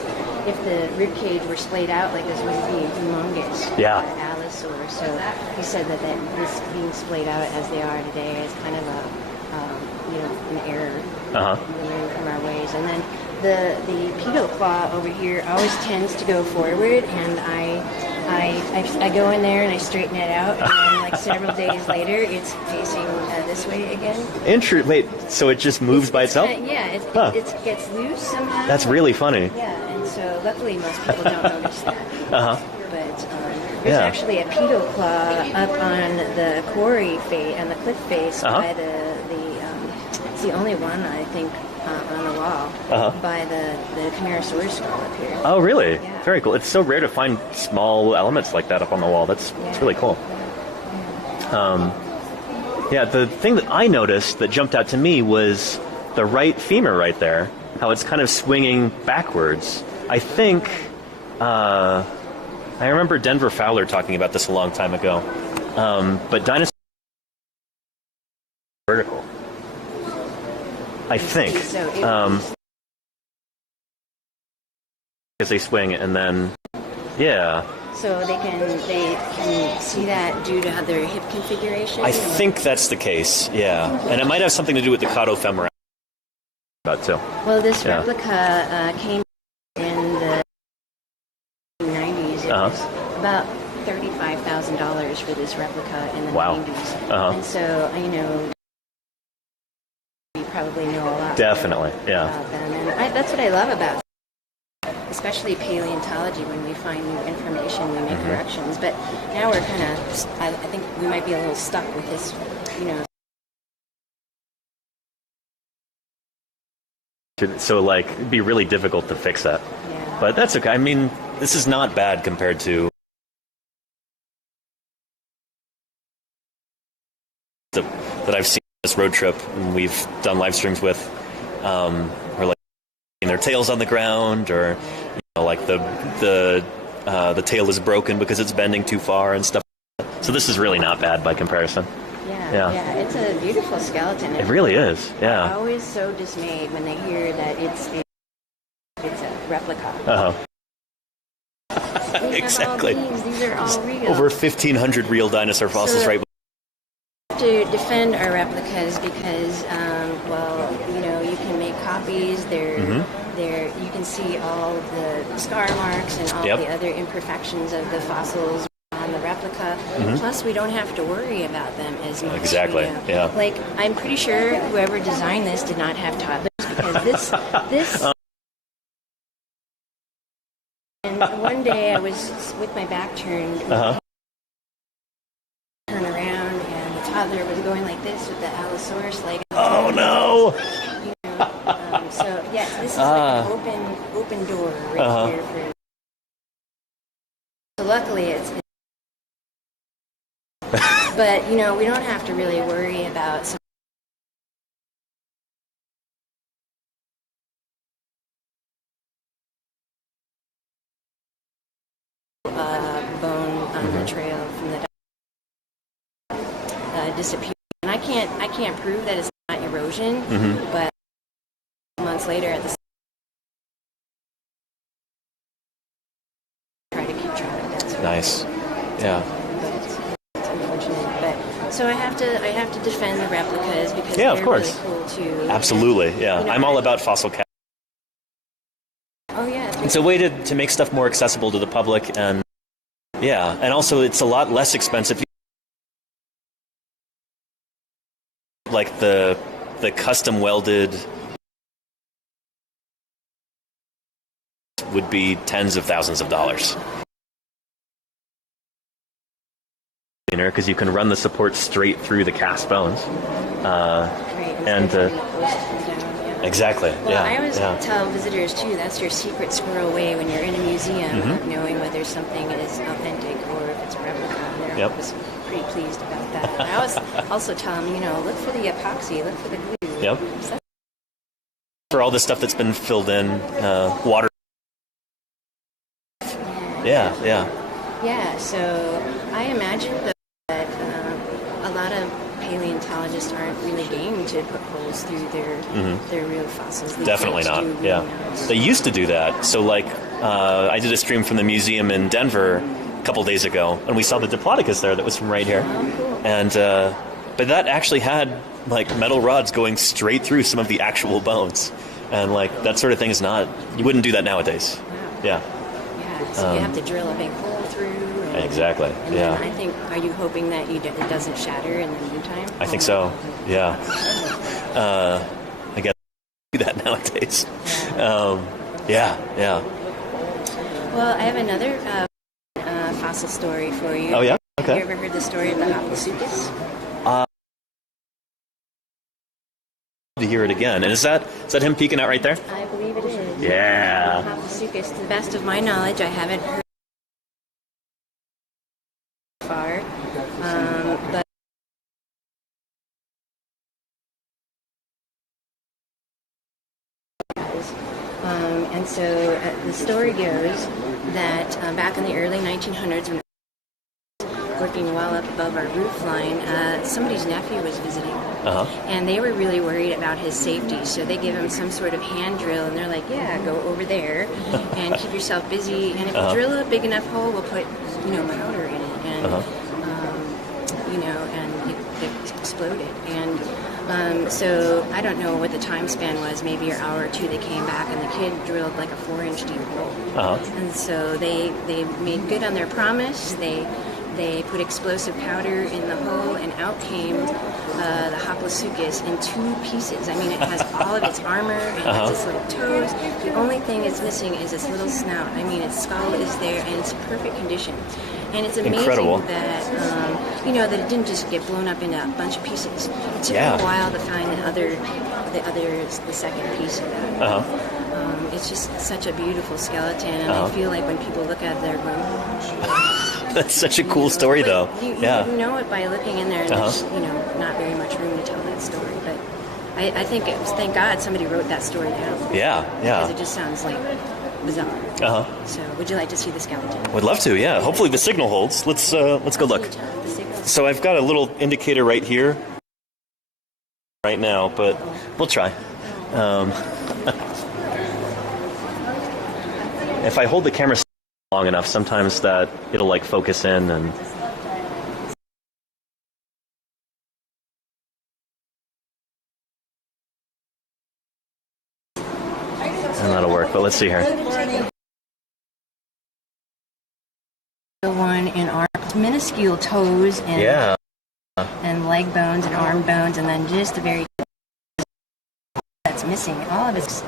if the rib cage were splayed out like this, would be humongous. Allosaur. So he said that this being splayed out as they are today is kind of an error from our ways. And then the pedal claw over here always tends to go forward, and I go in there and I straighten it out, and then like several days later, it's facing this way again. Wait, so it just moves by itself? It gets loose somehow. That's really funny. Yeah, and so luckily most people don't notice that. But there's actually a pedal claw up on the quarry face and the cliff face by it's the only one I think on the wall by the Camarasaurus skull up here. Oh, really? Yeah. Very cool. It's so rare to find small elements like that up on the wall. It's really cool. The thing that I noticed that jumped out to me was the right femur right there, how it's kind of swinging backwards. I think, I remember Denver Fowler talking about this a long time ago, but dinosaurs are vertical. I think. Because they swing and then, So they can see that due to their hip configuration? I think that's the case, And it might have something to do with the caudofemoral about too. Well, this replica came in the 90s. It was about $35,000 for this replica in the 90s. And so, you probably know a lot. Definitely, about them. And that's what I love about, especially paleontology. When we find new information, we make corrections. But now we're kind of, I think we might be a little stuck with this, So, it'd be really difficult to fix that. But that's okay. I mean, this is not bad compared to that I've seen this road trip and we've done live streams with, or like their tails on the ground, or the tail is broken because it's bending too far and stuff. So this is really not bad by comparison. Yeah, it's a beautiful skeleton. It really is. Yeah. I'm always so dismayed when they hear that it's a replica. Exactly. Have all these are all real. Over 1,500 real dinosaur fossils, right? To defend our replicas because, well, you know, you can make copies. You can see all the scar marks and all the other imperfections of the fossils on the replica. Plus, we don't have to worry about them as much. Exactly. You know? Yeah. Like, I'm pretty sure whoever designed this did not have toddlers because this. And one day I was with my back turned. Turn around and the toddler was going like this with the Allosaurus leg. Oh no! You know, so yes, this is like an open door right here. So luckily it's. But you know we don't have to really worry about. Bone on the trail from the. Disappear. And I can't prove that it's not erosion, but months later at the try to keep track of that. Nice. Yeah. But it's unfortunate. But so I have to defend the replicas because of they're course. really cool too. Absolutely. Yeah. You know, I'm all about fossil cats. Oh yeah. It's a way to make stuff more accessible to the public, and and also it's a lot less expensive. Like the custom welded would be tens of thousands of dollars. Because you can run the support straight through the cast bones. Exactly. Well, I always tell visitors too, that's your secret squirrel way when you're in a museum, of knowing whether something is authentic or if it's a replica. And they're always pretty pleased about that. I always also tell them, you know, look for the epoxy, look for the glue. Yep. For all the stuff that's been filled in, water. Yeah, so I imagine that a lot of paleontologists aren't really game to put holes through their real fossils. Definitely not. They used to do that. So, like, I did a stream from the museum in Denver a couple days ago, and we saw the Diplodocus there that was from right here. Oh, cool. And but that actually had like metal rods going straight through some of the actual bones, and like that sort of thing is not. You wouldn't do that nowadays. Wow. Yeah. So you have to drill a big hole through. Exactly. And then I think, are you hoping that it doesn't shatter in the meantime? I think so. Yeah. I guess do that nowadays. Yeah. Well, I have another fossil story for you. Oh yeah. Okay. Have you ever heard the story of the Haplasuchus? To hear it again, and is that him peeking out right there? I believe it is. Yeah. Haplasuchus. To the best of my knowledge, I haven't heard far, but. And so the story goes that back in the early 1900s, when working well up above our roof line, somebody's nephew was visiting, and they were really worried about his safety. So they give him some sort of hand drill, and they're like, "Yeah, go over there and keep yourself busy. And if you drill a big enough hole, we'll put, powder in it, and and it exploded." And so I don't know what the time span was. Maybe an hour or two. They came back, and the kid drilled like a 4-inch deep hole. And so they made good on their promise. They put explosive powder in the hole, and out came the Haplasuchus in 2 pieces. I mean, it has all of its armor, it has its little toes. The only thing it's missing is its little snout. I mean, its skull is there, and it's perfect condition. And it's amazing that, that it didn't just get blown up into a bunch of pieces. It took a while to find the second piece of that. It's just such a beautiful skeleton, and I feel like when people look at it, they're going, That's such a cool story, though. You know it by looking in there, and there's not very much room to tell that story. But I think thank God somebody wrote that story down. Yeah. Because it just sounds like bizarre. So, would you like to see the skeleton? Would love to. Yeah. Hopefully the signal holds. Let's go look. So I've got a little indicator right here, right now, but we'll try. If I hold the camera long enough, sometimes that it'll like focus in and that'll work. But let's see here. The one in our minuscule toes and and leg bones and arm bones, and then just the very that's missing. All of it's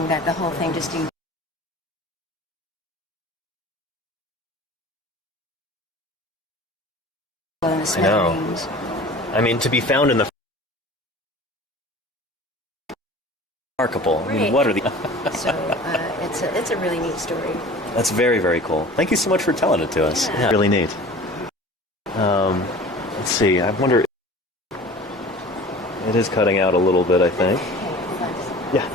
that the whole thing just do. I know. I mean, to be found in the remarkable. I mean, what are the? So it's a really neat story. That's very, very cool. Thank you so much for telling it to us. Yeah, really neat. Let's see. I wonder. It is cutting out a little bit, I think. Yeah.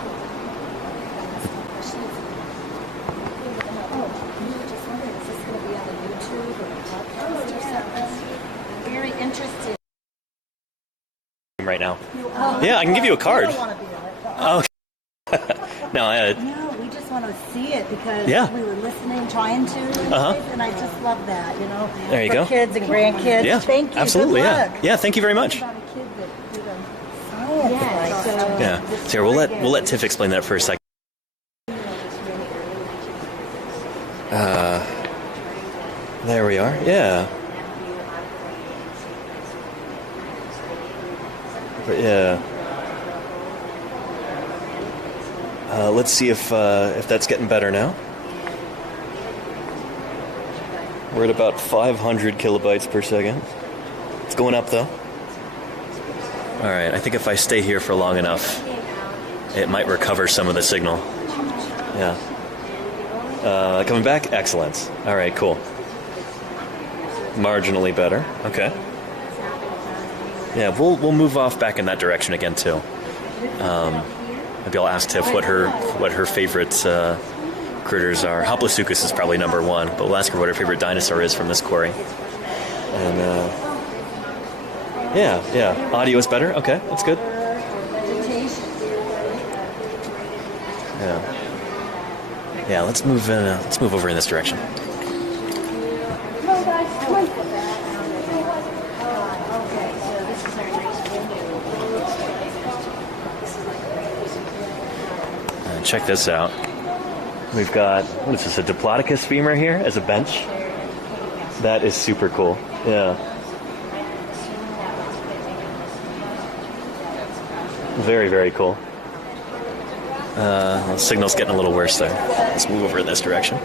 Very interested. Right now. Yeah, I can give you a card. I don't want to be on it. Oh. No, No, we just want to see it because Yeah. we were listening, trying to, and I just love that, you know. There you for go. kids and grandkids. Yeah, Thank you. absolutely. Good Yeah, luck. yeah. Thank you very much. About a kid that did a science like Yeah. So here, we'll let Tiff explain that for a second. There we are. Yeah. But yeah. Let's see if that's getting better now. We're at about 500 kilobytes per second. It's going up though. All right. I think if I stay here for long enough, it might recover some of the signal. Yeah. Coming back? Excellent. All right, cool. Marginally better. Okay. Yeah, we'll move off back in that direction again too. Maybe I'll ask Tiff what her favorite critters are. Hoploseuchus is probably number one, but we'll ask her what her favorite dinosaur is from this quarry. And yeah, audio is better. Okay, that's good. Yeah, let's move in. Let's move over in this direction. Check this out. We've got, what is this, a Diplodocus femur here as a bench? That is super cool. Yeah. Very, very cool. The signal's getting a little worse there. Let's move over in this direction.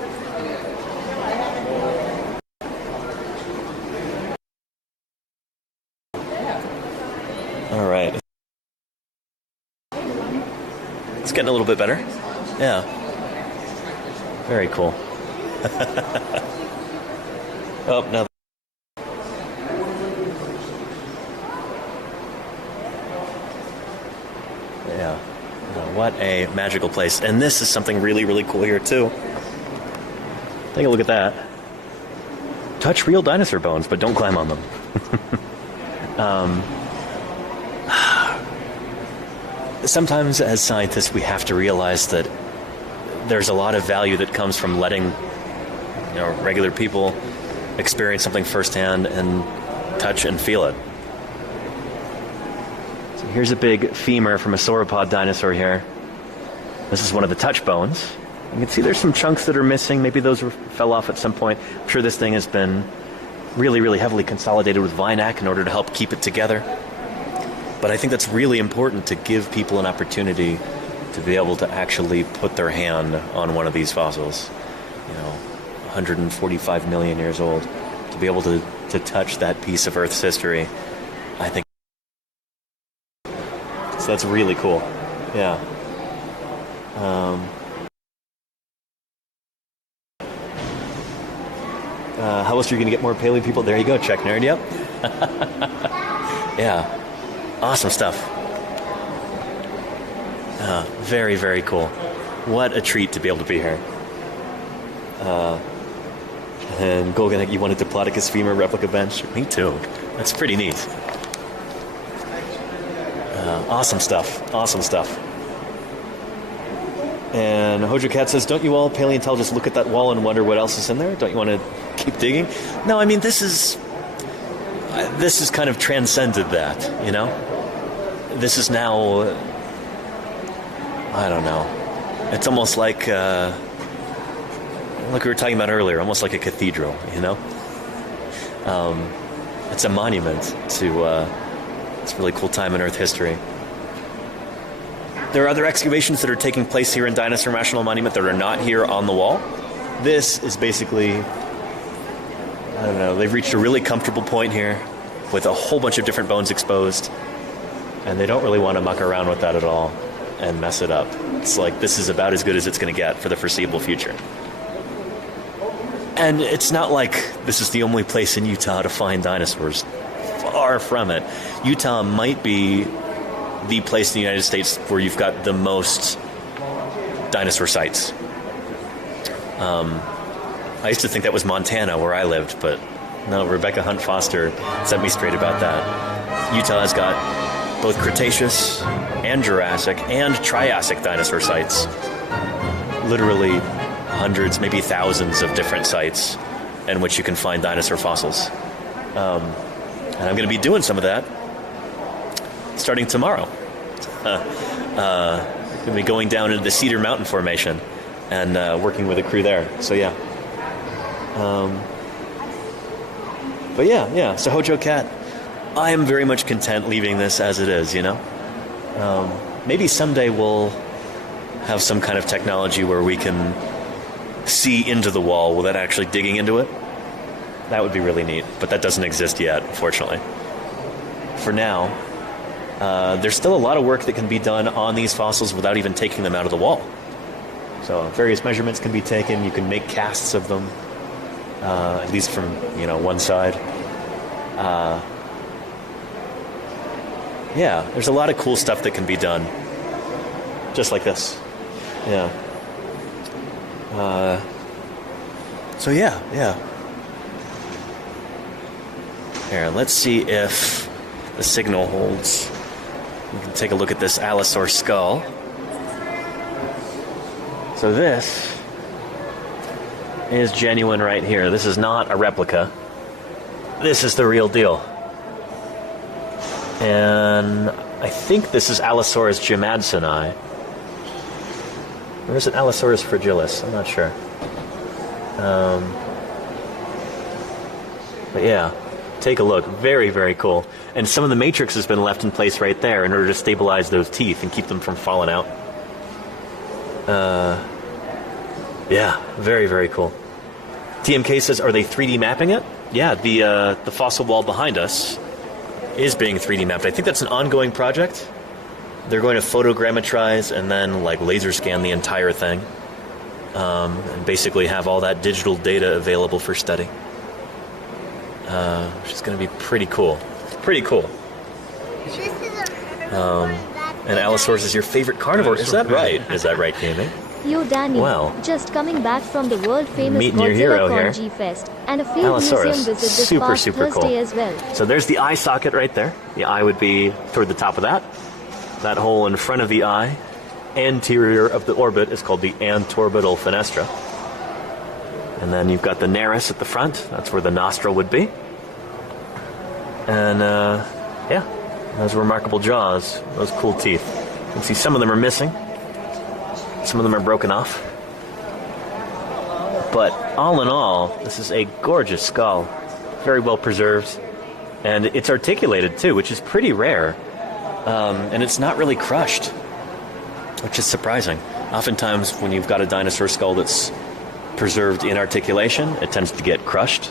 All right. It's getting a little bit better. Yeah. Very cool. Oh, no. Yeah. What a magical place. And this is something really, really cool here, too. Take a look at that. Touch real dinosaur bones, but don't climb on them. Sometimes as scientists we have to realize that there's a lot of value that comes from letting regular people experience something firsthand and touch and feel it. So here's a big femur from a sauropod dinosaur here. This is one of the touch bones. You can see there's some chunks that are missing. Maybe those fell off at some point. I'm sure this thing has been really, really heavily consolidated with Vinac in order to help keep it together. But I think that's really important to give people an opportunity to be able to actually put their hand on one of these fossils. 145 million years old. To be able to touch that piece of Earth's history, I think. So that's really cool. Yeah. How else are you going to get more paleo people? There you go, Check Nerd. Yep. Yeah. Awesome stuff. Very, very cool. What a treat to be able to be here. And Golgan, you wanted Diplodocus femur replica bench? Me too. That's pretty neat. Awesome stuff. Awesome stuff. And Hojo Cat says, don't you all paleontologists look at that wall and wonder what else is in there? Don't you want to keep digging? No, I mean, this is kind of transcended that, you know? This is now, I don't know. It's almost like we were talking about earlier, almost like a cathedral, you know? It's a monument to it's a really cool time in Earth history. There are other excavations that are taking place here in Dinosaur National Monument that are not here on the wall. This is basically, I don't know, they've reached a really comfortable point here with a whole bunch of different bones exposed, and they don't really want to muck around with that at all and mess it up. It's like this is about as good as it's going to get for the foreseeable future. And it's not like this is the only place in Utah to find dinosaurs. Far from it. Utah might be the place in the United States where you've got the most dinosaur sites. I used to think that was Montana, where I lived, but no, Rebecca Hunt Foster set me straight about that. Utah has got both Cretaceous and Jurassic and Triassic dinosaur sites. Literally hundreds, maybe thousands of different sites in which you can find dinosaur fossils. And I'm going to be doing some of that starting tomorrow. Going to be going down into the Cedar Mountain Formation and working with a crew there. So yeah. But yeah. So Hojo Cat, I am very much content leaving this as it is, you know? Maybe someday we'll have some kind of technology where we can see into the wall without actually digging into it. That would be really neat, but that doesn't exist yet, unfortunately. For now, there's still a lot of work that can be done on these fossils without even taking them out of the wall. So various measurements can be taken. You can make casts of them, at least from one side. Yeah, there's a lot of cool stuff that can be done, just like this. Yeah. So yeah. Here, let's see if the signal holds. We can take a look at this Allosaur skull. So this is genuine right here. This is not a replica. This is the real deal. And I think this is Allosaurus jamadsoni. Or is it Allosaurus fragilis? I'm not sure. But yeah, take a look. Very, very cool. And some of the matrix has been left in place right there in order to stabilize those teeth and keep them from falling out. Yeah, very, very cool. TMK says, are they 3D mapping it? Yeah, the fossil wall behind us is being 3D mapped. I think that's an ongoing project. They're going to photogrammetrize and then laser scan the entire thing, and basically have all that digital data available for study, which is going to be pretty cool. Pretty cool. And Allosaurus is your favorite carnivore. Is that right? Is that right, Gaming? Yo, Danny. Well, just coming back from the world-famous meeting your hero here. G Fest and a field Allosaurus, museum visit this super past cool. Thursday as well. So there's the eye socket right there. The eye would be toward the top of that. That hole in front of the eye, anterior of the orbit, is called the antorbital fenestra. And then you've got the nares at the front. That's where the nostril would be. And yeah, those remarkable jaws, those cool teeth. You can see some of them are missing. Some of them are broken off. But all in all, this is a gorgeous skull. Very well preserved. And it's articulated too, which is pretty rare. And it's not really crushed, which is surprising. Oftentimes when you've got a dinosaur skull that's preserved in articulation, it tends to get crushed.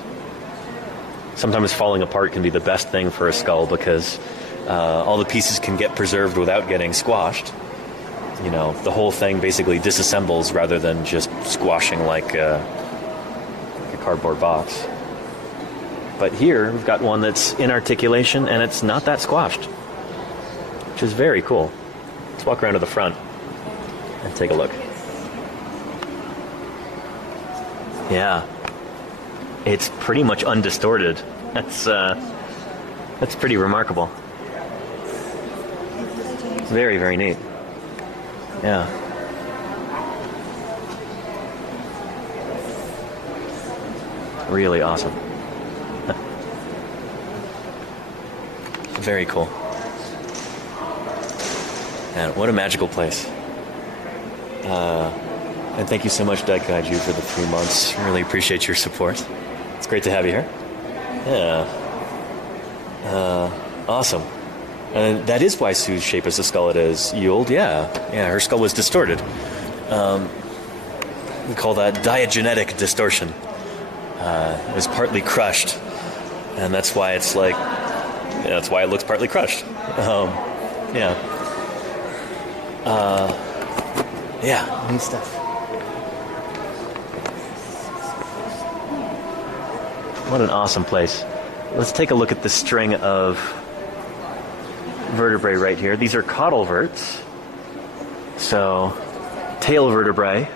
Sometimes falling apart can be the best thing for a skull because all the pieces can get preserved without getting squashed. You know, the whole thing basically disassembles rather than just squashing like a cardboard box. But here, we've got one that's in articulation and it's not that squashed, which is very cool. Let's walk around to the front and take a look. Yeah. It's pretty much undistorted. That's pretty remarkable. Very, very neat. Yeah. Really awesome. Very cool. And what a magical place. And thank you so much, Daikaiju, for the 3 months. Really appreciate your support. It's great to have you here. Yeah. Awesome. And that is why Sue's shape is the skull it is. Yuld, yeah. Yeah, her skull was distorted. We call that diagenetic distortion. It was partly crushed. And that's why it's like, that's why it looks partly crushed. Yeah. Yeah, neat stuff. What an awesome place. Let's take a look at the string of vertebrae right here. These are caudal verts. So, tail vertebrae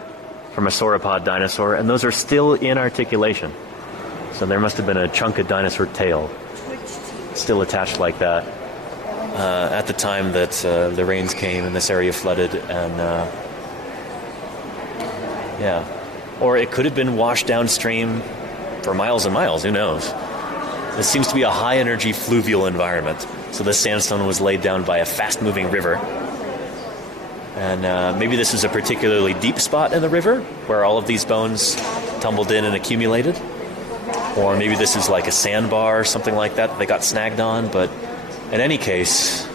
from a sauropod dinosaur, and those are still in articulation. So there must have been a chunk of dinosaur tail still attached like that at the time that the rains came and this area flooded, and yeah. Or it could have been washed downstream for miles and miles, who knows? This seems to be a high-energy fluvial environment. So this sandstone was laid down by a fast-moving river. And maybe this is a particularly deep spot in the river where all of these bones tumbled in and accumulated. Or maybe this is like a sandbar or something like that they got snagged on. But in any case,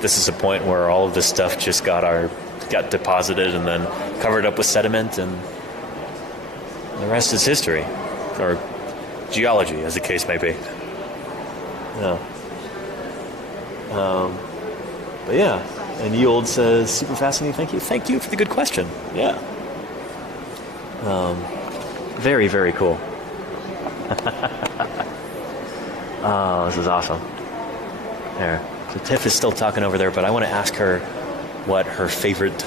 this is a point where all of this stuff just got deposited and then covered up with sediment, and the rest is history. Or geology, as the case may be. Yeah. But yeah, and Yuld says, super fascinating, thank you. Thank you for the good question. Yeah. Very, very cool. Oh, this is awesome. There. So Tiff is still talking over there, but I want to ask her what her favorite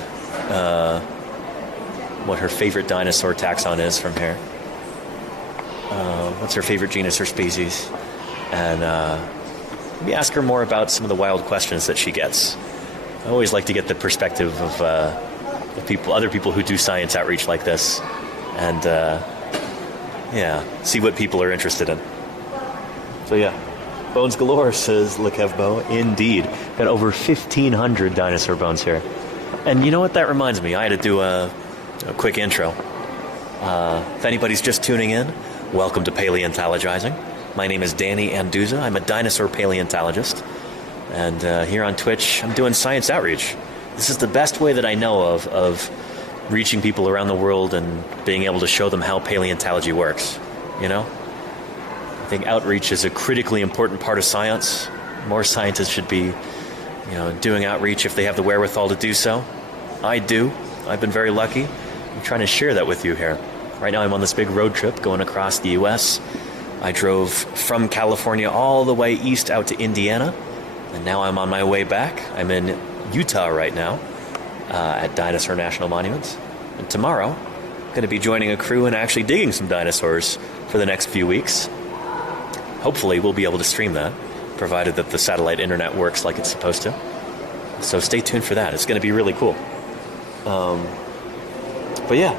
dinosaur taxon is from here. What's her favorite genus or species? And maybe ask her more about some of the wild questions that she gets. I always like to get the perspective of other people who do science outreach like this, and see what people are interested in. So yeah, Bones Galore says Lekevbo. Indeed, got over 1,500 dinosaur bones here. And you know what? That reminds me, I had to do a quick intro. If anybody's just tuning in, welcome to Paleontologizing. My name is Danny Anduza. I'm a dinosaur paleontologist. And here on Twitch, I'm doing science outreach. This is the best way that I know of reaching people around the world and being able to show them how paleontology works. You know? I think outreach is a critically important part of science. More scientists should be, doing outreach if they have the wherewithal to do so. I do. I've been very lucky. I'm trying to share that with you here. Right now I'm on this big road trip going across the U.S. I drove from California all the way east out to Indiana, and now I'm on my way back. I'm in Utah right now at Dinosaur National Monument. And tomorrow, I'm going to be joining a crew and actually digging some dinosaurs for the next few weeks. Hopefully we'll be able to stream that, provided that the satellite internet works like it's supposed to. So stay tuned for that. It's going to be really cool. But yeah.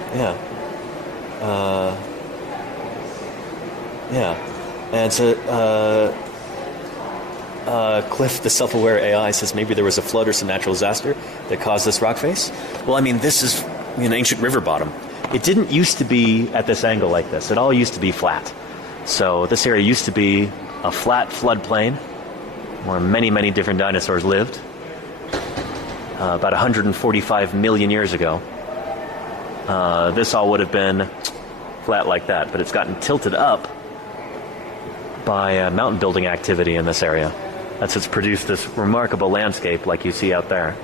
And so Cliff, the self-aware AI, says maybe there was a flood or some natural disaster that caused this rock face. Well, I mean, this is an ancient river bottom. It didn't used to be at this angle like this. It all used to be flat. So this area used to be a flat floodplain where many, many different dinosaurs lived. About 145 million years ago. This all would have been flat like that, but it's gotten tilted up by mountain building activity in this area. That's what's produced this remarkable landscape like you see out there.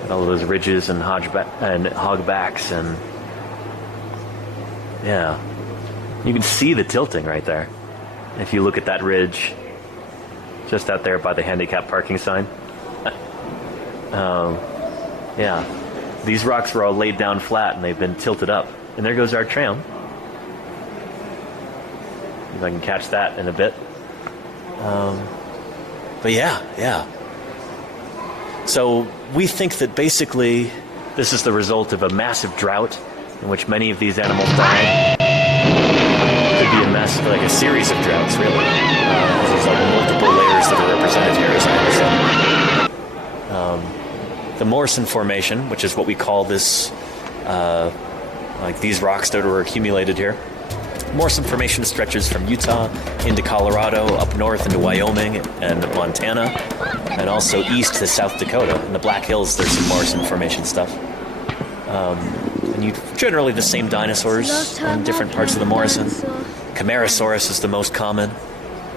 With all of those ridges and hogbacks and... Yeah. You can see the tilting right there. If you look at that ridge just out there by the handicap parking sign. Yeah. These rocks were all laid down flat and they've been tilted up. And there goes our tram. If I can catch that in a bit. But yeah. So we think that basically this is the result of a massive drought in which many of these animals died. like a series of droughts, really. There's like multiple layers that are represented here, as I understand. The Morrison Formation, which is what we call this, like these rocks that were accumulated here. Morrison Formation stretches from Utah into Colorado, up north into Wyoming and Montana, and also east to South Dakota. In the Black Hills, there's some Morrison Formation stuff. And generally the same dinosaurs in different parts of the Morrison. Camarasaurus is the most common.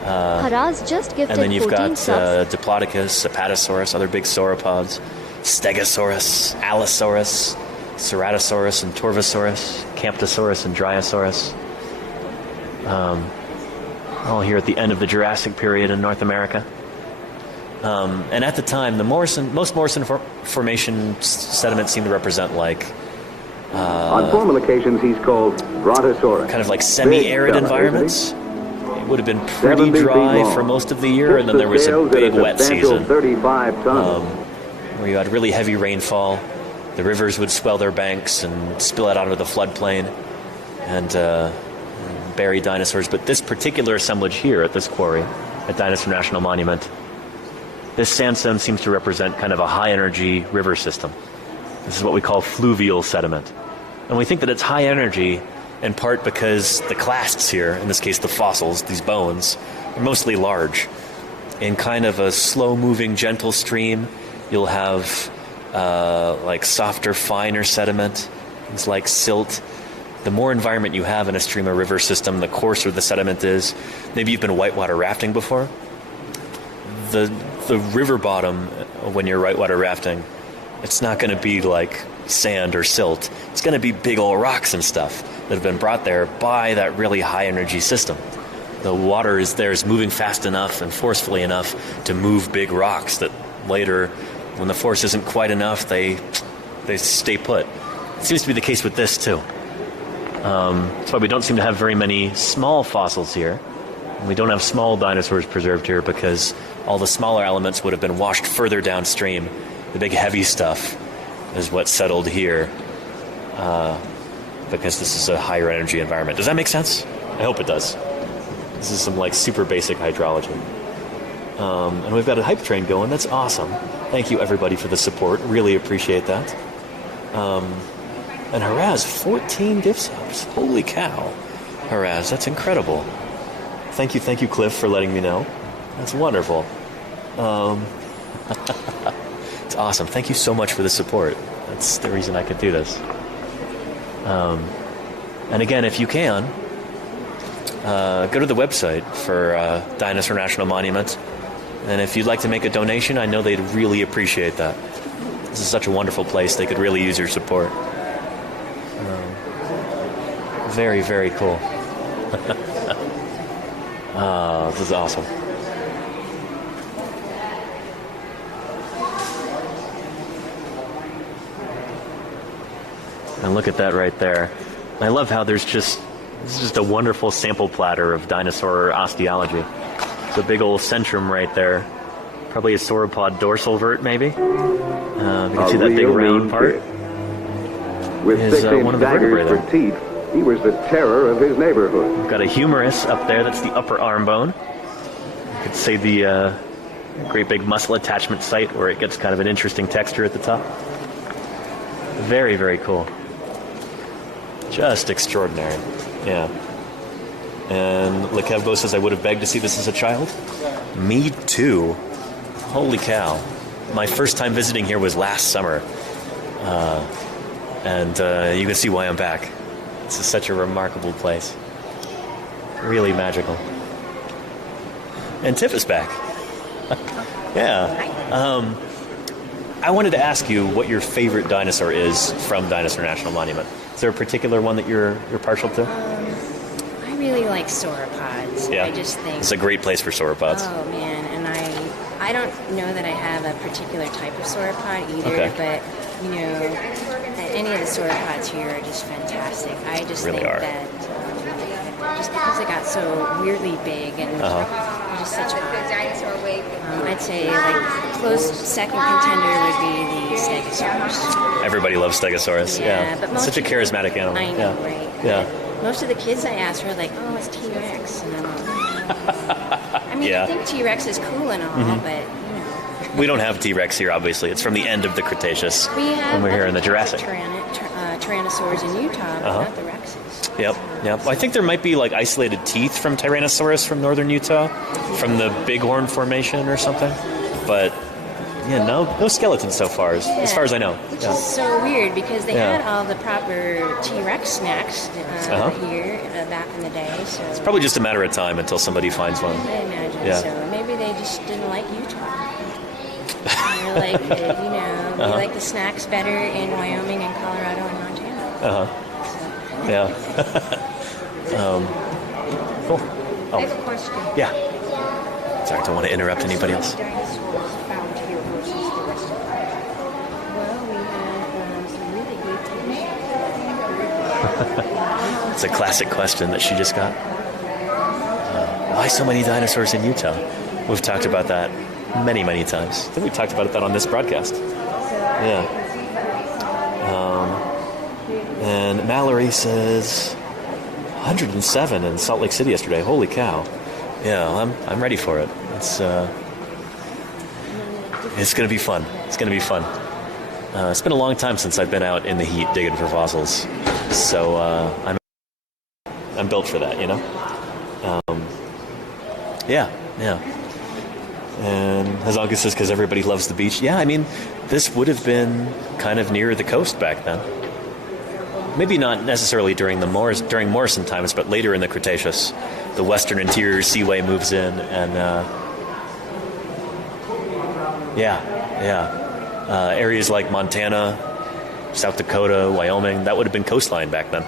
Haraz just gifted and then you've got 14 subs. Diplodocus, Apatosaurus, other big sauropods, Stegosaurus, Allosaurus, Ceratosaurus and Torvosaurus, Camptosaurus and Dryosaurus. All here at the end of the Jurassic period in North America. And at the time, most Morrison Formation sediments seem to represent like on formal occasions, he's called Brontosaurus. Kind of like semi-arid environments. It would have been pretty dry for most of the year, and then there was a big wet season 35 tons. Where you had really heavy rainfall. The rivers would swell their banks and spill out onto the floodplain and bury dinosaurs. But this particular assemblage here at this quarry, at Dinosaur National Monument, this sandstone seems to represent kind of a high-energy river system. This is what we call fluvial sediment. And we think that it's high energy in part because the clasts here, in this case the fossils, these bones, are mostly large. In kind of a slow-moving, gentle stream, you'll have like softer, finer sediment, things like silt. The more environment you have in a stream or river system, the coarser the sediment is. Maybe you've been whitewater rafting before. The river bottom, when you're whitewater rafting, it's not going to be like sand or silt. It's going to be big old rocks and stuff that have been brought there by that really high energy system. The water is moving fast enough and forcefully enough to move big rocks that later, when the force isn't quite enough, they stay put. It seems to be the case with this too. That's why we don't seem to have very many small fossils here. And we don't have small dinosaurs preserved here because all the smaller elements would have been washed further downstream. The big heavy stuff is what settled here because this is a higher energy environment. Does that make sense? I hope it does. This is some like super basic hydrology. And we've got a hype train going. That's awesome. Thank you everybody for the support. Really appreciate that. And Haraz, 14 gift subs. Holy cow. Haraz, that's incredible. Thank you, Cliff, for letting me know. That's wonderful. It's awesome. Thank you so much for the support. That's the reason I could do this. And again, if you can, go to the website for Dinosaur National Monument. And if you'd like to make a donation, I know they'd really appreciate that. This is such a wonderful place. They could really use your support. Very, very cool. This is awesome. And look at that right there. I love how this is just a wonderful sample platter of dinosaur osteology. It's a big old centrum right there. Probably a sauropod dorsal vert, maybe. You can see that big round part. With 6-inch daggers for teeth, he was the terror of his neighborhood. We've got a humerus up there. That's the upper arm bone. You could say the great big muscle attachment site where it gets kind of an interesting texture at the top. Very, very cool. Just extraordinary. Yeah. And Lekevbo says, I would have begged to see this as a child. Me too. Holy cow. My first time visiting here was last summer. And you can see why I'm back. This is such a remarkable place. Really magical. And Tiff is back. Yeah. I wanted to ask you what your favorite dinosaur is from Dinosaur National Monument. Is there a particular one that you're partial to? I really like sauropods. Yeah. I just think it's a great place for sauropods. Oh man, and I don't know that I have a particular type of sauropod either, but you know, any of the sauropods here are just fantastic. I just really think are. that just because they got so weirdly big and they're just such a dinosaur wig. I'd say like close second contender would be the Stegosaurus. Everybody loves Stegosaurus. Yeah, but it's such a charismatic animal. I know, right? Yeah. most of the kids I asked were like, "Oh, it's T-Rex," and I'm like, I mean, Yeah. I think T-Rex is cool and all, but We don't have T-Rex here, obviously. It's from the end of the Cretaceous. we have when we're here in the other Jurassic. Tyrannosaurs in Utah, but Uh-huh. not the Rexes. Yep. Well, I think there might be like isolated teeth from Tyrannosaurus from northern Utah, from the Bighorn Formation or something. But yeah, no skeletons so far, as far as I know. Which Yeah. is so weird because they Yeah. had all the proper T-Rex snacks Uh-huh. here back in the day. So It's probably just a matter of time until somebody finds one. I imagine Yeah. so. Maybe they just didn't like Utah. They're like, we Uh-huh. like the snacks better in Wyoming and Colorado and Montana. Yeah. Cool. I have a question. Yeah. Sorry, don't want to interrupt anybody else. Dinosaurs found here versus the rest of the country? Well, we have some really good things. It's a classic question that she just got. Why so many dinosaurs in Utah? We've talked about that many times. I think we talked about that on this broadcast. Yeah. And Mallory says 107 in Salt Lake City yesterday. Holy cow! Yeah, I'm ready for it. It's gonna be fun. It's gonna be fun. It's been a long time since I've been out in the heat digging for fossils, so I'm built for that, you know. Yeah. And as August says, because everybody loves the beach. Yeah, I mean, this would have been kind of near the coast back then. Maybe not necessarily during during Morrison times, but later in the Cretaceous, the Western Interior Seaway moves in, and areas like Montana, South Dakota, Wyoming, that would have been coastline back then.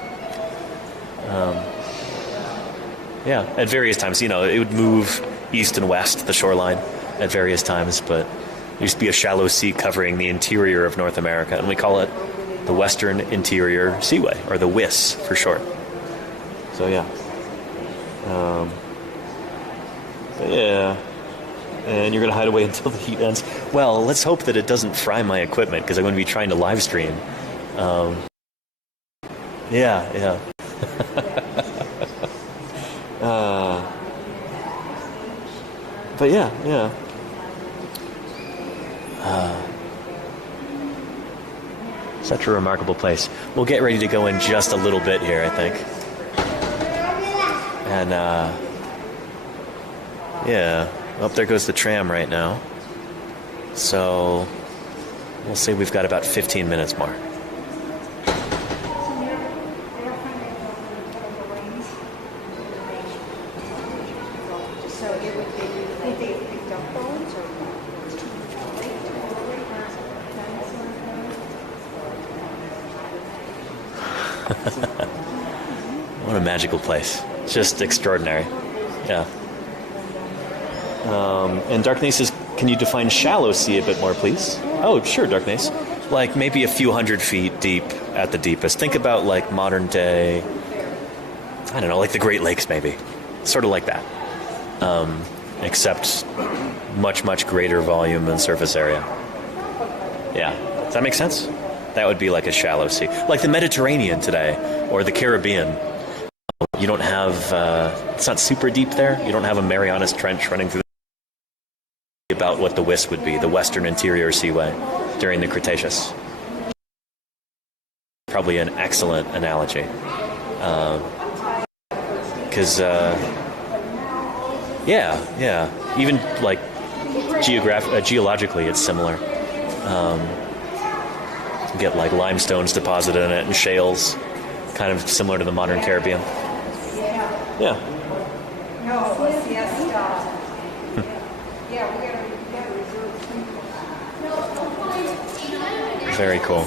At various times, it would move east and west, the shoreline, at various times, but there used to be a shallow sea covering the interior of North America, and we call it the Western Interior Seaway, or the WIS for short. So, and you're going to hide away until the heat ends. Well, let's hope that it doesn't fry my equipment, because I'm going to be trying to live stream. But yeah. Such a remarkable place. We'll get ready to go in just a little bit here, I think. And, there goes the tram right now. So, we'll say we've got about 15 minutes more. So it would be, think they picked up bones or What a magical place. Just extraordinary. Yeah. And Darkness says, can you define shallow sea a bit more, please? Oh, sure, Darkness. Like maybe a few hundred feet deep at the deepest. Think about like modern day, I don't know, like the Great Lakes maybe. Sort of like that. Except much greater volume and surface area. Yeah. Does that make sense? That would be like a shallow sea. Like the Mediterranean today, or the Caribbean. You don't have, it's not super deep there. You don't have a Marianas Trench running through about what the WIS would be, the Western Interior Seaway, during the Cretaceous. Probably an excellent analogy. Because, even like geologically it's similar. You get like limestones deposited in it and shales, kind of similar to the modern Caribbean. Yeah. Very cool.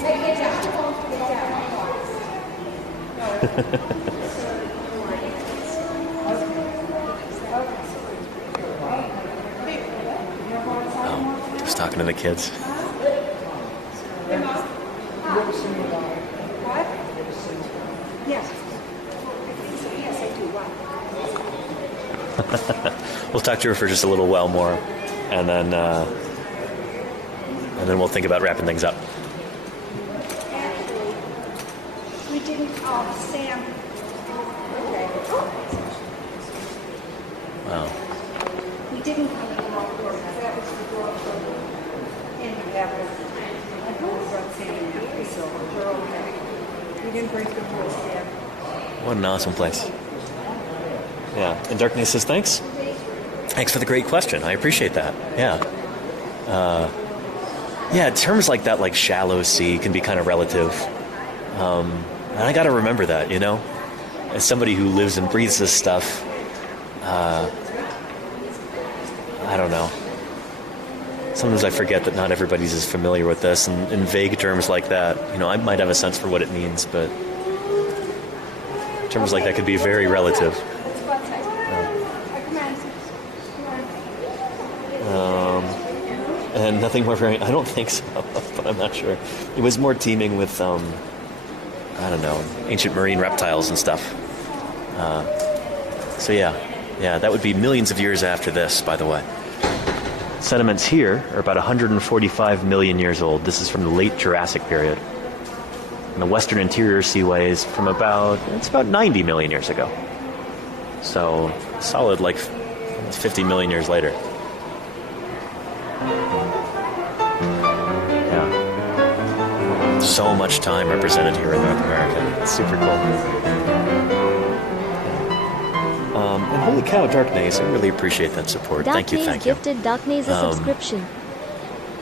Just talking to the kids. what? Yes. Yes, I do. We'll talk to her for just a little while more, and then we'll think about wrapping things up. Actually, we didn't, Sam Wow. We didn't come to the wrong door because that was the door for in the cabinet. I thought we brought Sandy Happy, so we're okay. We didn't break the rules yet. What an awesome place. Yeah. And Darkness says thanks. Thanks for the great question. I appreciate that. Yeah. Yeah, terms like that, like shallow sea, can be kind of relative. And I got to remember that, you know? As somebody who lives and breathes this stuff, I don't know. Sometimes I forget that not everybody's as familiar with this, and in vague terms like that, you know, I might have a sense for what it means, but terms like that could be very relative. And nothing more very, I don't think so, but I'm not sure. It was more teeming with, I don't know, ancient marine reptiles and stuff. So yeah, that would be millions of years after this, by the way. Sediments here are about 145 million years old. This is from the late Jurassic period. And the western interior seaway is from about 90 million years ago. So solid, like 50 million years later. Yeah. So much time represented here in North America. It's super cool. And holy cow, Darknaze, I really appreciate that support. Thank you. Gifted Darknaze a subscription.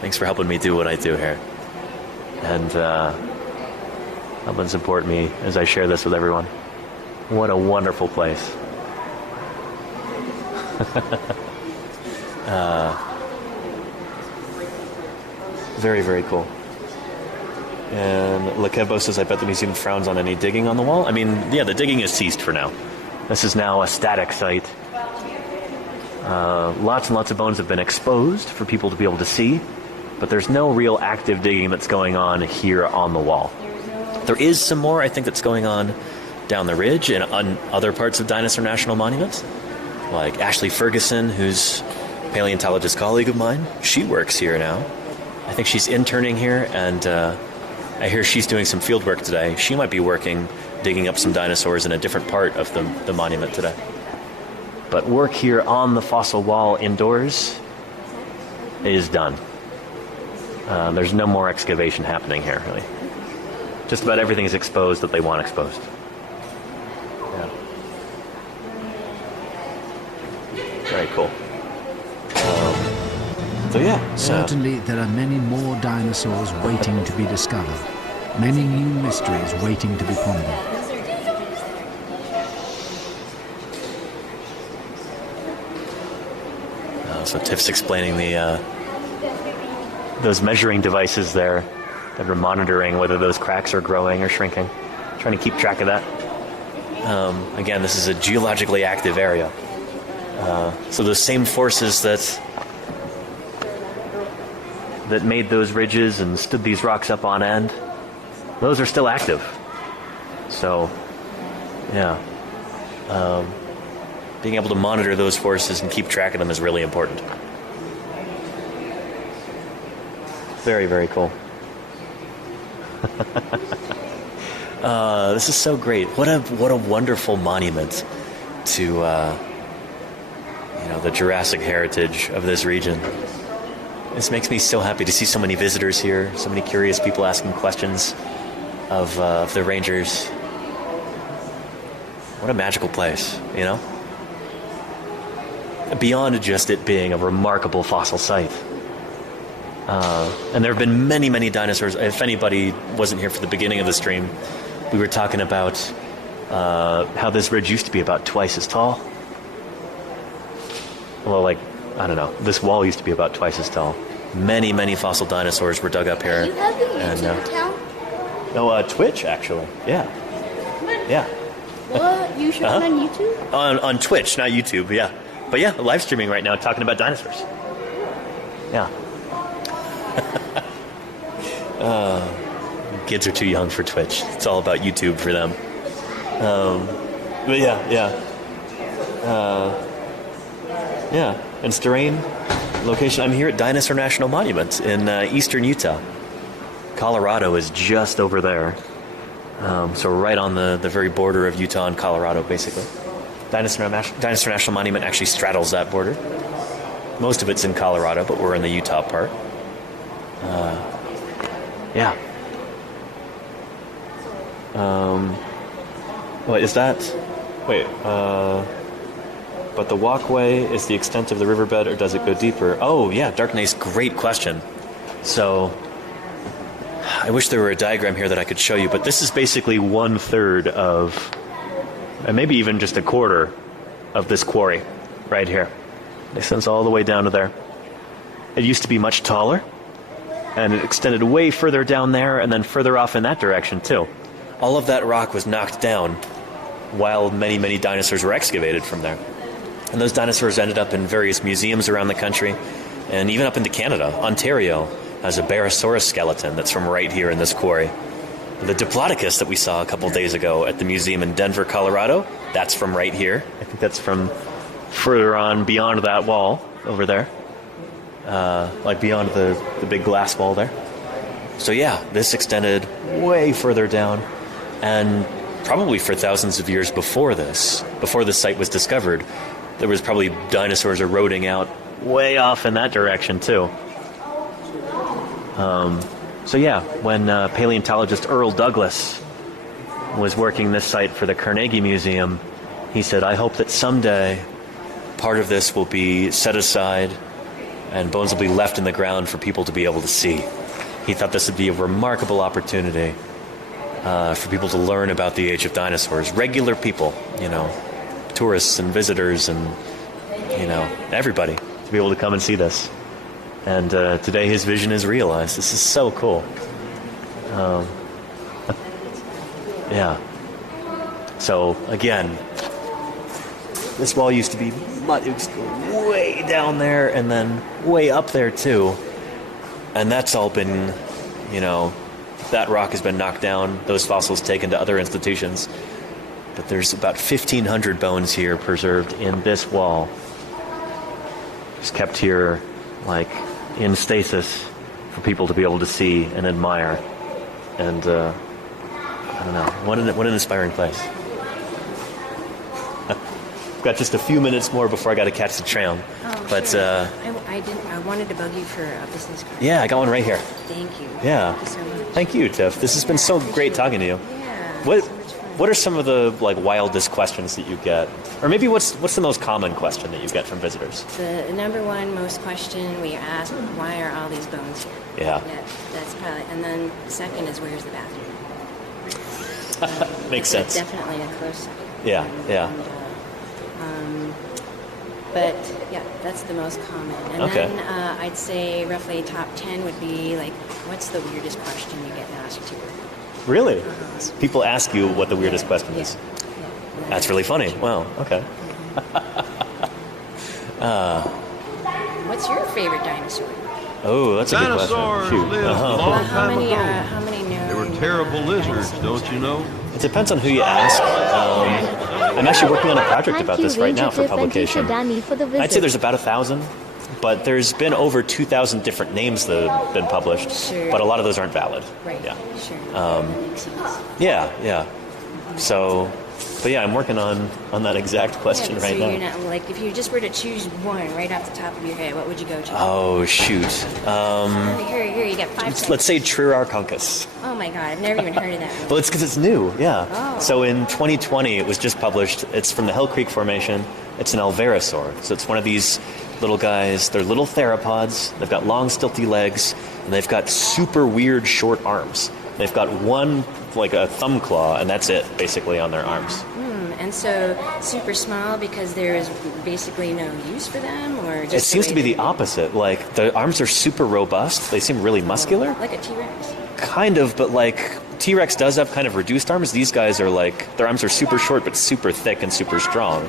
Thanks for helping me do what I do here. And helping support me as I share this with everyone. What a wonderful place. Very, very cool. And Lekebo says, I bet the museum frowns on any digging on the wall. I mean, yeah, the digging has ceased for now. This is now a static site. Lots and lots of bones have been exposed for people to be able to see, but there's no real active digging that's going on here on the wall. There is some more, I think, that's going on down the ridge and on other parts of Dinosaur National Monument. Like Ashley Ferguson, who's a paleontologist colleague of mine, she works here now. I think she's interning here, and I hear she's doing some field work today. She might be working, digging up some dinosaurs in a different part of the monument today. But work here on the fossil wall indoors is done. There's no more excavation happening here, really. Just about everything is exposed that they want exposed. Yeah. Very cool. Certainly there are many more dinosaurs waiting to be discovered. Many new mysteries waiting to be pondered. So Tiff's explaining those measuring devices there that are monitoring whether those cracks are growing or shrinking. Trying to keep track of that. Again, this is a geologically active area. So those same forces that made those ridges and stood these rocks up on end, those are still active. So, yeah. Being able to monitor those forces and keep track of them is really important. Very, very cool. This is so great. What a wonderful monument to the Jurassic heritage of this region. This makes me so happy to see so many visitors here, so many curious people asking questions of the rangers. What a magical place, you know? Beyond just it being a remarkable fossil site. And there have been many, many dinosaurs. If anybody wasn't here for the beginning of the stream, we were talking about how this ridge used to be about twice as tall. Well, I don't know. This wall used to be about twice as tall. Many, many fossil dinosaurs were dug up here. You have a YouTube account? No, Twitch, actually. Yeah. Yeah. What? You stream on YouTube? On Twitch, not YouTube, yeah. But yeah, live streaming right now, talking about dinosaurs. Yeah. Kids are too young for Twitch. It's all about YouTube for them. But yeah. Yeah, and Sterain location. I'm here at Dinosaur National Monument in eastern Utah. Colorado is just over there. So right on the very border of Utah and Colorado, basically. Dinosaur National Monument actually straddles that border. Most of it's in Colorado, but we're in the Utah part. Yeah. What is that? Wait. But the walkway is the extent of the riverbed, or does it go deeper? Oh, yeah, Darkness, great question. So, I wish there were a diagram here that I could show you, but this is basically 1/3 of, and maybe even just a quarter of this quarry right here. It extends all the way down to there. It used to be much taller, and it extended way further down there and then further off in that direction, too. All of that rock was knocked down while many, many dinosaurs were excavated from there. And those dinosaurs ended up in various museums around the country, and even up into Canada. Ontario has a Barosaurus skeleton that's from right here in this quarry. The Diplodocus that we saw a couple days ago at the museum in Denver, Colorado, that's from right here. I think that's from further on beyond that wall over there. Like beyond the big glass wall there. So yeah, this extended way further down, and probably for thousands of years before this site was discovered, there was probably dinosaurs eroding out way off in that direction too. So yeah, when paleontologist Earl Douglas was working this site for the Carnegie Museum, he said, I hope that someday part of this will be set aside and bones will be left in the ground for people to be able to see. He thought this would be a remarkable opportunity for people to learn about the age of dinosaurs. Regular people, tourists and visitors and, everybody to be able to come and see this. And today his vision is realized. This is so cool. Yeah. So, again, this wall used to be mud. It was way down there and then way up there, too. And that's all been, that rock has been knocked down, those fossils taken to other institutions. But there's about 1,500 bones here preserved in this wall. Just kept here, like, in stasis for people to be able to see and admire. And, I don't know, what an inspiring place. I've got just a few minutes more before I got to catch the tram. Oh, but sure. I wanted to bug you for a business card. Yeah, I got one right here. Thank you. Yeah. Thank you so much. Thank you, Tiff. This has been so great talking to you. Yeah. What are some of the wildest questions that you get, or maybe what's the most common question that you get from visitors? The number one most question we ask: why are all these bones here? Yeah. That's probably, and then the second is where's the bathroom? Makes sense. Definitely a close second. Yeah. But yeah, that's the most common. And Okay. then I'd say roughly top 10 would be like, what's the weirdest question you get asked here? Really? People ask you what the weirdest question is. That's really funny. Wow. Okay. What's your favorite dinosaur? Oh, that's a good question. Dinosaurs Shoot. lived a long time ago. How many know? They were terrible lizards, don't you know? It depends on who you ask. I'm actually working on a project about this right now for publication. I'd say there's about 1,000, but there's been over 2,000 different names that have been published, Sure. but a lot of those aren't valid. Right. Yeah. Sure. Makes sense. Yeah. So, but yeah, I'm working on that exact question Yeah, right so now. you're not, like, if you just were to choose one right off the top of your head, what would you go to? Oh, shoot. Here, you got 5 seconds. Let's say Triarchonchus. Oh my god, I've never even heard of that one. Well, it's because it's new, yeah. Oh. So in 2020, it was just published. It's from the Hell Creek Formation. It's an Alverasaur. So it's one of these little guys. They're little theropods. They've got long, stilty legs, and they've got super weird, short arms. They've got one, like a thumb claw, and that's it, basically, on their arms. And so super small because there is basically no use for them, or just It seems to be the opposite. Like, the arms are super robust. They seem really muscular. like a T-Rex. Kind of, but like T-Rex does have kind of reduced arms. These guys are like, their arms are super short but super thick and super strong.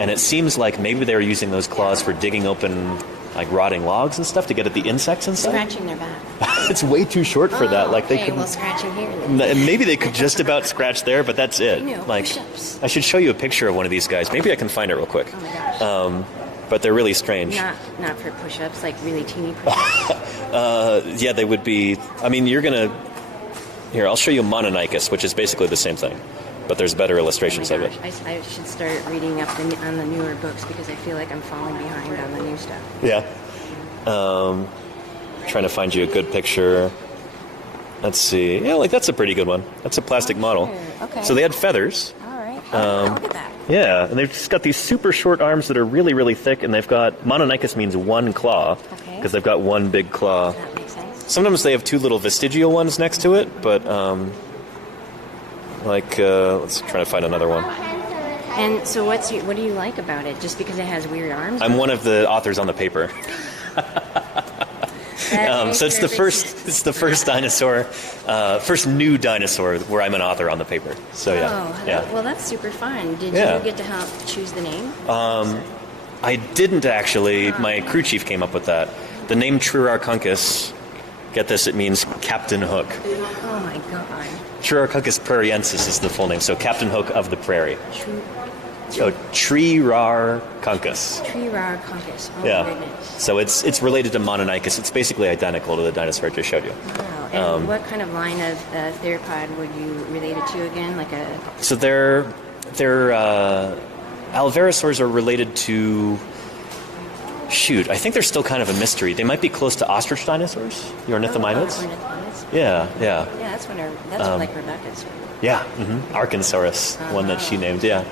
And it seems like maybe they were using those claws for digging open like rotting logs and stuff to get at the insects and stuff. Scratching their back. It's way too short for that. Like they could. Well, scratching here. Then. Maybe they could just about scratch there, but that's it. Like, push-ups. I should show you a picture of one of these guys. Maybe I can find it real quick. Oh my gosh. But they're really strange. Not for push-ups, like really teeny push-ups. Yeah, they would be. I mean, you're gonna. Here, I'll show you Mononychus, which is basically the same thing. but there's better illustrations of it. I should start reading up on the newer books because I feel like I'm falling behind on the new stuff. Yeah. Trying to find you a good picture. Let's see. Yeah, like that's a pretty good one. That's a plastic model. Okay. So they had feathers. All right. Look at that. Yeah, and they've just got these super short arms that are really, really thick, and they've got Mononychus means one claw because they've got one big claw. That makes sense. Sometimes they have two little vestigial ones next to it, but let's try to find another one. And so what do you like about it? Just because it has weird arms? I'm one of the authors on the paper. So it's the first dinosaur, first new dinosaur where I'm an author on the paper. So yeah. Well, that's super fun. Did Yeah. you get to help choose the name? I didn't actually. My crew chief came up with that. The name Trurarchunkus, get this, it means Captain Hook. Oh my god. Trurarchunkus prairiensis is the full name, so Captain Hook of the Prairie. Trurarchunkus. Trurarchunkus. Oh Yeah. my goodness. So it's related to Mononychus. It's basically identical to the dinosaur I just showed you. Wow. And what kind of line of theropod would you relate it to again? Like a... So they're Alvarezsaurs are related to... Shoot, I think they're still kind of a mystery. They might be close to ostrich dinosaurs. Your ornithomimids? Yeah. Yeah, that's like Rebecca's. Yeah, Arkansaurus, one that she named. Yeah.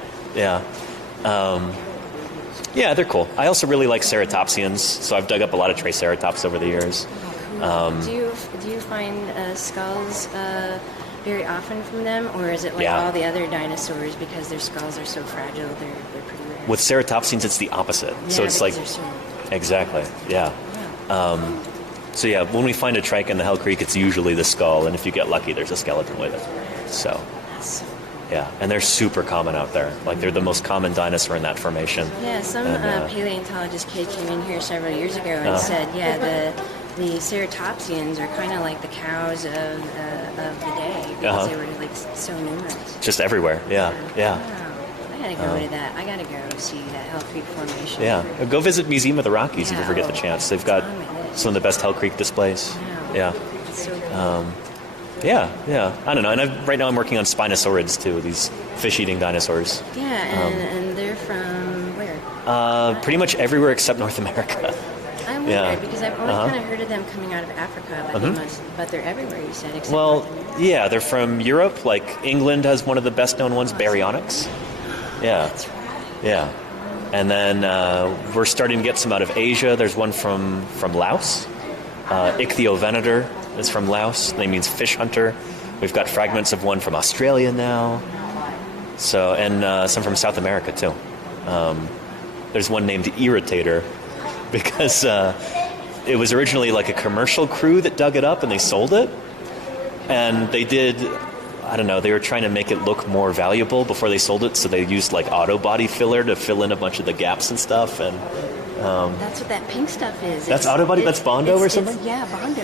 Yeah, they're cool. I also really like ceratopsians, so I've dug up a lot of Triceratops over the years. Do you find skulls very often from them, or is it like all the other dinosaurs because their skulls are so fragile? They're pretty rare. With ceratopsians, it's the opposite. So it's like exactly, yeah. So yeah, when we find a trike in the Hell Creek, it's usually the skull, and if you get lucky, there's a skeleton with it. So. Yeah, and they're super common out there. Like, they're the most common dinosaur in that formation. Yeah, some paleontologist kid came in here several years ago and said, the ceratopsians are kind of like the cows of the day because they were like so numerous. Just everywhere, yeah. Wow. I gotta go to that. I gotta go see that Hell Creek formation. Yeah, go visit Museum of the Rockies if you ever get the chance. They've got some of the best Hell Creek displays. Yeah. It's so cool. Yeah. I don't know. And right now I'm working on Spinosaurids too, these fish-eating dinosaurs. Yeah, and they're from where? Pretty much everywhere except North America. I wondered because I've only kind of heard of them coming out of Africa, but they're everywhere. You said. Except North America. Yeah, they're from Europe. Like England has one of the best-known ones, Baryonyx. Yeah. That's right. Yeah. And then we're starting to get some out of Asia. There's one from Laos. Ichthyovenator is from Laos. That means fish hunter. We've got fragments of one from Australia now. So, and some from South America too. There's one named Irritator because it was originally like a commercial crew that dug it up and they sold it. And they did, I don't know, they were trying to make it look more valuable before they sold it, so they used like auto body filler to fill in a bunch of the gaps and stuff. And that's what that pink stuff is. That's auto body. That's Bondo or something. Yeah, Bondo.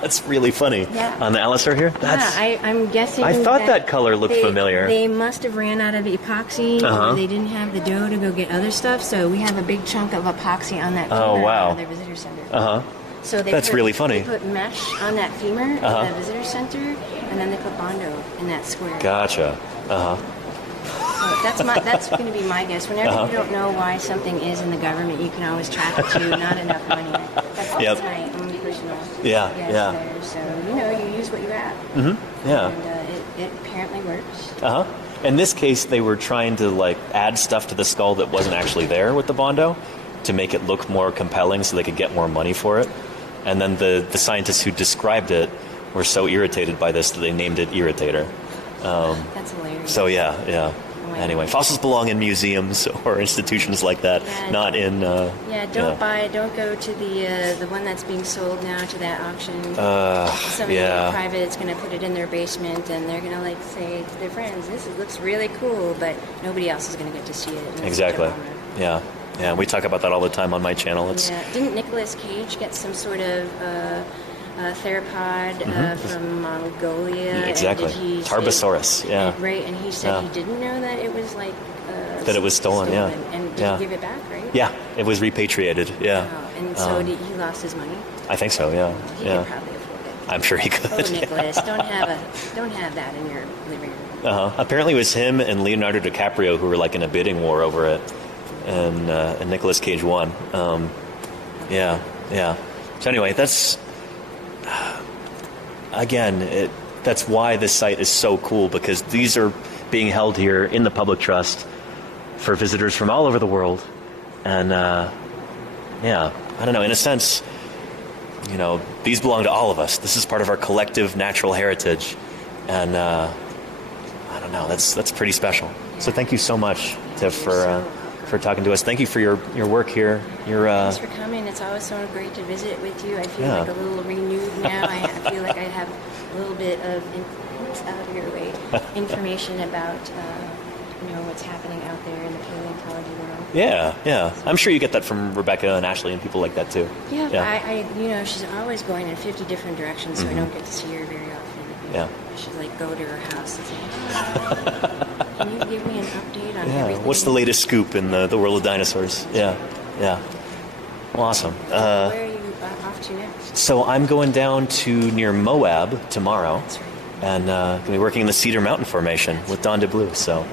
That's really funny. Yeah. On the Allosaur here. I'm guessing. I thought that color looked familiar. They must have ran out of epoxy, or they didn't have the dough to go get other stuff. So we have a big chunk of epoxy on that. Oh wow. At their visitor center. So that's really funny. They put mesh on that femur at the visitor center, and then they put Bondo in that square. Gotcha. So that's going to be my guess. Whenever you don't know why something is in the government, you can always track it to not enough money. That's my own personal guess there. So you use what you have. Yeah. And it apparently works. In this case, they were trying to like add stuff to the skull that wasn't actually there with the Bondo to make it look more compelling, so they could get more money for it. And then the scientists who described it were so irritated by this that they named it Irritator. That's hilarious. So yeah. Anyway, fossils belong in museums or institutions like that, not in. Don't go to the one that's being sold now to that auction. Somebody private's going to put it in their basement, and they're going to like say to their friends, "This looks really cool," but nobody else is going to get to see it. Exactly. Yeah. We talk about that all the time on my channel. Didn't Nicolas Cage get some sort of theropod from Mongolia? Exactly. Tarbosaurus. Right, and he said he didn't know that it was like that it was stolen. Yeah. And did he give it back? Right. Yeah, it was repatriated. Yeah. Wow. And so he lost his money. I think so. Yeah. He could probably afford it. I'm sure he could. Oh, Nicholas, don't have that in your living room. Apparently it was him and Leonardo DiCaprio who were like in a bidding war over it, and Nicolas Cage won. Yeah. So anyway, that's again, that's why this site is so cool, because these are being held here in the public trust for visitors from all over the world, and yeah, I don't know. In a sense, you know, these belong to all of us. This is part of our collective natural heritage, and I don't know. That's pretty special. So thank you so much, Tiff, for talking to us. Thank you for your work here. Thanks for coming. It's always so great to visit with you. I feel like a little renewed now. I feel like I have a little bit of information about what's happening out there in the paleontology world. Yeah. I'm sure you get that from Rebecca and Ashley and people like that too. Yeah. She's always going in 50 different directions, so I don't get to see her very often. Yeah. I should go to her house and say, can you give me an update on everything? What's the latest scoop in the world of dinosaurs? Yeah. Well, awesome. Where are you off to next? So I'm going down to near Moab tomorrow. That's right. And going to be working in the Cedar Mountain Formation with Don DeBlue. So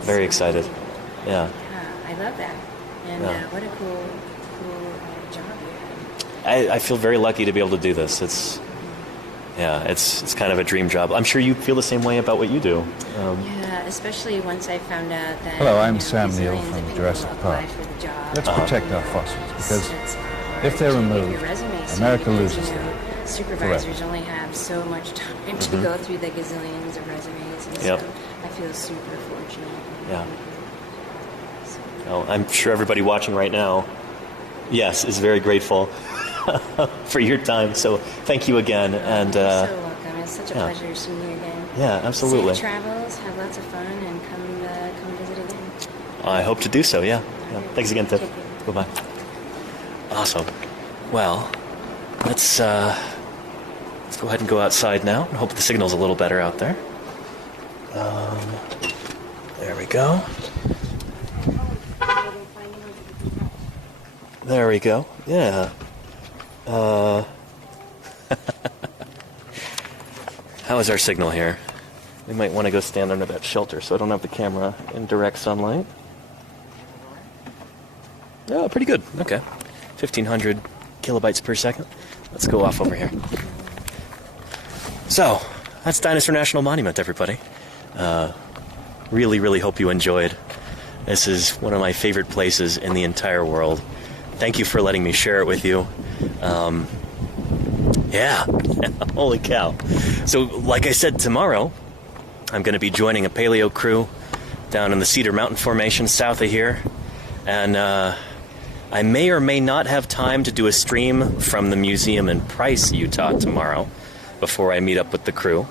very excited. Yeah. I love that. And what a cool job you have. I feel very lucky to be able to do this. It's kind of a dream job. I'm sure you feel the same way about what you do. Especially once I found out that... Hello, I'm Sam Neill from Jurassic Park. Let's protect our fossils, because if they're removed, America loses them. Supervisors only have so much time to go through the gazillions of resumes, and so I feel super fortunate. Yeah. Well, I'm sure everybody watching right now, is very grateful for your time. So thank you again. And you're so welcome. It's such a pleasure seeing you again. Yeah, absolutely. Safe travels. Have lots of fun, and come visit again. I hope to do so. Yeah. Thanks again, Tiff. Bye-bye. Awesome. Well, let's go ahead and go outside now. I hope the signal's a little better out there. There we go. There we go. Yeah. How is our signal here? We might want to go stand under that shelter so I don't have the camera in direct sunlight. Oh, pretty good. Okay. 1,500 kilobytes per second. Let's go off over here. So, that's Dinosaur National Monument, everybody. Really, really hope you enjoyed. This is one of my favorite places in the entire world. Thank you for letting me share it with you. Holy cow. So, like I said, tomorrow, I'm going to be joining a paleo crew down in the Cedar Mountain Formation south of here. And I may or may not have time to do a stream from the museum in Price, Utah tomorrow before I meet up with the crew.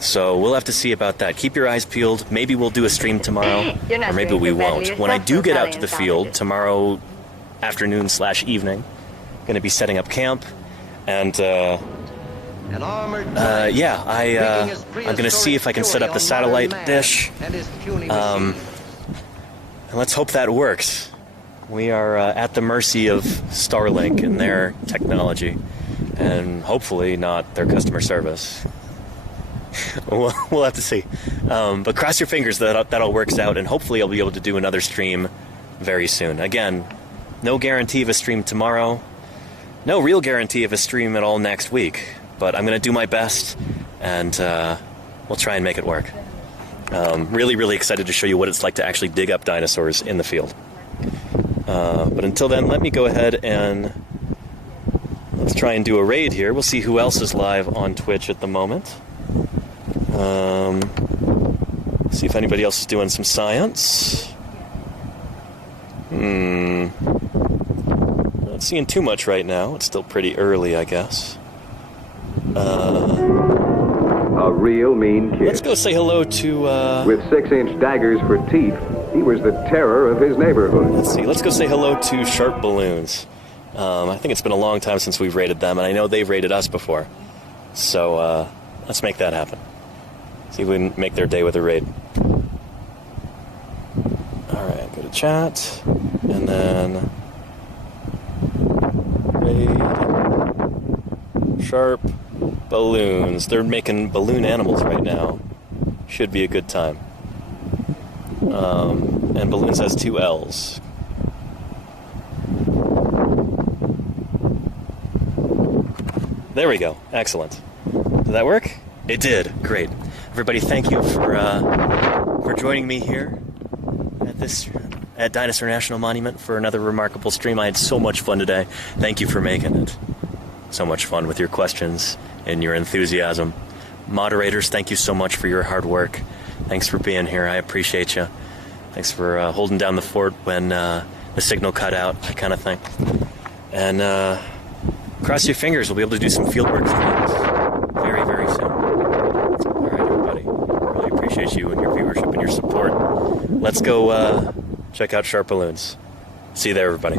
So we'll have to see about that. Keep your eyes peeled. Maybe we'll do a stream tomorrow, or maybe we won't. When I do get out to the field tomorrow afternoon/evening, going to be setting up camp, and I'm going to see if I can set up the satellite dish, and let's hope that works. We are at the mercy of Starlink and their technology, and hopefully not their customer service. We'll have to see. But cross your fingers that all works out, and hopefully I'll be able to do another stream very soon. Again, no guarantee of a stream tomorrow. No real guarantee of a stream at all next week. But I'm going to do my best, and we'll try and make it work. Really, really excited to show you what it's like to actually dig up dinosaurs in the field. But until then, let me go ahead and let's try and do a raid here. We'll see who else is live on Twitch at the moment. See if anybody else is doing some science. Not seeing too much right now. It's still pretty early, I guess. A real mean kid. Let's go say hello to... With 6-inch daggers for teeth, he was the terror of his neighborhood. Let's see. Let's go say hello to Sharp Balloons. I think it's been a long time since we've raided them, and I know they've raided us before. So, let's make that happen. See if we can make their day with a raid. Alright, go to chat. And then... raid... Sharp Balloons. They're making balloon animals right now. Should be a good time. And balloons has 2 L's. There we go. Excellent. Did that work? It did. Great. Everybody, thank you for joining me here at Dinosaur National Monument for another remarkable stream. I had so much fun today. Thank you for making it so much fun with your questions and your enthusiasm. Moderators, thank you so much for your hard work. Thanks for being here. I appreciate you. Thanks for holding down the fort when the signal cut out, that kind of thing. And cross your fingers, we'll be able to do some fieldwork streams very, very soon. All right, everybody. Really appreciate you and your viewership and your support. Let's go check out Sharp Balloons. See you there, everybody.